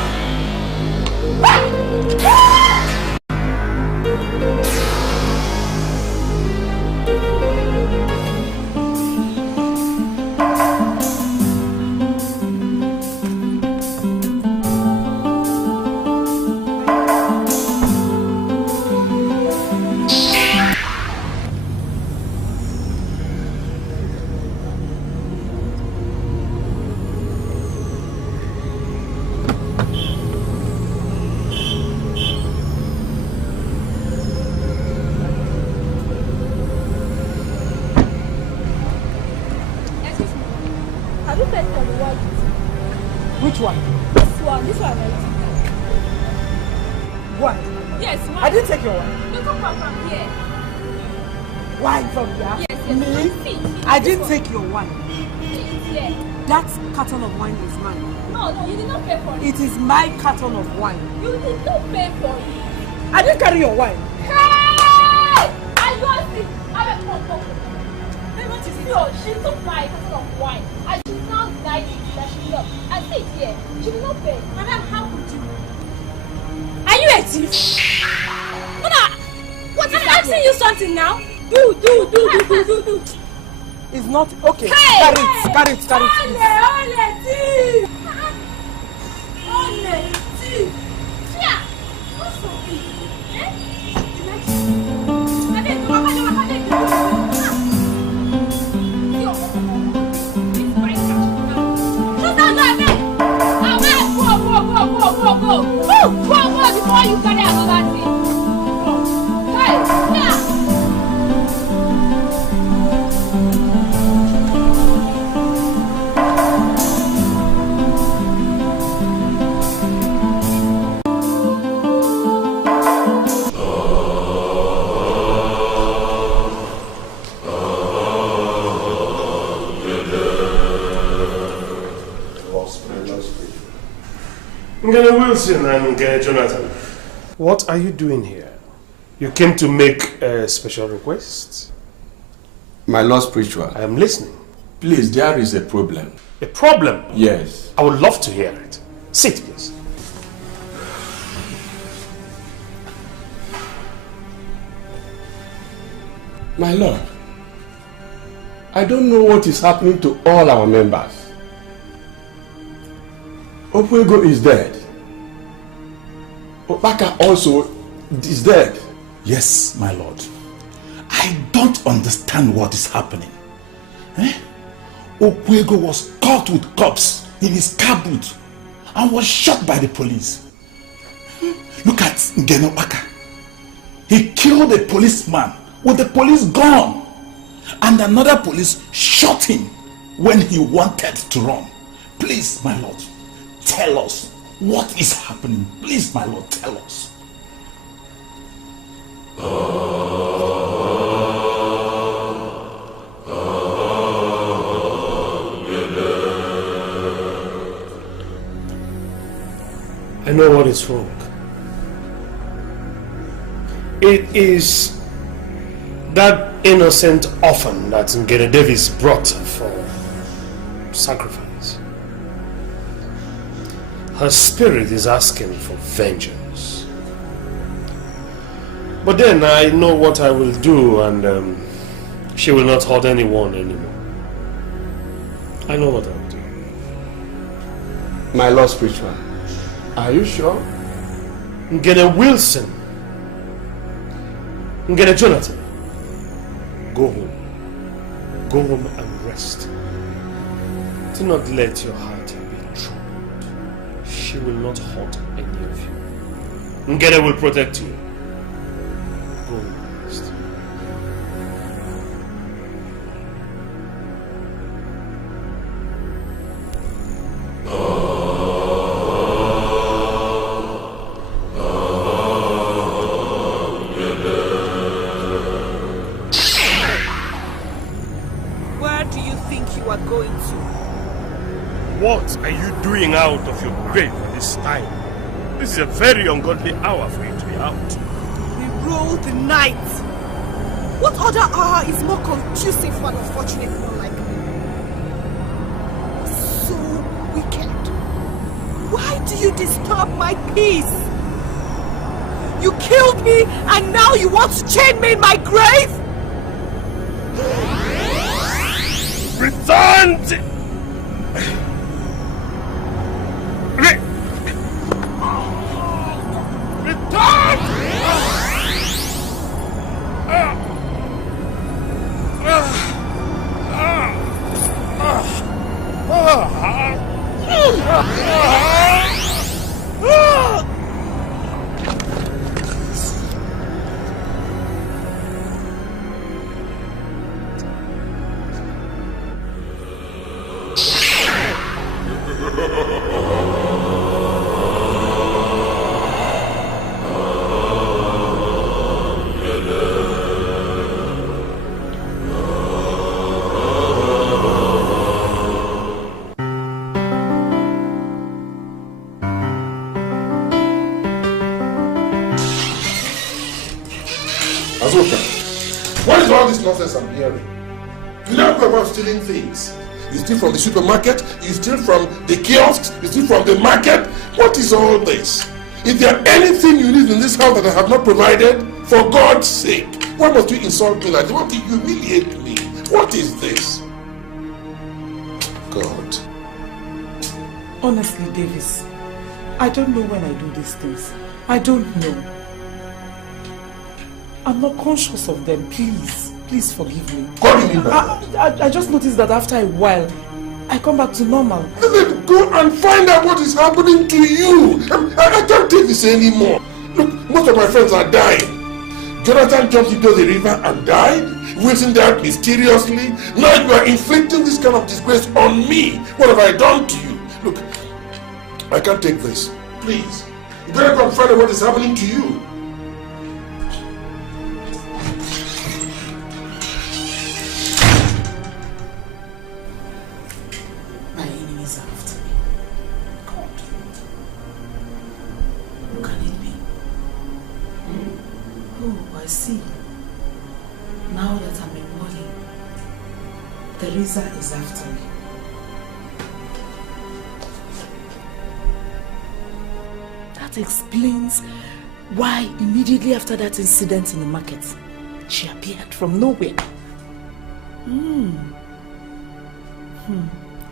Which one? This one already. What? Yes, mine. I didn't take your wine. You come from here. Wine from here? Yes, Me? I didn't take your wine. Yes. That carton of wine is mine. No, you did not pay for it. It is my carton of wine. You did not pay for it. I didn't carry your wine. Hey! I lost it. I'm a pop. She took my carton of wine and she's now denying it that she lost. And see it here. She did not pay. Madam, how could you? Are you a thief? Mama, what is happening? I'm asking you something now. Do. It's not okay. Hey! Carry it, please. Ole, thief. Yeah. What's something? Eh? Go before you carry another thing. Hey, yeah. Ngene Wilson and Ngene Jonathan, what are you doing here? You came to make a special request? My Lord Spiritual. I am listening. Please, there is a problem. A problem? Yes. I would love to hear it. Sit, please. My Lord, I don't know what is happening to all our members. Opuego is dead. Opaka also is dead. Yes, my lord. I don't understand what is happening. Opuego was caught with cops in his car boot and was shot by the police. Look at Ngene Opaka. He killed a policeman with a police gun, and another police shot him when he wanted to run. Please, my lord, tell us what is happening. Please, my lord, tell us. I know what is wrong. It is that innocent orphan that Ngene Davis brought for sacrifice. Her spirit is asking for vengeance. But then I know what I will do, and she will not hurt anyone anymore. I know what I will do. My Lord Spiritual, are you sure? Ngene Wilson, Ngene Jonathan, go home. Go home and rest. Do not let your heart be troubled. She will not hurt any of you. Ngene will protect you. Go home and rest. What are you doing out of your grave at this time? This is a very ungodly hour for you to be out. We rule the night. What other hour is more conducive for an unfortunate one like me? So wicked. Why do you disturb my peace? You killed me and now you want to chain me in my grave? Return! What is all this nonsense I'm hearing? You now go about stealing things. You steal from the supermarket, you steal from the kiosks, you steal from the market. What is all this? Is there anything you need in this house that I have not provided? For God's sake, why must you insult me like this? Why must you humiliate me? What is this? God. Honestly, Davis, I don't know when I do these things. I don't know. I'm not conscious of them. Please forgive me. I just noticed that after a while, I come back to normal. Then go and find out what is happening to you. I can't take this anymore. Look, most of my friends are dying. Jonathan jumped into the river and died. Wilson died mysteriously. Now you are inflicting this kind of disgrace on me. What have I done to you? Look, I can't take this. Please, you better go and find out what is happening to you. see, now that I'm in money, Teresa is after me. That explains why immediately after that incident in the market, she appeared from nowhere.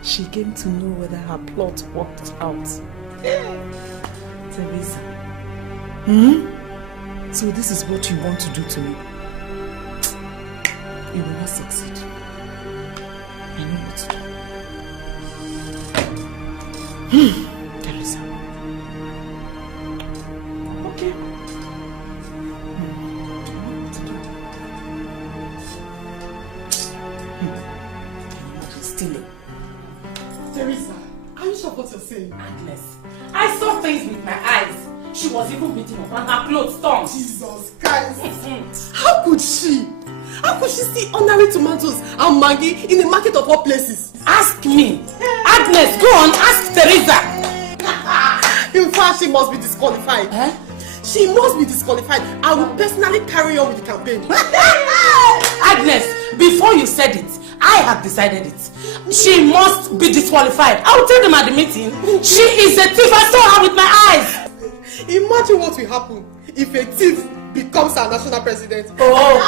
She came to know whether her plot worked out. Teresa. So this is what you want to do to me? You will not succeed. I know what to do. Teresa. Okay. Stealing. Teresa, are you sure what you're saying? Agnes, I saw things with my eyes. She was even beating up and her clothes torn. Jesus Christ. How could she? How could she see ordinary tomatoes and Maggi in the market of all places? Ask me. Agnes, go on, ask Teresa. In fact, she must be disqualified. She must be disqualified. I will personally carry on with the campaign. Agnes, before you said it, I have decided it. She must be disqualified. I will tell them at the meeting. She is a thief. I saw her with my eyes. Imagine what will happen if a thief becomes our national president. Oh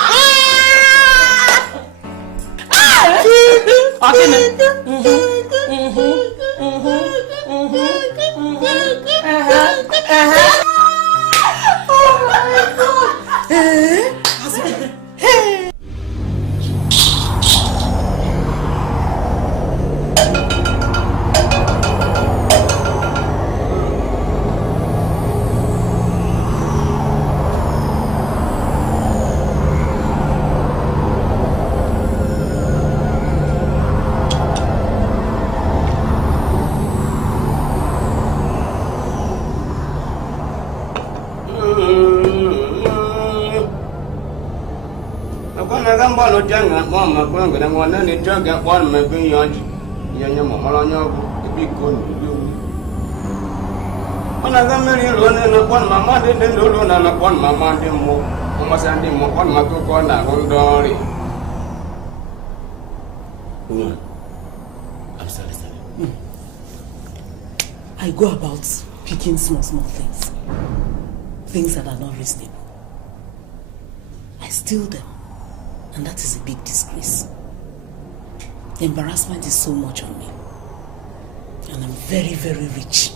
my God! Hey! Lo jangan mau makan dengan mana ni jaga pon makan yang yang malah nyabu bikon mana gameri lo na pon mama de lo na pon mama de mo mama sandi mo pon maku ko na gondori. I'm sorry. I go about picking small things. Things that are not reasonable. I steal them. And that is a big disgrace. The embarrassment is so much on me. And I'm very, very rich.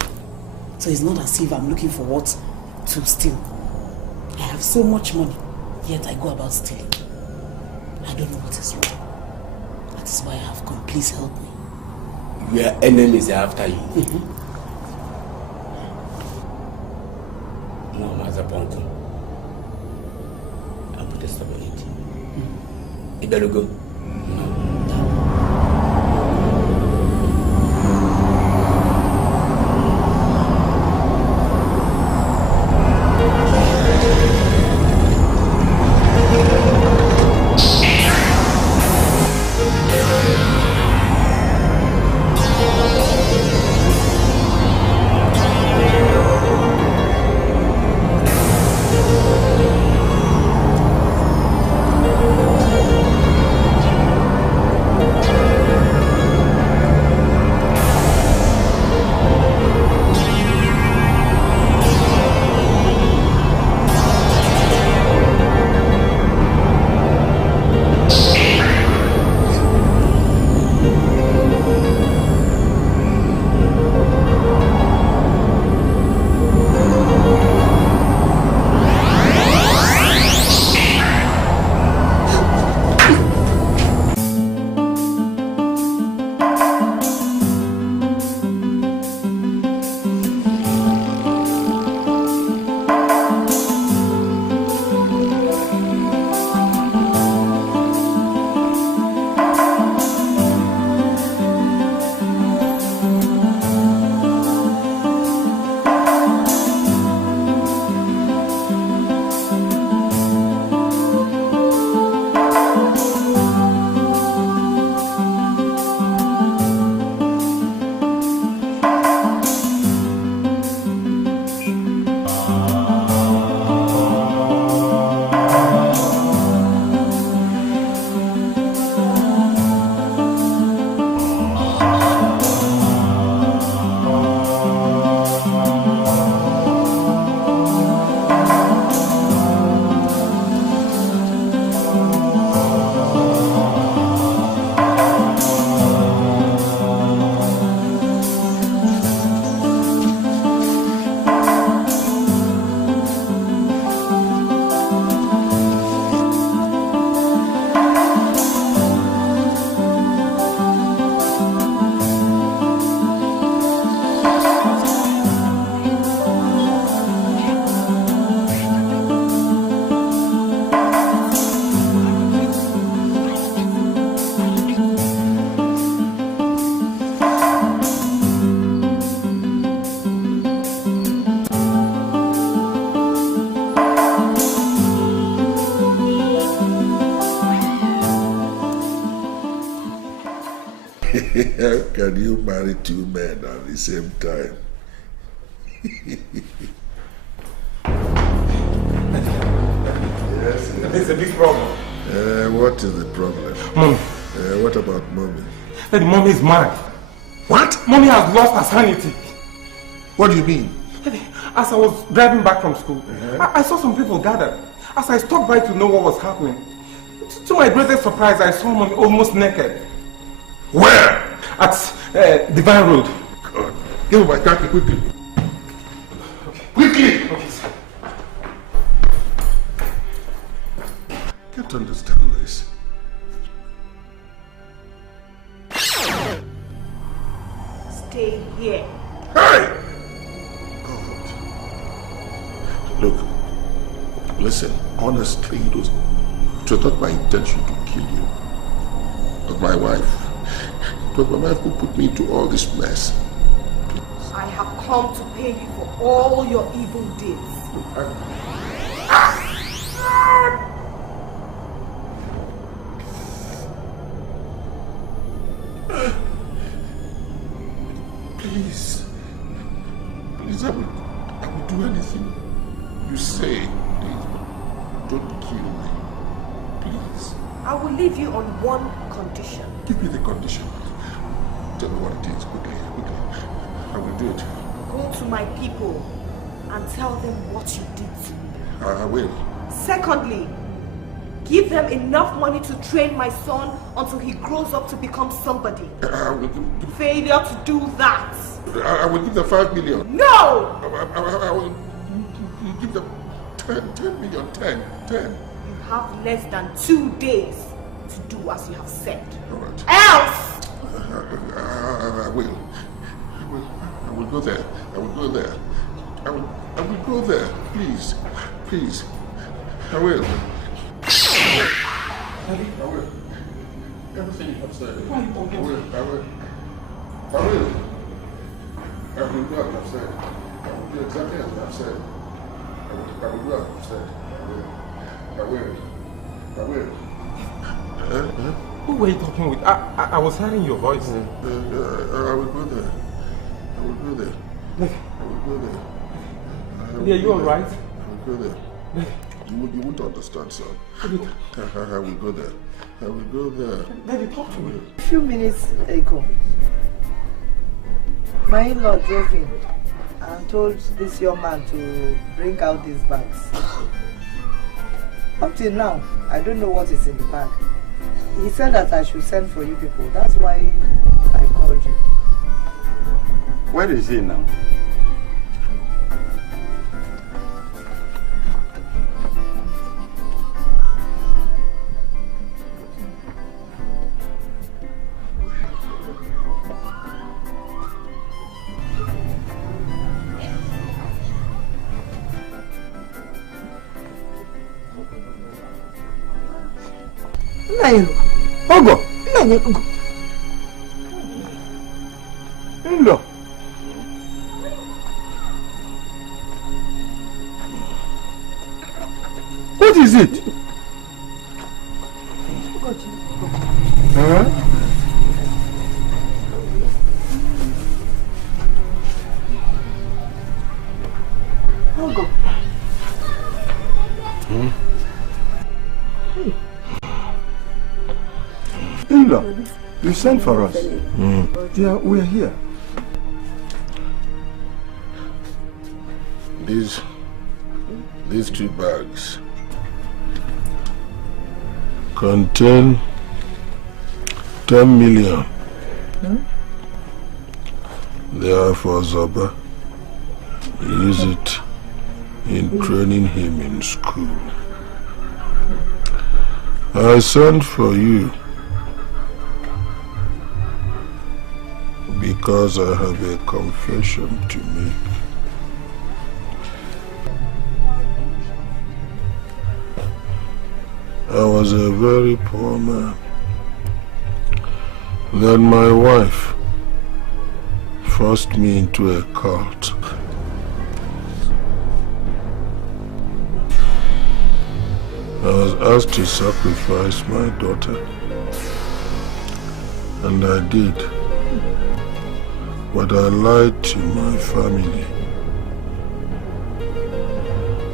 So it's not as if I'm looking for what to steal. I have so much money, yet I go about stealing. I don't know what is wrong. That is why I have come. Please help me. Your enemies are after you. No, Master Ponko. I'll put a stop on it. You better go. How can you marry two men at the same time? Yes. There's a big problem. What is the problem? Mommy. What about mommy? Daddy, mommy is mad. What? Mommy has lost her sanity. What do you mean? Daddy, as I was driving back from school, I saw some people gathered. As I stopped by to know what was happening, to my greatest surprise, I saw mommy almost naked. Where? At Divine Road. God. Give me my car quickly. Quickly! Okay, sir. Can't understand this. Stay here. Hey! God. Look, listen, honestly, it was not my intention to kill you. But my wife. It was my wife who put me into all this mess. I have come to pay you for all your evil deeds. Please. Please, I will do anything you say. Please, don't kill me. Please. I will leave you on one condition. Give me the condition. Tell me what it is. Quickly. I will do it. Go to my people and tell them what you did to me. I will. Secondly, give them enough money to train my son until he grows up to become somebody. I will Failure to do that. I will give them 5 million. No! I will give them 10 million. 10. You have less than 2 days to do as you have said. All right. Else! I will. I will go there. I will go there. I will go there. Please. I will. I will. Everything you have said. I will. I will do as I've said. I will do exactly as I've said. I will do as I've said. I will. Who were you talking with? I was hearing your voice. I will go there. I will go there. Yeah, you alright? I will go there. You won't understand, son. I will go there. Daddy, talk to me. A few minutes ago, my in-law drove in and told this young man to bring out these bags. Up till now, I don't know what is in the bag. He said that I should send for you people. That's why I called you. Where is he now? Ogo! Hello. What is it? Huh? Ogo. Hello. You sent for us. Yeah, we are here. These 2 bags contain 10 million. They are for Zoba. Use it in training him in school. I sent for you because I have a confession to make. I was a very poor man. Then my wife forced me into a cult. I was asked to sacrifice my daughter. And I did. But I lied to my family.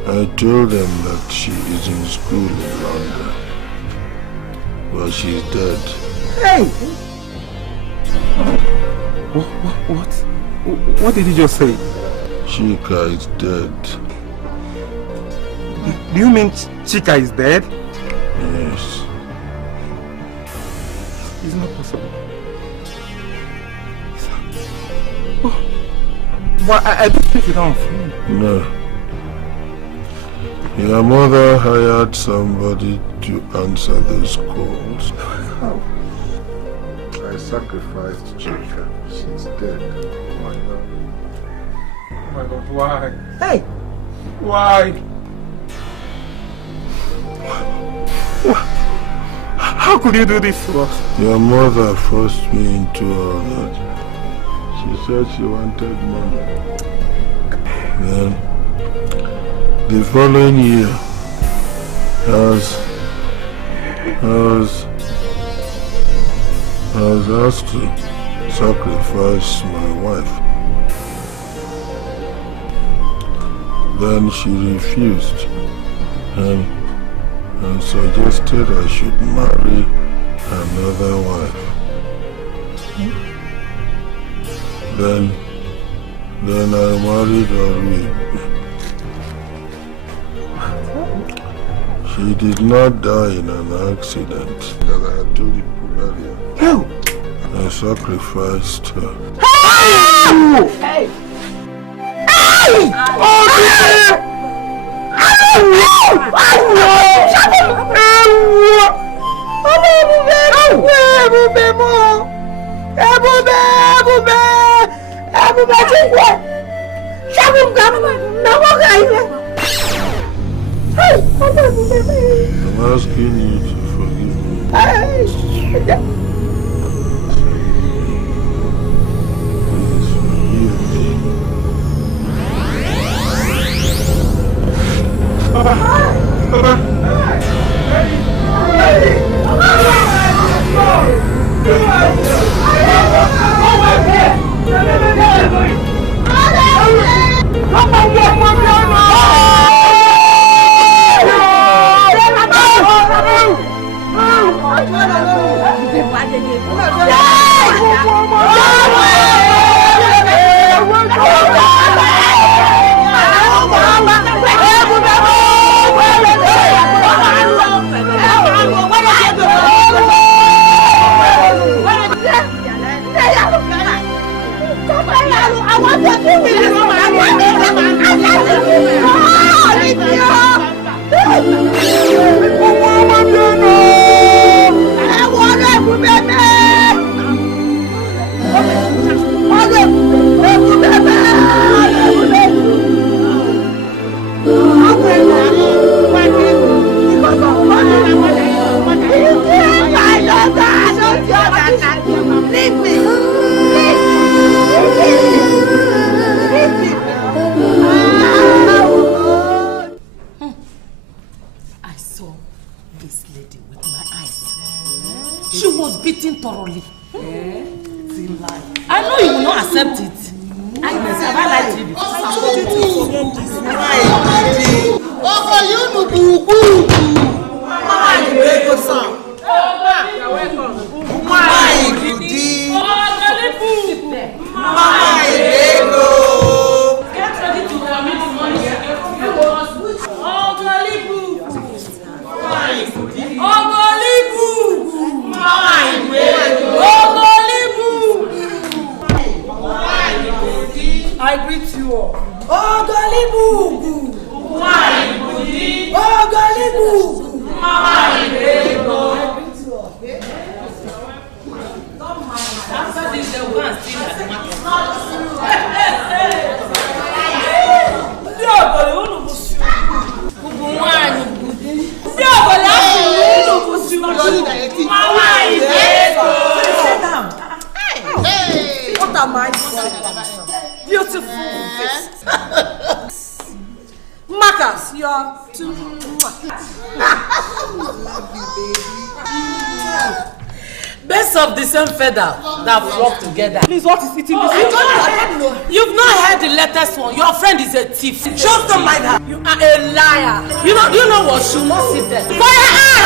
I told them that she is in school in London. But she's dead. Hey! What did you just say? Chika is dead. Do you mean Chika is dead? Yes. It's not possible. But I don't think it's on phone. No. Your mother hired somebody to answer those calls. How? I sacrificed Chika. She's dead. Oh my God. Oh my God, why? Hey! Why? How could you do this to us? Your mother forced me into all that. She said she wanted money. Then, the following year, I was asked to sacrifice my wife. Then she refused and suggested I should marry another wife. Then I married Ori. She did not die in an accident, as I had told you earlier. No! I sacrificed her. Hey! I'm asking you to forgive me. Please forgive me. Birds of the same feather that flock together. Please, what is eating this? I don't know. You've not heard the latest one. Your friend is a thief. Just don't mind her. You are a liar. You know what? She will not sit there. Fire eye!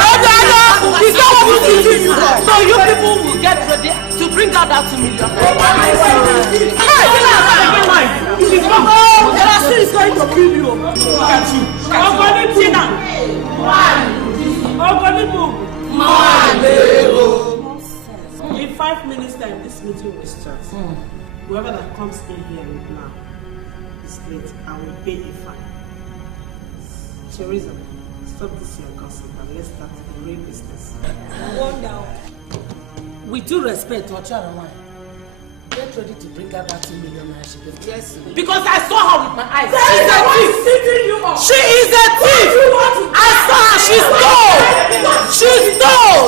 It's not what you think. So you people will get ready to bring out that 2 million. Is going to kill you. Look at you. In 5 minutes time, this meeting will start. Whoever that comes in here now is late and will pay a fine. Teresa, stop this your gossip and let's start the real business. With due respect, Ocharawai, get ready to bring out that 2 million. Yes, because I saw her with my eyes. She is a thief. I saw her. She stole. She stole.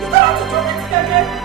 You don't want to do it again.